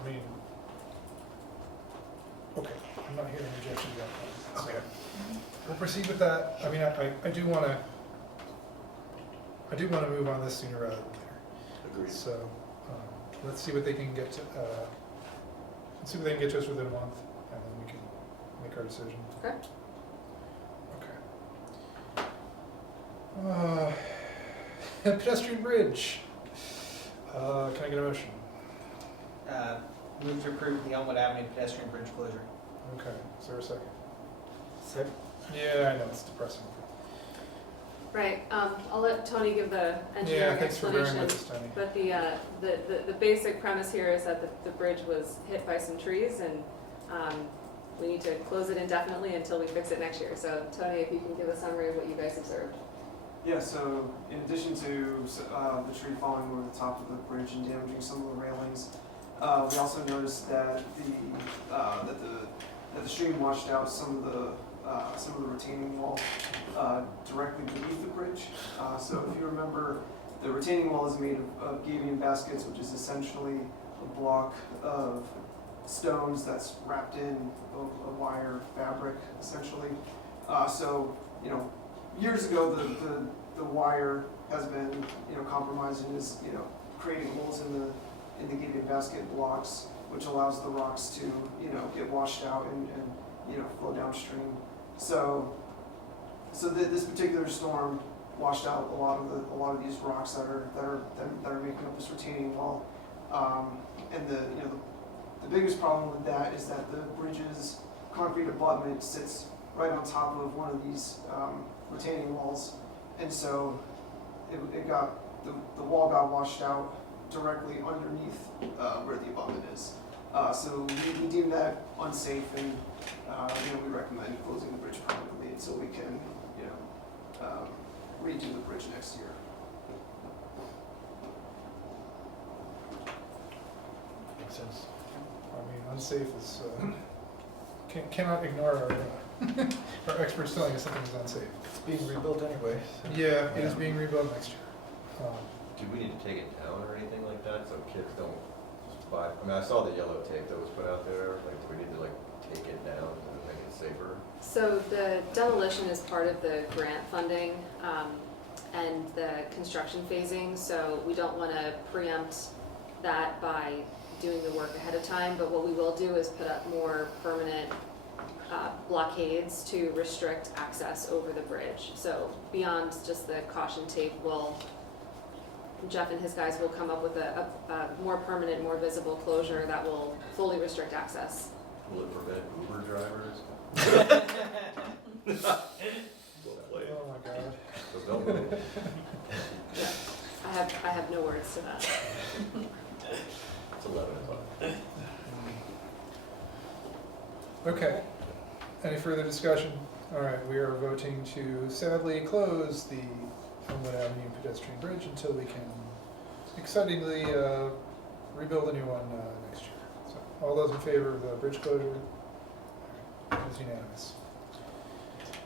I mean, okay, I'm not hearing objection to that. Okay. We'll proceed with that. I mean, I do want to move on this sooner rather than later. Agreed. So let's see what they can get to. Let's see what they can get to us within a month, and then we can make our decision. Okay. Okay. Pedestrian bridge. Can I get a motion? Move to approve the Elmwood Avenue pedestrian bridge closure. Okay. Is there a second? Second. Yeah, I know it's depressing. Right, I'll let Tony give the engineering Yeah, thanks for bearing explanation. with us, Tony. But the basic premise here is that the bridge was hit by some trees, and we need to close it indefinitely until we fix it next year. So Tony, if you can give a summary of what you guys observed. Yeah, so in addition to the tree falling over the top of the bridge and damaging some of the railings, we also noticed that the stream washed out some of the retaining wall directly beneath the bridge. So if you remember, the retaining wall is made of gabion baskets, which is essentially a block of stones that's wrapped in a wire fabric, essentially. So years ago, the wire has been compromised and is creating holes in the gabion basket blocks, which allows the rocks to get washed out and flow downstream. So this particular storm washed out a lot of these rocks that are making up this retaining wall. And the biggest problem with that is that the bridge's concrete abutment sits right on top of one of these retaining walls, and so the wall got washed out directly underneath where the abutment is. So we deem that unsafe, and we recommend closing the bridge permanently until we can redo the bridge next year. Makes sense. I mean, unsafe is, cannot ignore our, our experts telling us something is unsafe. It's being rebuilt anyway. So. Yeah, it is being rebuilt next year. Do we need to take it down or anything like that, so kids don't just buy, I mean, I saw the yellow tape that was put out there, like, do we need to like take it down to make it safer? So the demolition is part of the grant funding and the construction phasing, so we don't want to preempt that by doing the work ahead of time, but what we will do is put up more permanent blockades to restrict access over the bridge. So beyond just the caution tape, Jeff and his guys will come up with a more permanent, more visible closure that will fully restrict access. Will it prevent Uber drivers? Oh my God. So don't move. I have no words to that. It's 11 o'clock. Okay. Any further discussion? All right, we are voting to sadly close the Elmwood Avenue pedestrian bridge until we can excitingly rebuild a new one next year. So, all those in favor of the bridge closure? It is unanimous.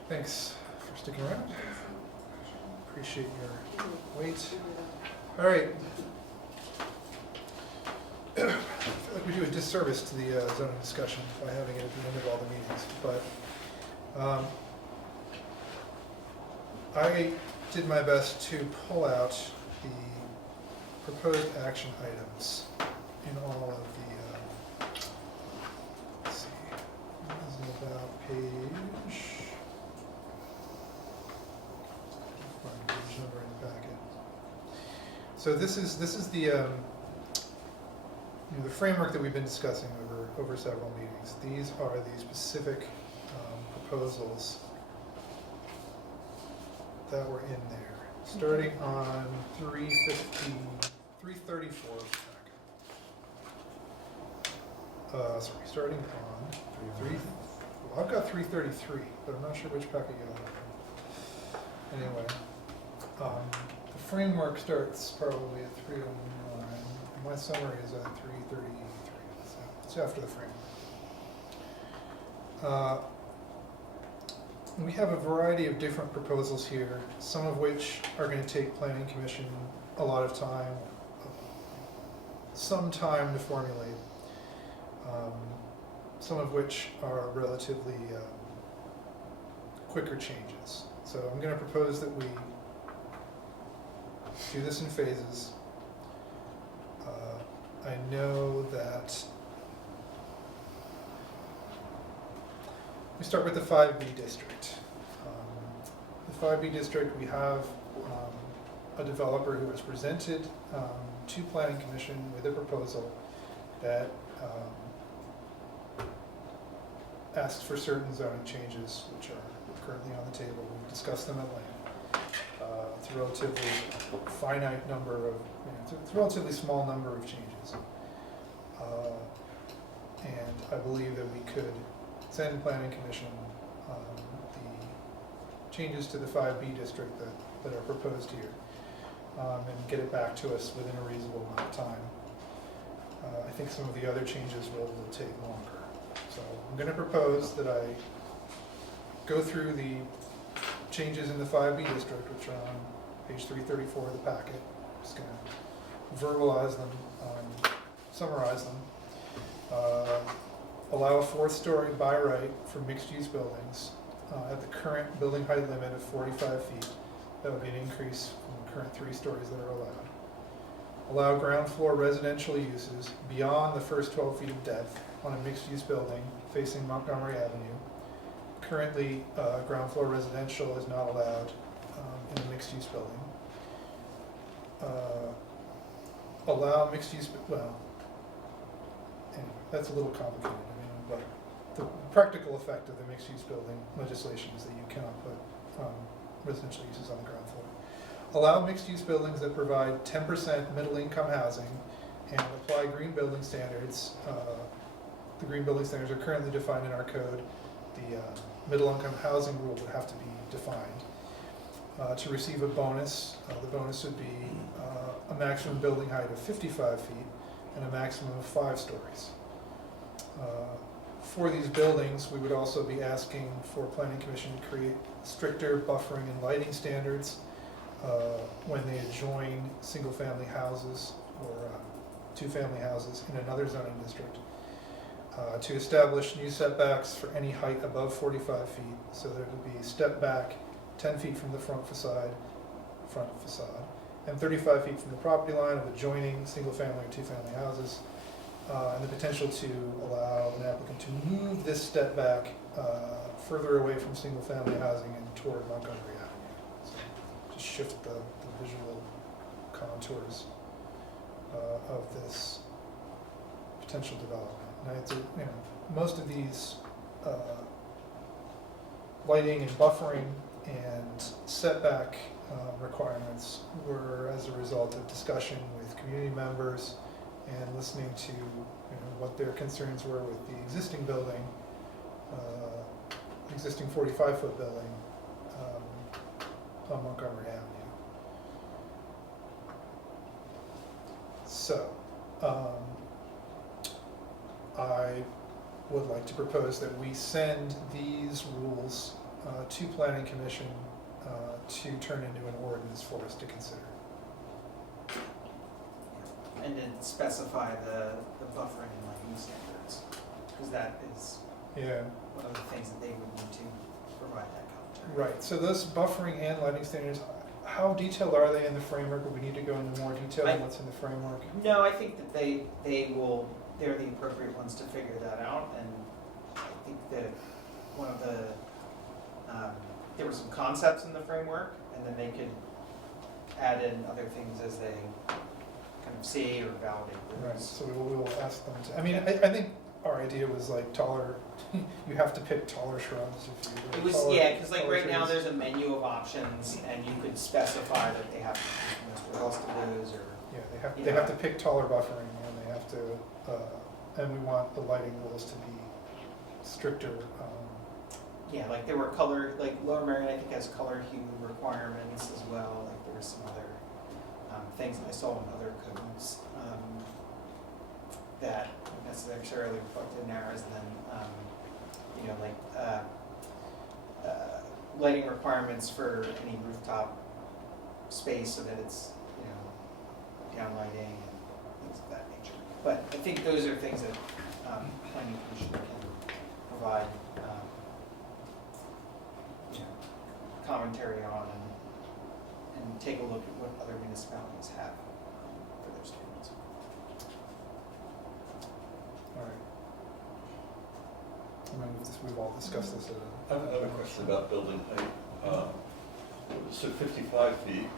Thanks for sticking around. Appreciate your wait. All right. I feel like we do a disservice to the zoning discussion by having it at the end of all the meetings, but I did my best to pull out the proposed action items in all of the, let's see, this is about page, find page number in the packet. So this is the the framework that we've been discussing over several meetings. These are the specific proposals that were in there, starting on 334 of the packet. Sorry, starting on well, I've got 333, but I'm not sure which packet you have. Anyway, the framework starts probably at 309. My summary is at 333, so it's after the framework. We have a variety of different proposals here, some of which are going to take Planning Commission a lot of time, some time to formulate, some of which are relatively quicker changes. So I'm going to propose that we do this in phases. I know that we start with the 5B district. The 5B district, we have a developer who has presented to Planning Commission with a proposal that asks for certain zoning changes, which are currently on the table. We've discussed them at length. It's a relatively finite number of, it's a relatively small number of changes. And I believe that we could send Planning Commission the changes to the 5B district that are proposed here and get it back to us within a reasonable amount of time. I think some of the other changes will take longer. So I'm going to propose that I go through the changes in the 5B district, which are on page 334 of the packet. I'm just going to verbalize them, summarize them. Allow a 4th story by right for mixed-use buildings at the current building height limit of 45 feet. That would be an increase from the current 3 stories that are allowed. Allow ground floor residential uses beyond the first 12 feet of depth on a mixed-use building facing Montgomery Avenue. Currently, ground floor residential is not allowed in a mixed-use building. Allow mixed-use, well, anyway, that's a little complicated. I mean, but the practical effect of the mixed-use building legislation is that you cannot put residential uses on the ground floor. allow mixed-use buildings that provide 10% middle-income housing and apply green building standards. The green building standards are currently defined in our code. The middle-income housing rule would have to be defined. To receive a bonus, the bonus would be a maximum building height of 55 feet and a maximum of 5 stories. For these buildings, we would also be asking for Planning Commission to create stricter buffering and lighting standards when they adjoin single-family houses or two-family houses in another zoning district. To establish new setbacks for any height above 45 feet, so there would be step back 10 feet from the front facade, and 35 feet from the property line of adjoining single-family or two-family houses, and the potential to allow an applicant to move this step back further away from single-family housing and toward Montgomery Avenue. So just shift the visual contours of this potential development. And it's most of these lighting and buffering and setback requirements were as a result of discussion with community members and listening to what their concerns were with the existing building, existing 45-foot building on Montgomery Avenue. So, I would like to propose that we send these rules to Planning Commission to turn into an ordinance for us to consider. And then specify the buffering and lighting standards, because that is Yeah. one of the things that they would need to provide that commentary. Right, so those buffering and lighting standards, how detailed are they in the framework? Or we need to go into more detail on what's in the framework? No, I think that they're the appropriate ones to figure that out, and I think that one of the, there were some concepts in the framework, and then they could add in other things as they kind of see or validate those. Right, so we will ask them to, I think our idea was like taller, you have to pick taller shrubs if you. It was, yeah, because like right now there's a menu of options, and you could specify that they have to be most to those, or. Yeah, they have to pick taller buffering, and they have to, and we want the lighting rules to be stricter. Yeah, like there were color, like Lower Marion I think has color hue requirements as well, like there were some other things that I saw in other codes that weren't necessarily reflected in ours, and then, lighting requirements for any rooftop space so that it's, down lighting and things of that nature. But I think those are things that Planning Commission can provide commentary on and take a look at what other municipalities have for their standards. All right. We've all discussed this. I have a question about building height. So 55 feet,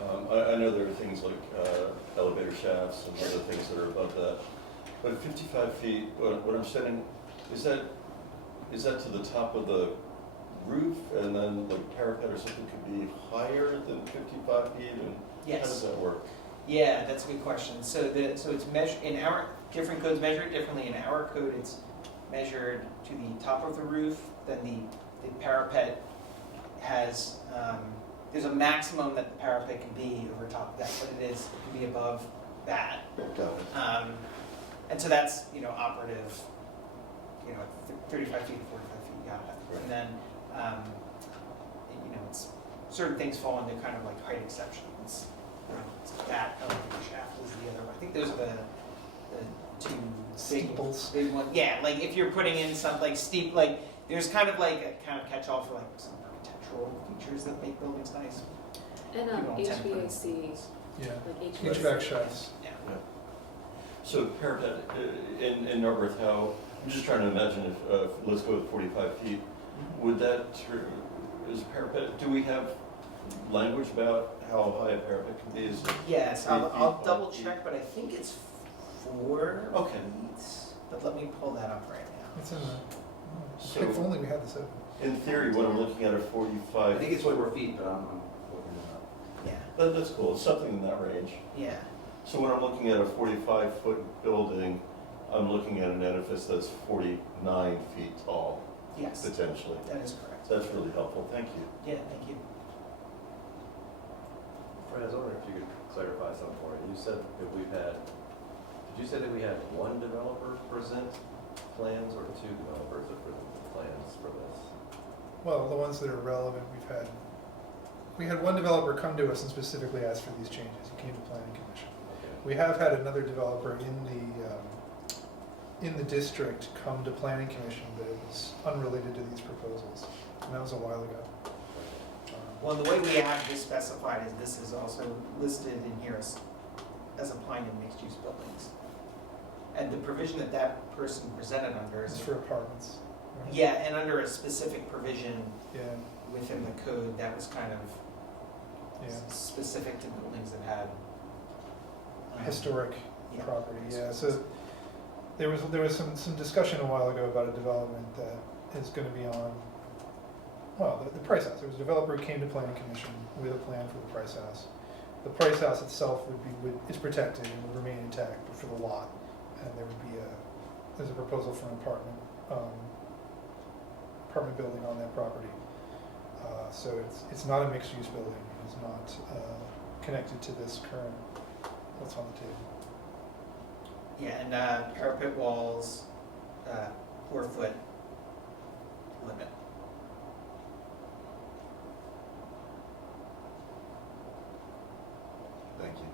I know there are things like elevator shafts and other things that are above that, but 55 feet, what I'm saying, is that to the top of the roof, and then like parapet or something could be higher than 55 feet, and Yes. how does that work? Yeah, that's a good question. So it's measured, in our, different codes measure it differently. In our code, it's measured to the top of the roof, then the parapet has, there's a maximum that the parapet can be over top of that, but it can be above that. Got it. And so that's, operative, 35 feet to 45 feet, got it. Right. And then, it's, certain things fall into kind of like height exceptions. It's that elevator shaft is the other one. I think those are the two Steeples. big ones. Yeah, like if you're putting in some like steep, like there's kind of like a kind of catch-all for like some architectural features that make buildings nice. And People don't tend to put HVAC, Yeah. like HVAC shafts. Yeah. So parapet in Narberth, how, I'm just trying to imagine if, let's go with 45 feet, would that, is parapet, do we have language about how high a parapet can be? Is it Yes, 3 feet, I'll 5 double feet? check, but I think it's 4 Okay. feet. But let me pull that up right now. It's in the, So- if only we had this open. In theory, when I'm looking at a 45. I think it's 4 feet, but I'm looking it up. That's cool, it's something in that range. Yeah. So when I'm looking at a 45-foot building, I'm looking at an edifice that's 49 feet tall, Yes, potentially. that is correct. That's really helpful, thank you. Yeah, thank you. Fred, I was wondering if you could clarify something for me. You said that did you say that we had one developer present plans or two developers that present plans for this? Well, the ones that are relevant, we had one developer come to us and specifically ask for these changes. He came to Planning Commission. Okay. We have had another developer in the district come to Planning Commission, but it was unrelated to these proposals, and that was a while ago. Well, the way we have this specified is this is also listed in here as applying to mixed-use buildings. And the provision that that person presented under It's is, for apartments. Right? yeah, and under a specific provision Yeah, within the code that was kind of yeah. specific to buildings that had Historic yeah, property, yeah. historic. So there was some discussion a while ago about a development that is going to be on, well, the Price House. There was a developer who came to Planning Commission with a plan for the Price House. The Price House itself is protected and would remain intact, but for the lot, and there's a proposal for an apartment building on that property. So it's not a mixed-use building. It's not connected to this current what's on the table. Yeah, and parapet walls, 4-foot limit. Thank you.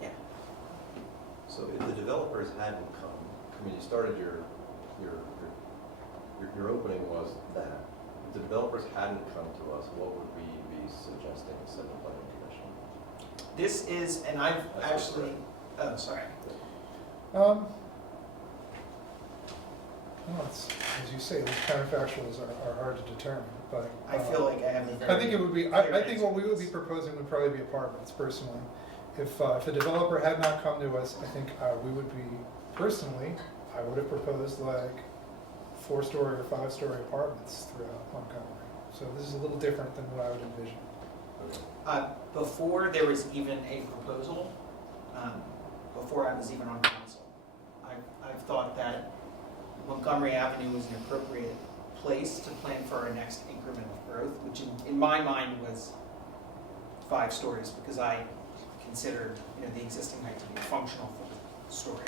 Yeah. So if the developers hadn't come, I mean, you started your opening was that. If the developers hadn't come to us, what would we be suggesting instead of planning commission? This is, and I've That's actually, oh, sorry. Well, as you say, these counterfactuals are hard to determine, but I feel like I have a very I think it would be. I think what we would be proposing would probably be apartments, personally. If a developer had not come to us, I think we would be personally. I would have proposed like 4-story or 5-story apartments throughout Montgomery. So this is a little different than what I would envision. Before there was even a proposal, before I was even on council, I've thought that Montgomery Avenue was an appropriate place to plan for our next increment of growth, which in my mind was 5 stories, because I considered the existing height to be functional for the story.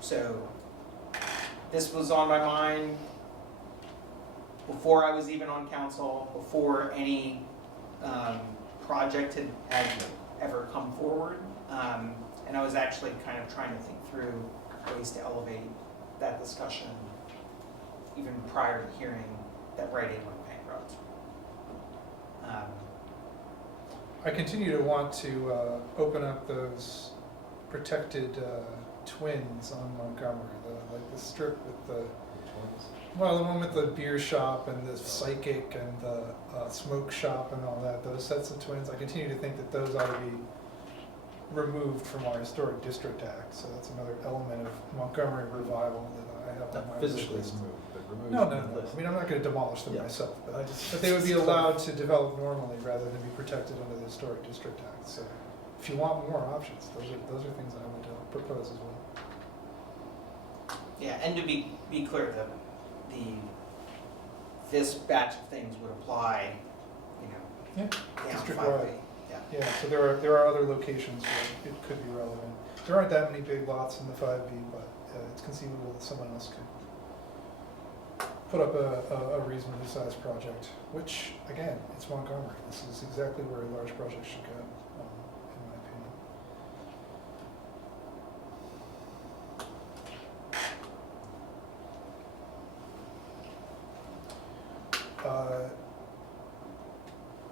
So this was on my mind before I was even on council, before any project had ever come forward. And I was actually kind of trying to think through ways to elevate that discussion even prior to hearing that Rite Aid went bankrupt. I continue to want to open up those protected twins on Montgomery, like the strip with the one with the beer shop and the psychic and the smoke shop and all that. Those sets of twins. I continue to think that those ought to be removed from our Historic District Act. So that's another element of Montgomery revival that I have on my Not physically list. removed, but removed. No. from the list. I mean, I'm not going to demolish them Yeah. myself, but I just- but they would be allowed to develop normally rather than be protected under the Historic District Act. So if you want more options, those are things I would propose as well. Yeah, and to be clear, this batch of things would apply, Yeah, down district 5 wide. feet. Yeah. Yeah, so there are other locations where it could be relevant. There aren't that many big lots in the 5B, but it's conceivable that someone else could put up a reasonably sized project, which, again, it's Montgomery. This is exactly where a large project should go, in my opinion.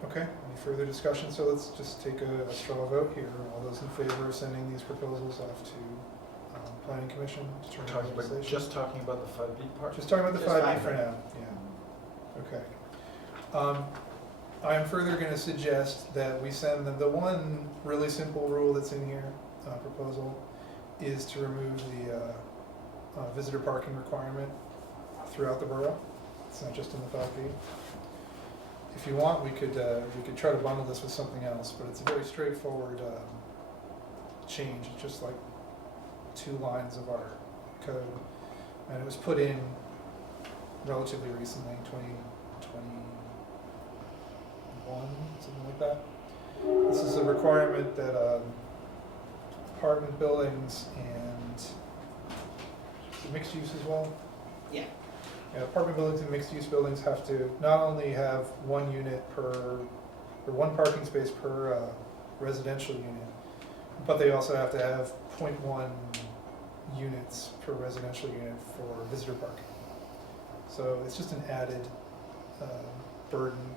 Okay, any further discussion? So let's just take a straw vote here. All those in favor of sending these proposals off to Planning Commission to turn Talking about, legislation? just talking about the 5B part? Just talking about the Just 5B five. for now, yeah. Okay. I'm further going to suggest that we send them, the one really simple rule that's in here, proposal, is to remove the visitor parking requirement throughout the borough. It's not just in the 5B. if you want, we could try to bundle this with something else, but it's a very straightforward change. It's just like 2 lines of our code, and it was put in relatively recently, 2021, something like that. This is a requirement that apartment buildings and is it mixed use as well? Yeah. Yeah, apartment buildings and mixed use buildings have to not only have 1 unit per, or 1 parking space per residential unit, but they also have to have 0.1 units per residential unit for visitor parking. So it's just an added burden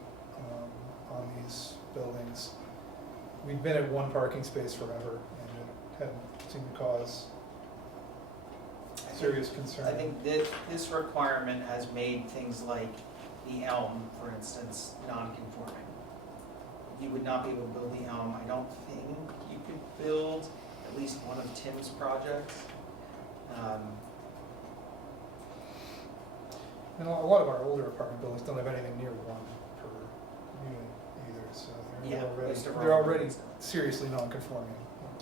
on these buildings. We've been at 1 parking space forever, and it hadn't seemed to cause serious concern. I think that this requirement has made things like the Elm, for instance, non-conforming. You would not be able to build the Elm. I don't think you could build at least one of Tim's projects. And a lot of our older apartment buildings don't have anything near 1 per unit either, so they're already seriously non-conforming,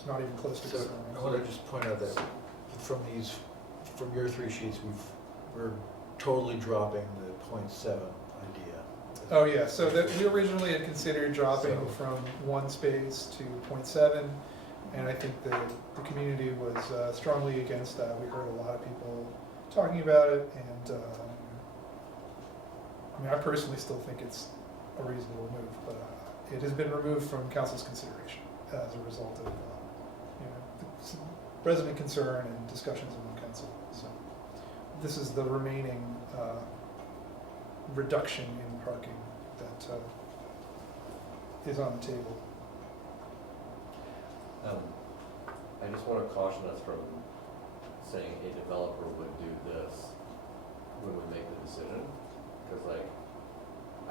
not even close to So conforming. I want to just point out that from your 3 sheets, we're totally dropping the 0.7 idea. Oh yeah, so that we originally had considered dropping So- from 1 space to 0.7, and I think the community was strongly against that. We heard a lot of people talking about it, and I mean, I personally still think it's a reasonable move, but it has been removed from council's consideration as a result of some resident concern and discussions among council. So this is the remaining reduction in parking that is on the table. I just want to caution us from saying a developer would do this when we make the decision, because like, I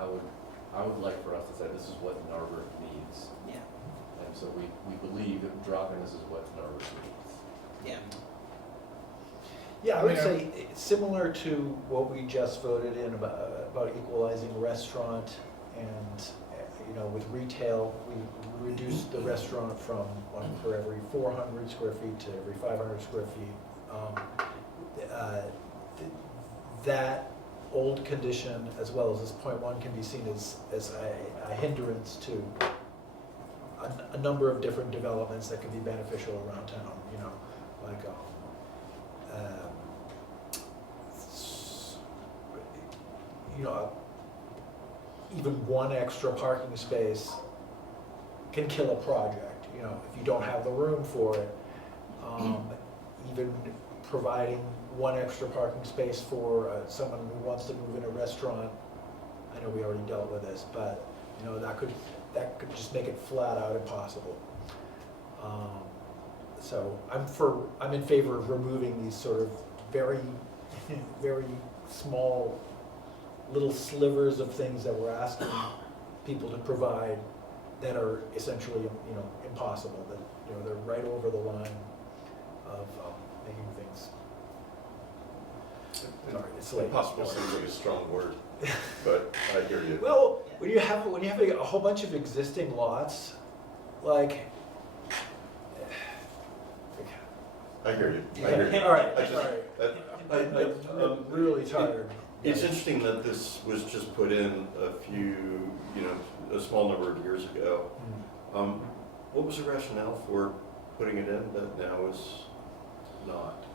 would like for us to say, this is what Narberth needs. Yeah. And so we believe that dropping this is what Narberth needs. Yeah. Yeah, I would say it's similar to what we just voted in about equalizing restaurant and, with retail, we reduced the restaurant from 1 per every 400 square feet to every 500 square feet. That old condition, as well as this 0.1, can be seen as a hindrance to a number of different developments that could be beneficial around town, like even 1 extra parking space can kill a project, if you don't have the room for it. Even providing 1 extra parking space for someone who wants to move in a restaurant, I know we already dealt with this, but that could just make it flat out impossible. So I'm in favor of removing these sort of very, very small little slivers of things that we're asking people to provide that are essentially, impossible. That they're right over the line of making things. Sorry, it's late. Impossible seems like a strong word, but I hear you. Well, when you have a whole bunch of existing lots, like. I hear you. I hear you. All right, I'm really tired. It's interesting that this was just put in a small number of years ago. What was the rationale for putting it in that now is not?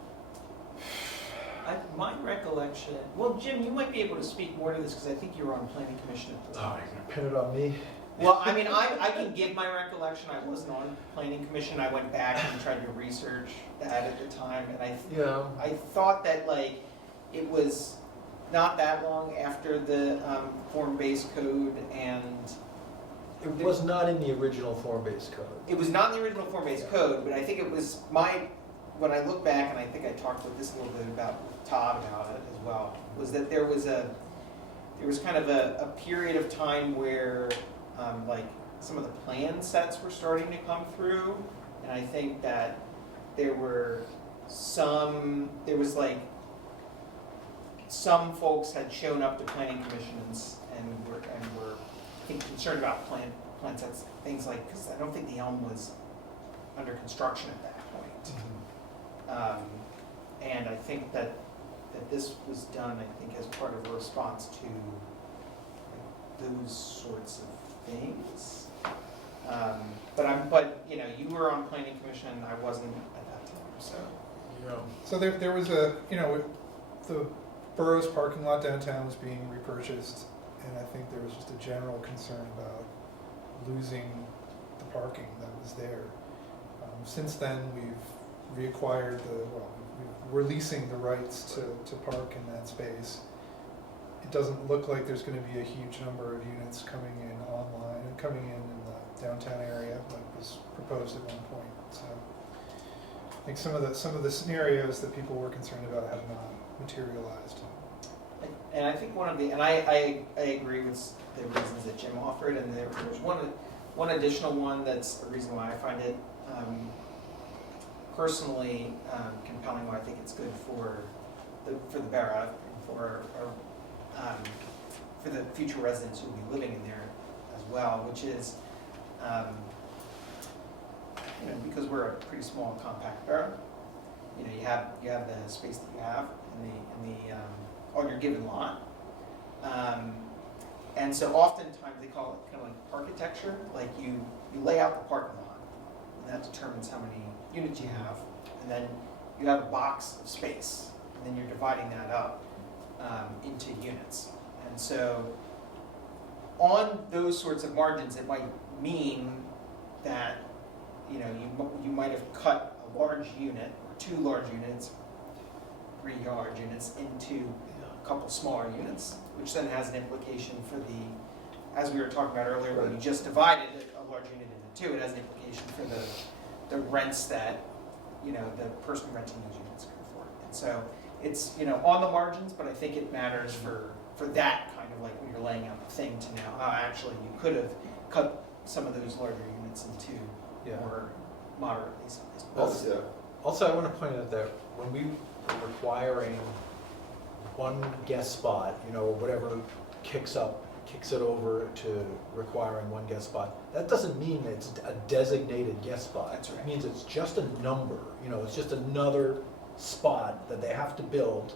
My recollection, well, Jim, you might be able to speak more to this because I think you were on planning commission at the time. Oh, you're gonna pin it on me? Well, I mean, I can give my recollection. I wasn't on planning commission. I went back and tried to research that at the time, and I thought that it was not that long after the form-based code, and it was not in the original form-based code. It was not in the original form-based code, but I think it was when I look back, and I think I talked with this a little bit about Todd about it as well, was that there was kind of a period of time where some of the plan sets were starting to come through, and I think that there was some folks had shown up to planning commissions and were think concerned about plan sets, things like, because I don't think the Elm was under construction at that point. And I think that this was done, I think, as part of a response to like, those sorts of things. But you know, you were on planning commission, I wasn't at that time, so. Yeah. So there was a, you know, the borough's parking lot downtown was being repurchased, and I think there was just a general concern about losing the parking that was there. Since then, we've reacquired we're leasing the rights to park in that space. It doesn't look like there's going to be a huge number of units coming in online and coming in the downtown area like was proposed at one point. So I think some of the scenarios that people were concerned about have not materialized. And I think I agree with the reasons that Jim offered, and there's one additional one that's a reason why I find it personally compelling, why I think it's good for the borough, for the future residents who will be living in there as well, which is, you know, because we're a pretty small, compact borough, you know, you have the space that you have in the on your given lot, and so oftentimes they call it kind of like architecture, like you lay out the parking lot, and that determines how many units you have, and then you have a box of space, and then you're dividing that up into units. And so on those sorts of margins, it might mean that, you know, you might have cut a large unit or two large units, 3 large units into a couple smaller units, which then has an implication for as we were talking about earlier, when you just divided a large unit into 2, it has an implication for the rents that, you know, the person renting those units can afford. And so it's, you know, on the margins, but I think it matters for that kind of like when you're laying out the thing to know how actually you could have cut some of those larger units into more moderately sized. Also, I want to point out that when we were requiring one guest spot, you know, or whatever kicks it over to requiring one guest spot, that doesn't mean it's a designated guest spot. That's right. It means it's just a number, you know, it's just another spot that they have to build.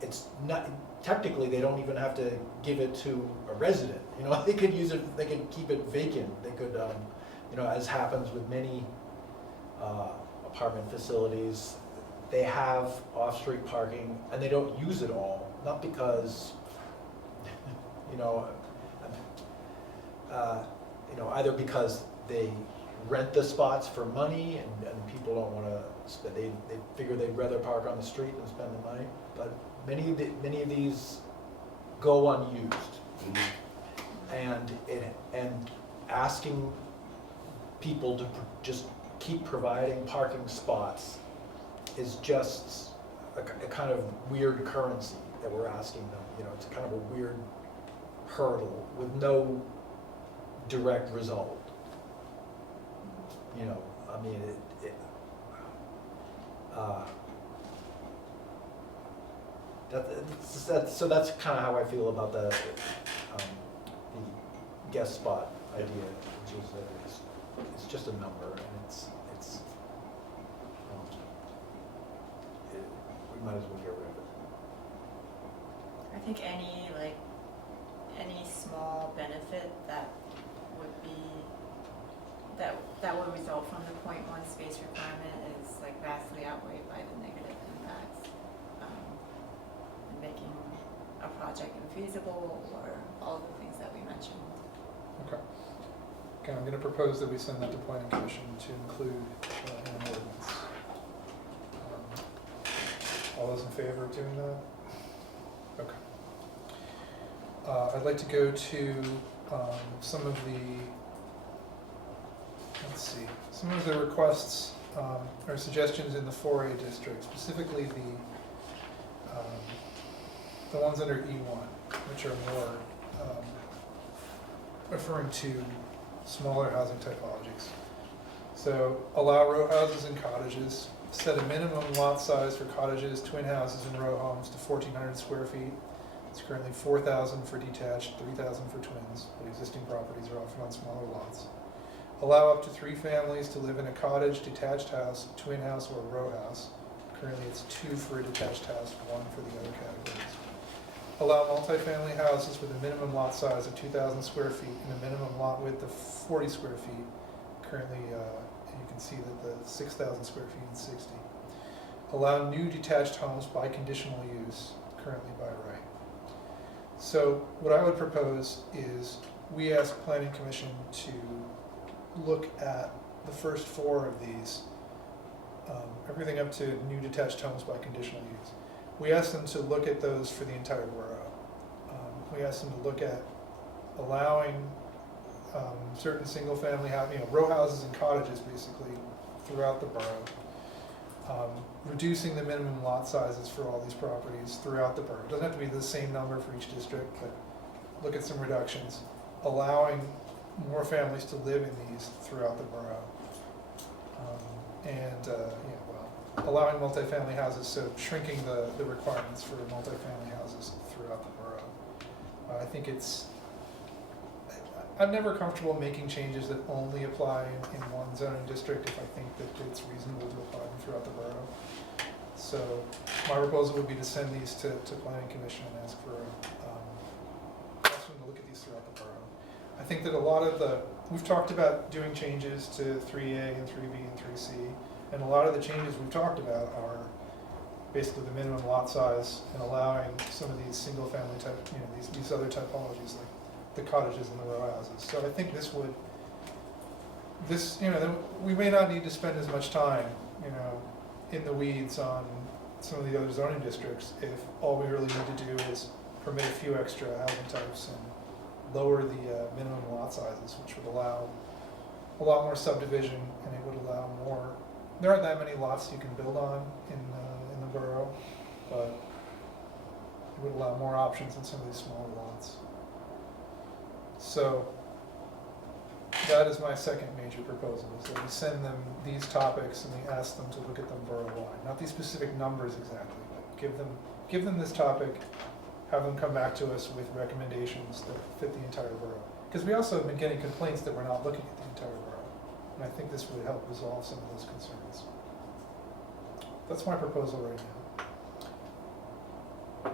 It's not, technically they don't even have to give it to a resident, you know, they could use it, they could keep it vacant, they could, you know, as happens with many apartment facilities, they have off-street parking and they don't use it all, not because, you know, either because they rent the spots for money and people don't want to spend, they figure they'd rather park on the street than spend the money, but many of these go unused. And asking people to just keep providing parking spots is just a kind of weird currency that we're asking them. You know, it's kind of a weird hurdle with no direct result. You know, I mean, so that's kind of how I feel about the guest spot idea, which is that it's just a number, and we might as well get rid of it. I think any small benefit that would be that would result from the 0.1 space requirement is like vastly outweighed by the negative impacts, in making a project infeasible or all the things that we mentioned. Okay. Okay, I'm going to propose that we send that to Planning Commission to include in an ordinance. All those in favor of doing that? Okay. I'd like to go to some of the requests or suggestions in the 4A district, specifically the ones under E1, which are more referring to smaller housing typologies. So allow row houses and cottages, set a minimum lot size for cottages, twin houses, and row homes to 1,400 square feet. It's currently 4,000 for detached, 3,000 for twins, but existing properties are often on smaller lots. Allow up to 3 families to live in a cottage, detached house, twin house, or a row house. Currently it's 2 for a detached house, 1 for the other categories. Allow multifamily houses with a minimum lot size of 2,000 square feet and a minimum lot width of 40 square feet. Currently, you can see that the 6,000 square feet is 60. Allow new detached homes by conditional use, currently by right. So what I would propose is we ask Planning Commission to look at the first 4 of these, everything up to new detached homes by conditional use. We ask them to look at those for the entire borough. We ask them to look at allowing certain single-family row houses and cottages basically throughout the borough. Reducing the minimum lot sizes for all these properties throughout the borough. It doesn't have to be the same number for each district, but look at some reductions. Allowing more families to live in these throughout the borough. Allowing multifamily houses, so shrinking the requirements for multifamily houses throughout the borough. I think I'm never comfortable making changes that only apply in one zoning district if I think that it's reasonable to apply them throughout the borough. So my proposal would be to send these to Planning Commission and ask them to look at these throughout the borough. I think that we've talked about doing changes to 3A and 3B and 3C, and a lot of the changes we've talked about are basically the minimum lot size and allowing some of these single family type, these other typologies like the cottages and the row houses. So I think we may not need to spend as much time, in the weeds on some of the other zoning districts if all we really need to do is permit a few extra housing types and lower the minimum lot sizes, which would allow a lot more subdivision, and it would allow more. There aren't that many lots you can build on in the borough, but it would allow more options in some of these smaller lots. So that is my second major proposal, is that we send them these topics and we ask them to look at them borough-wide. Not these specific numbers exactly, but give them this topic, have them come back to us with recommendations that fit the entire borough. Because we also have been getting complaints that we're not looking at the entire borough. And I think this would help resolve some of those concerns. That's my proposal right now.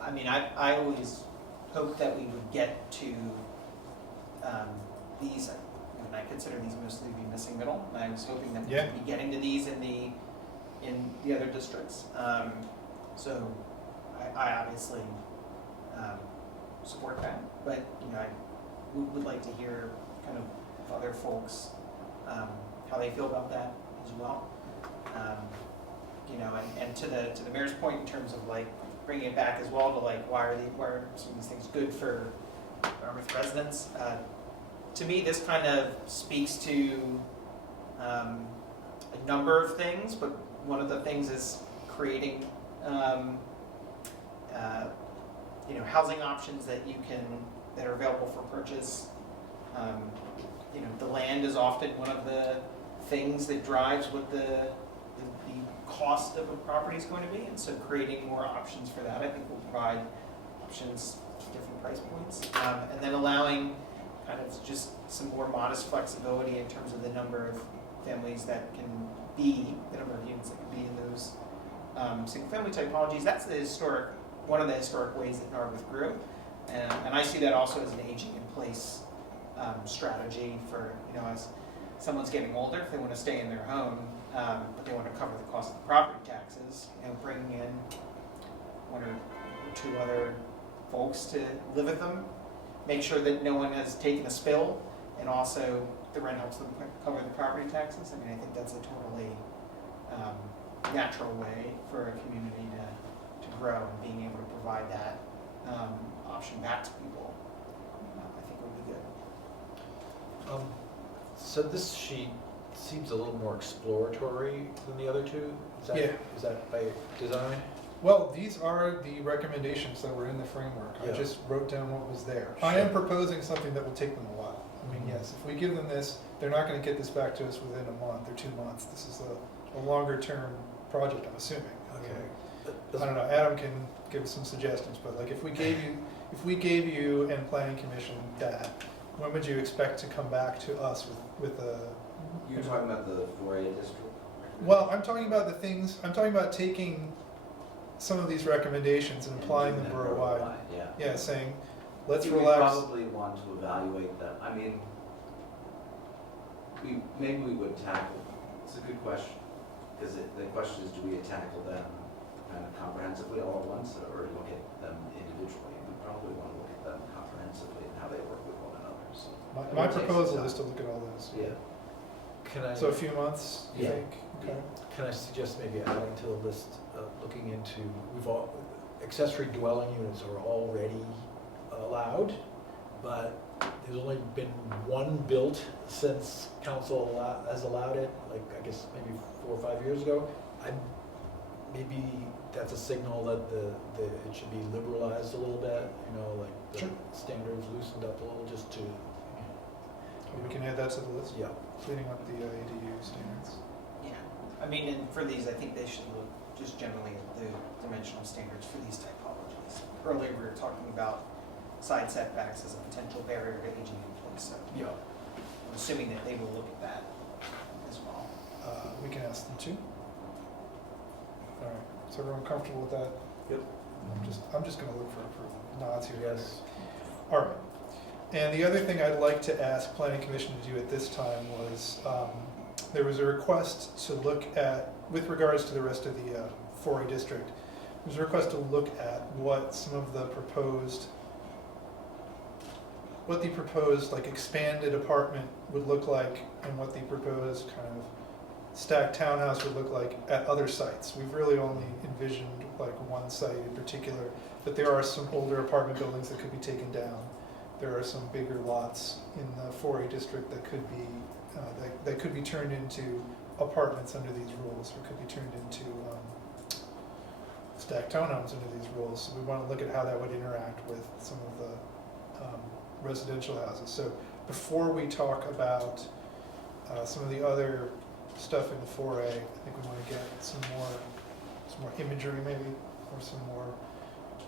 I mean, I always hoped that we would get to these, and I consider these mostly to be missing middle, and I was hoping that we would be getting to these in the other districts. So I obviously support that, but I would like to hear kind of other folks how they feel about that as well. And to the mayor's point in terms of like bringing it back as well to like why are some of these things good for Yarmouth residents? To me, this kind of speaks to a number of things, but one of the things is creating housing options that are available for purchase. The land is often one of the things that drives what the cost of a property is going to be, and so creating more options for that, I think, will provide options at different price points, and then allowing kind of just some more modest flexibility in terms of the number of families that can be, the number of units that can be in those single-family typologies. That's one of the historic ways that Narberth grew, and I see that also as an aging-in-place strategy for, as someone's getting older, if they want to stay in their home, but they want to cover the cost of the property taxes, bringing in 1 or 2 other folks to live with them, make sure that no one has taken a spill, and also the rent helps them cover the property taxes. I mean, I think that's a totally natural way for a community to grow, and being able to provide that option back to people, I think would be good. So this sheet seems a little more exploratory than the other 2. Is that by design? Well, these are the recommendations that were in the framework. I just wrote down what was there. Sure. I am proposing something that will take them a while. I mean, yes, if we give them this, they're not going to get this back to us within a month or 2 months. This is a longer term project, I'm assuming. Okay. I don't know, Adam can give some suggestions, but like if we gave you and planning commission that, when would you expect to come back to us with a? You're talking about the 4A district? Well, I'm talking about taking some of these recommendations and applying them borough-wide. Yeah. Yeah, saying, let's We relax. probably want to evaluate them. I mean, maybe we would tackle, it's a good question. Because the question is, do we tackle them kind of comprehensively all at once, or look at them individually? We probably want to look at them comprehensively and how they work with one another. So My proposal is to look at all those. yeah. Can I? So a few months, you Yeah. think? Okay. Can I suggest maybe adding to the list, looking into, accessory dwelling units are already allowed, but there's only been one built since council has allowed it, like, I guess, maybe 4 or 5 years ago. Maybe that's a signal that it should be liberalized a little bit, like the Sure. standards loosened up a little, just to. We can add that to the list, Yeah. cleaning up the ADU standards. Yeah, I mean, and for these, I think they should look just generally at the dimensional standards for these typologies. Earlier, we were talking about side setbacks as a potential barrier to aging in place, so Yeah. I'm assuming that they will look at that as well. We can ask them too. All right, is everyone comfortable with that? Yep. I'm just gonna look for approval, nods here. Yes. All right. And the other thing I'd like to ask Planning Commission to do at this time was, there was a request to look at, with regards to the rest of the 4A district, there's a request to look at what some of the proposed like expanded apartment would look like and what the proposed kind of stacked townhouse would look like at other sites. We've really only envisioned like one site in particular, but there are some older apartment buildings that could be taken down. There are some bigger lots in the 4A district that could be that could be turned into apartments under these rules, or could be turned into stacked townhomes under these rules. So we want to look at how that would interact with some of the residential houses. So before we talk about some of the other stuff in the 4A, I think we want to get some more imagery maybe, or some more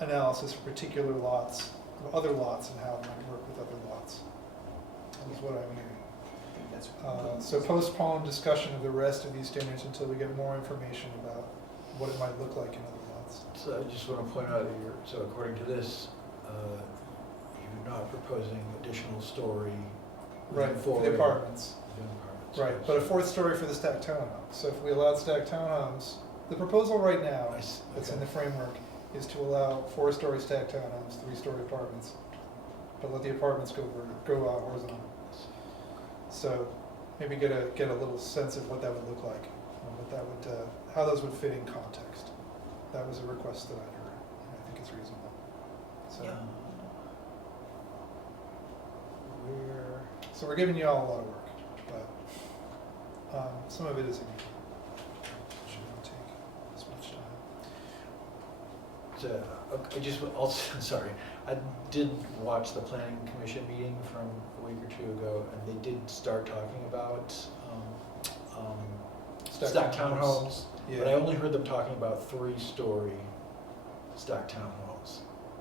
analysis for particular lots, of other lots, and how it might work with other lots. That is what I'm hearing. So postpone discussion of the rest of these standards until we get more information about what it might look like in other lots. So I just want to point out here, so according to this, you're not proposing additional story. Right, for the apartments. Right, but a fourth story for the stacked townhomes. So if we allowed stacked townhomes, the proposal right now that's in the framework is to allow 4-story stacked townhomes, 3-story apartments, but let the apartments go horizontal. So maybe get a little sense of what that would look like, what that would, how those would fit in context. That was a request that I heard, and I think it's reasonable. So, so we're giving you all a lot of work, but some of it is easy. Should not take as much time. So, I just also, sorry, I did watch the planning commission meeting from a week or two ago, and they did start talking about stacked townhomes. Yeah. But I only heard them talking about 3-story stacked townhomes.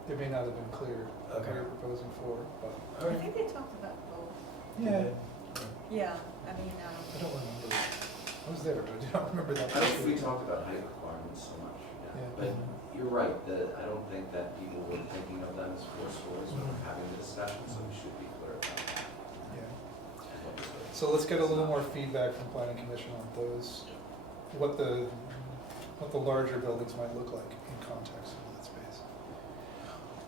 It may not have been clear what Okay. you're proposing for, but. I think they talked about both. Yeah. Yeah, I mean, I don't remember. I was there, but I don't remember that. I don't think we talked about height requirements so much, Yeah. but you're right, that I don't think that people were thinking of them as 4 stories when we're having the discussion, so we should be clear about that. Yeah. So let's get a little more feedback from Planning Commission on those, what the larger buildings might look like in context of that space.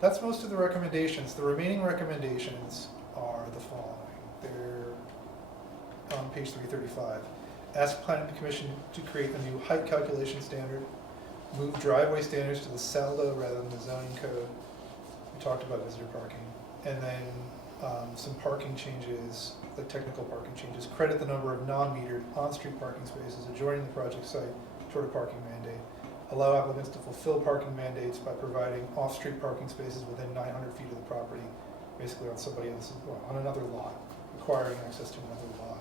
That's most of the recommendations. The remaining recommendations are the following. They're on page 335. Ask Planning Commission to create a new height calculation standard. Move driveway standards to the SALDO rather than the zoning code. We talked about visitor parking. And then some parking changes, like technical parking changes. Credit the number of non-metered on-street parking spaces adjoining the project site toward a parking mandate. Allow applicants to fulfill parking mandates by providing off-street parking spaces within 900 feet of the property, basically on somebody else's, well, on another lot, requiring access to another lot.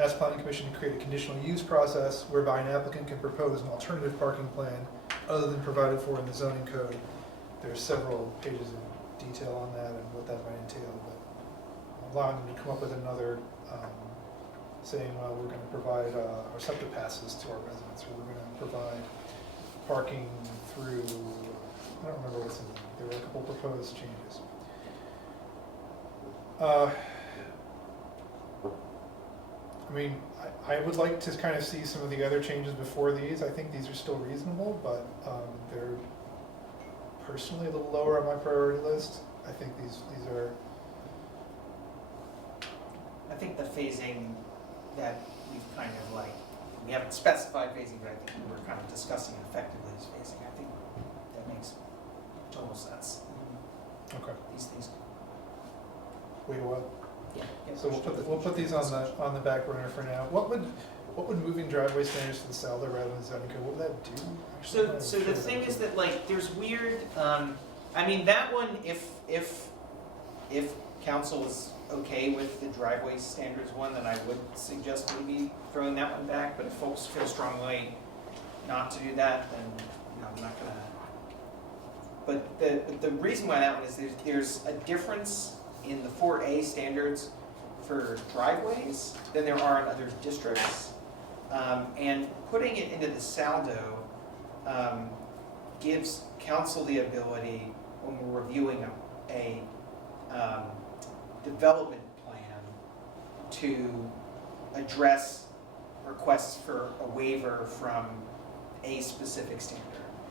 ask Planning Commission to create a conditional use process whereby an applicant can propose an alternative parking plan other than provided for in the zoning code. There's several pages of detail on that and what that might entail, but allowing them to come up with another, saying, well, we're going to provide our septic passes to our residents, or we're going to provide parking through, I don't remember what's in there. There were a couple proposed changes. I mean, I would like to kind of see some of the other changes before these. I think these are still reasonable, but they're personally a little lower on my priority list. I think these are. I think the phasing that we've kind of like, we haven't specified phasing, but I think we were kind of discussing effectively as phasing. I think that makes total sense. Okay. These things. Wait a while. Yeah. So we'll put these on the back burner for now. What would moving driveway standards to the SALDA rather than zoning code, what would that do? So the thing is that like there's weird. I mean that one, if council is okay with the driveway standards one, then I would suggest maybe throwing that one back. But if folks feel strongly not to do that, then I'm not gonna. But the reason why that one is there's a difference in the 4A standards for driveways than there are in other districts. And putting it into the SALDO gives council the ability, when we're reviewing a development plan, to address requests for a waiver from a specific standard.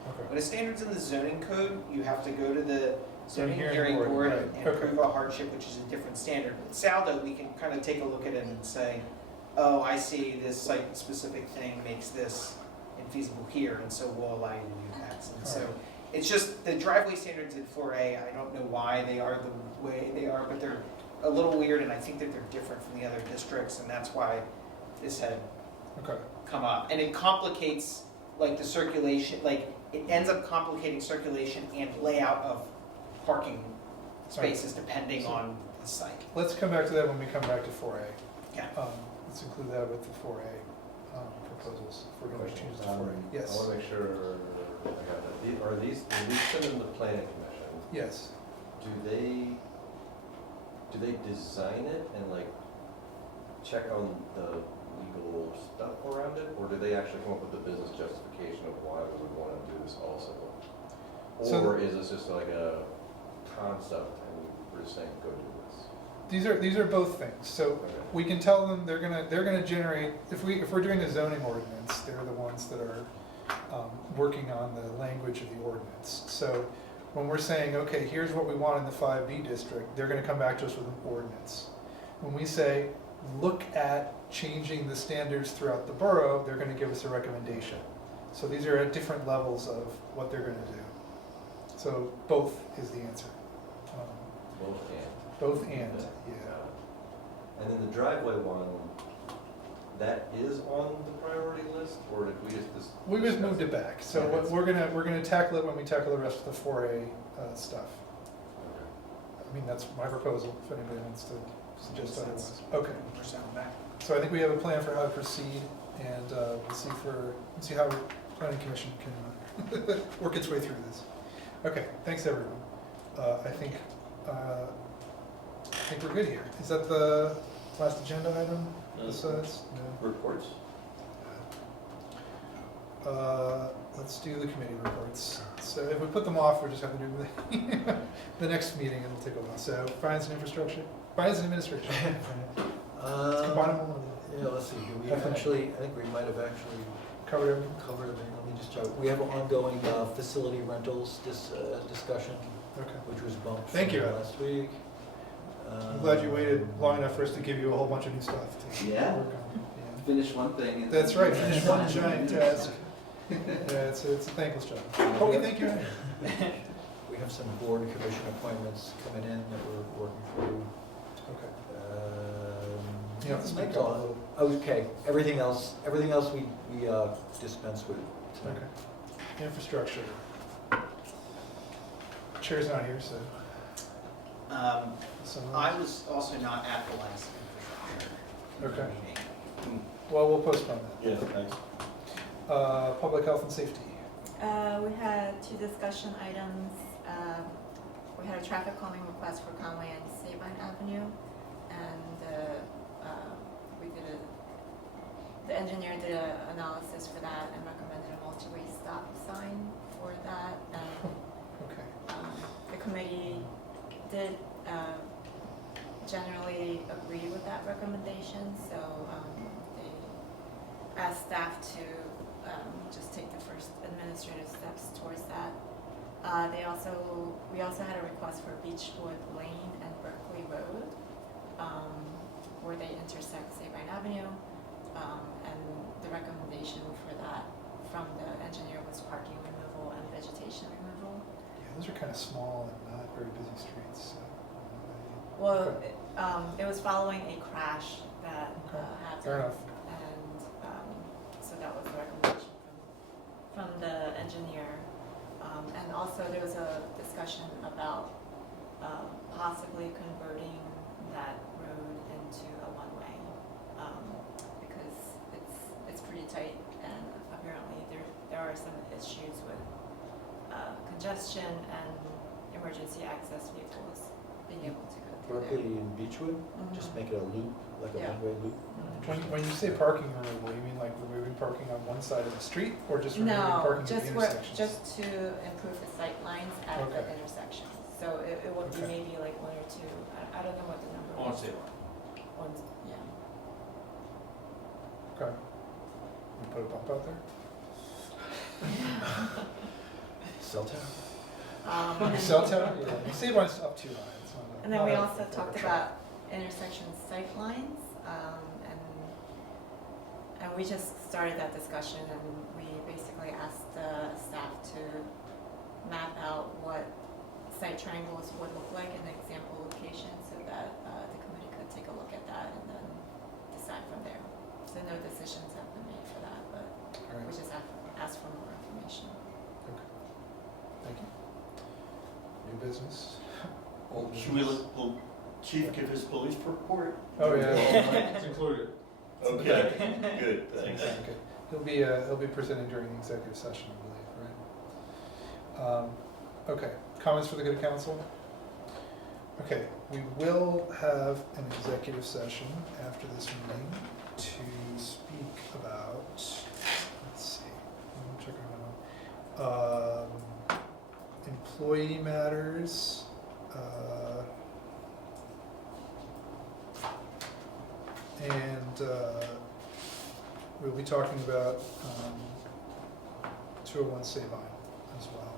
Okay. When a standard's in the zoning code, you have to go to the zoning Hearing hearing board, board right. and Okay. prove a hardship, which is a different standard. With SALDO, we can kind of take a look at it and say, oh, I see this site-specific thing makes this infeasible here, and so we'll allow you to do that. And so Alright. it's just the driveway standards in 4A, I don't know why they are the way they are, but they're a little weird, and I think that they're different from the other districts, and that's why this had Okay. come up. And it complicates like the circulation, like it ends up complicating circulation and layout of parking spaces depending on the site. Let's come back to that when we come back to 4A. Yeah. Let's include that with the 4A proposals. If we're going to change to 4A. Yes. I want to make sure I got that. Are these sent in the planning commission? Yes. Do they design it and like check on the legal stuff around it, or do they actually come up with the business justification of why we would want to do this also? Or is this just like a concept and we're just saying go do this? These are both things. So we can tell them they're gonna generate, if we're doing a zoning ordinance, they're the ones that are working on the language of the ordinance. So when we're saying, okay, here's what we want in the 5B district, they're gonna come back to us with an ordinance. When we say, look at changing the standards throughout the borough, they're gonna give us a recommendation. So these are at different levels of what they're gonna do. So both is the answer. Both and, yeah. And then the driveway one, that is on the priority list, or did we just? We just moved it back, so we're gonna tackle it when we tackle the rest of the 4A stuff. I mean, that's my proposal, if anybody wants to suggest otherwise. Okay. So I think we have a plan for how to proceed, and we'll see how Planning Commission can work its way through this. Okay, thanks everyone. I think we're good here. Is that the last agenda item? Besides? No. Reports. Let's do the committee reports. So if we put them off, we'll just have to do the next meeting. It'll take a while. So finance and infrastructure, finance and administration. Combine them all. Yeah, let's see. I think we might have actually covered everything. Let me just check. We have an ongoing facility rentals discussion, which was bumped Thank you, last week. I'm glad you waited long enough for us to give you a whole bunch of new stuff to Yeah. work on. Yeah. Finish one thing. And That's right. Finish one giant task. Yeah, it's a thankless job. Oh, we thank you. We have some board and commission appointments coming in that we're working through. Okay. Yeah, speak that's up a all. little. Okay, everything else we dispense with tonight. Okay. Infrastructure. Chair's not here, so. I was also not at the last infrastructure Okay. meeting. Well, we'll postpone that. Yeah, thanks. Public health and safety. We had 2 discussion items. We had a traffic calming request for Conway and Sabine Avenue, and the engineer did an analysis for that and recommended a multi-way stop sign for that. And Okay. the committee did generally agree with that recommendation, so they asked staff to just take the first administrative steps towards that. We also had a request for Beechwood Lane and Berkeley Road, where they intersect Sabine Avenue, and the recommendation for that from the engineer was parking removal and vegetation removal. Yeah, those are kind of small and not very busy streets. So, Well, okay. it was following a crash that happened. Fair enough. And so that was the recommendation from the engineer. And also there was a discussion about possibly converting that road into a one-way, because it's pretty tight, and apparently there are some issues with congestion and emergency access vehicles being able to go through there. Berkeley and Beechwood, just make it a loop, like a Yeah. one-way loop. When you say parking removal, you mean like removing parking on one side of the street, or just removing No, parking at the just intersections? just to improve the sight lines at the Okay. intersections. So it would be Okay. maybe like 1 or 2, I don't know what the number On was. Sabine. Yeah. Okay. You put a bump out there? Cell tower? And- Cell tower? Yeah. Sabine's up too high. It's not a- And then not we a- also talked about intersection sight lines, and we just started that discussion, and we basically asked the staff to map out what site triangles would look like in example locations, so that the committee could take a look at that and then decide from there. So no decisions have been made for that, but All we right. just asked for more information. Okay. Thank you. New business? Old Should we business? will Chief give his police report? Oh, yeah. It's included. Okay, good, thanks. Okay. He'll be presenting during the executive session, I believe, right? Okay, comments for the good of council? Okay, we will have an executive session after this meeting to speak about, let's see, I'm checking my notes. Employee matters, and we'll be talking about 201 Sabine as well.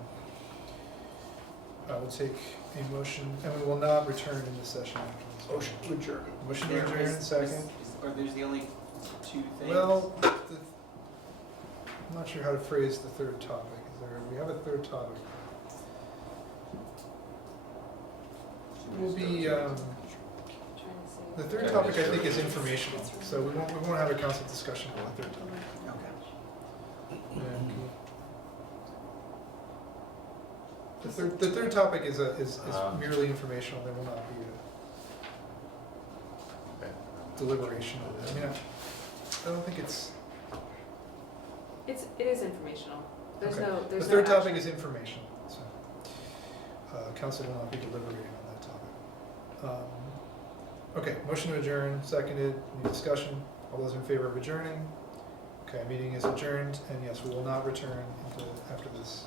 I will take a motion, and we will not return in this session after this. Motion to adjourn. Motion to There adjourn, is- second. Or there's the only 2 things? Well, I'm not sure how to phrase the third topic. We have a third topic. Will be, Trying to see. the third topic I think is informational, so we won't have a council discussion on the third topic. Okay. And the third topic is merely informational. There will not be a deliberation of it. I mean, I don't think it's. It is informational. There's Okay. no, there's The third no topic action. is informational, so council will not be deliberating on that topic. Okay, motion to adjourn, seconded, any discussion? All those in favor of adjourning? Okay, meeting is adjourned, and yes, we will not return after this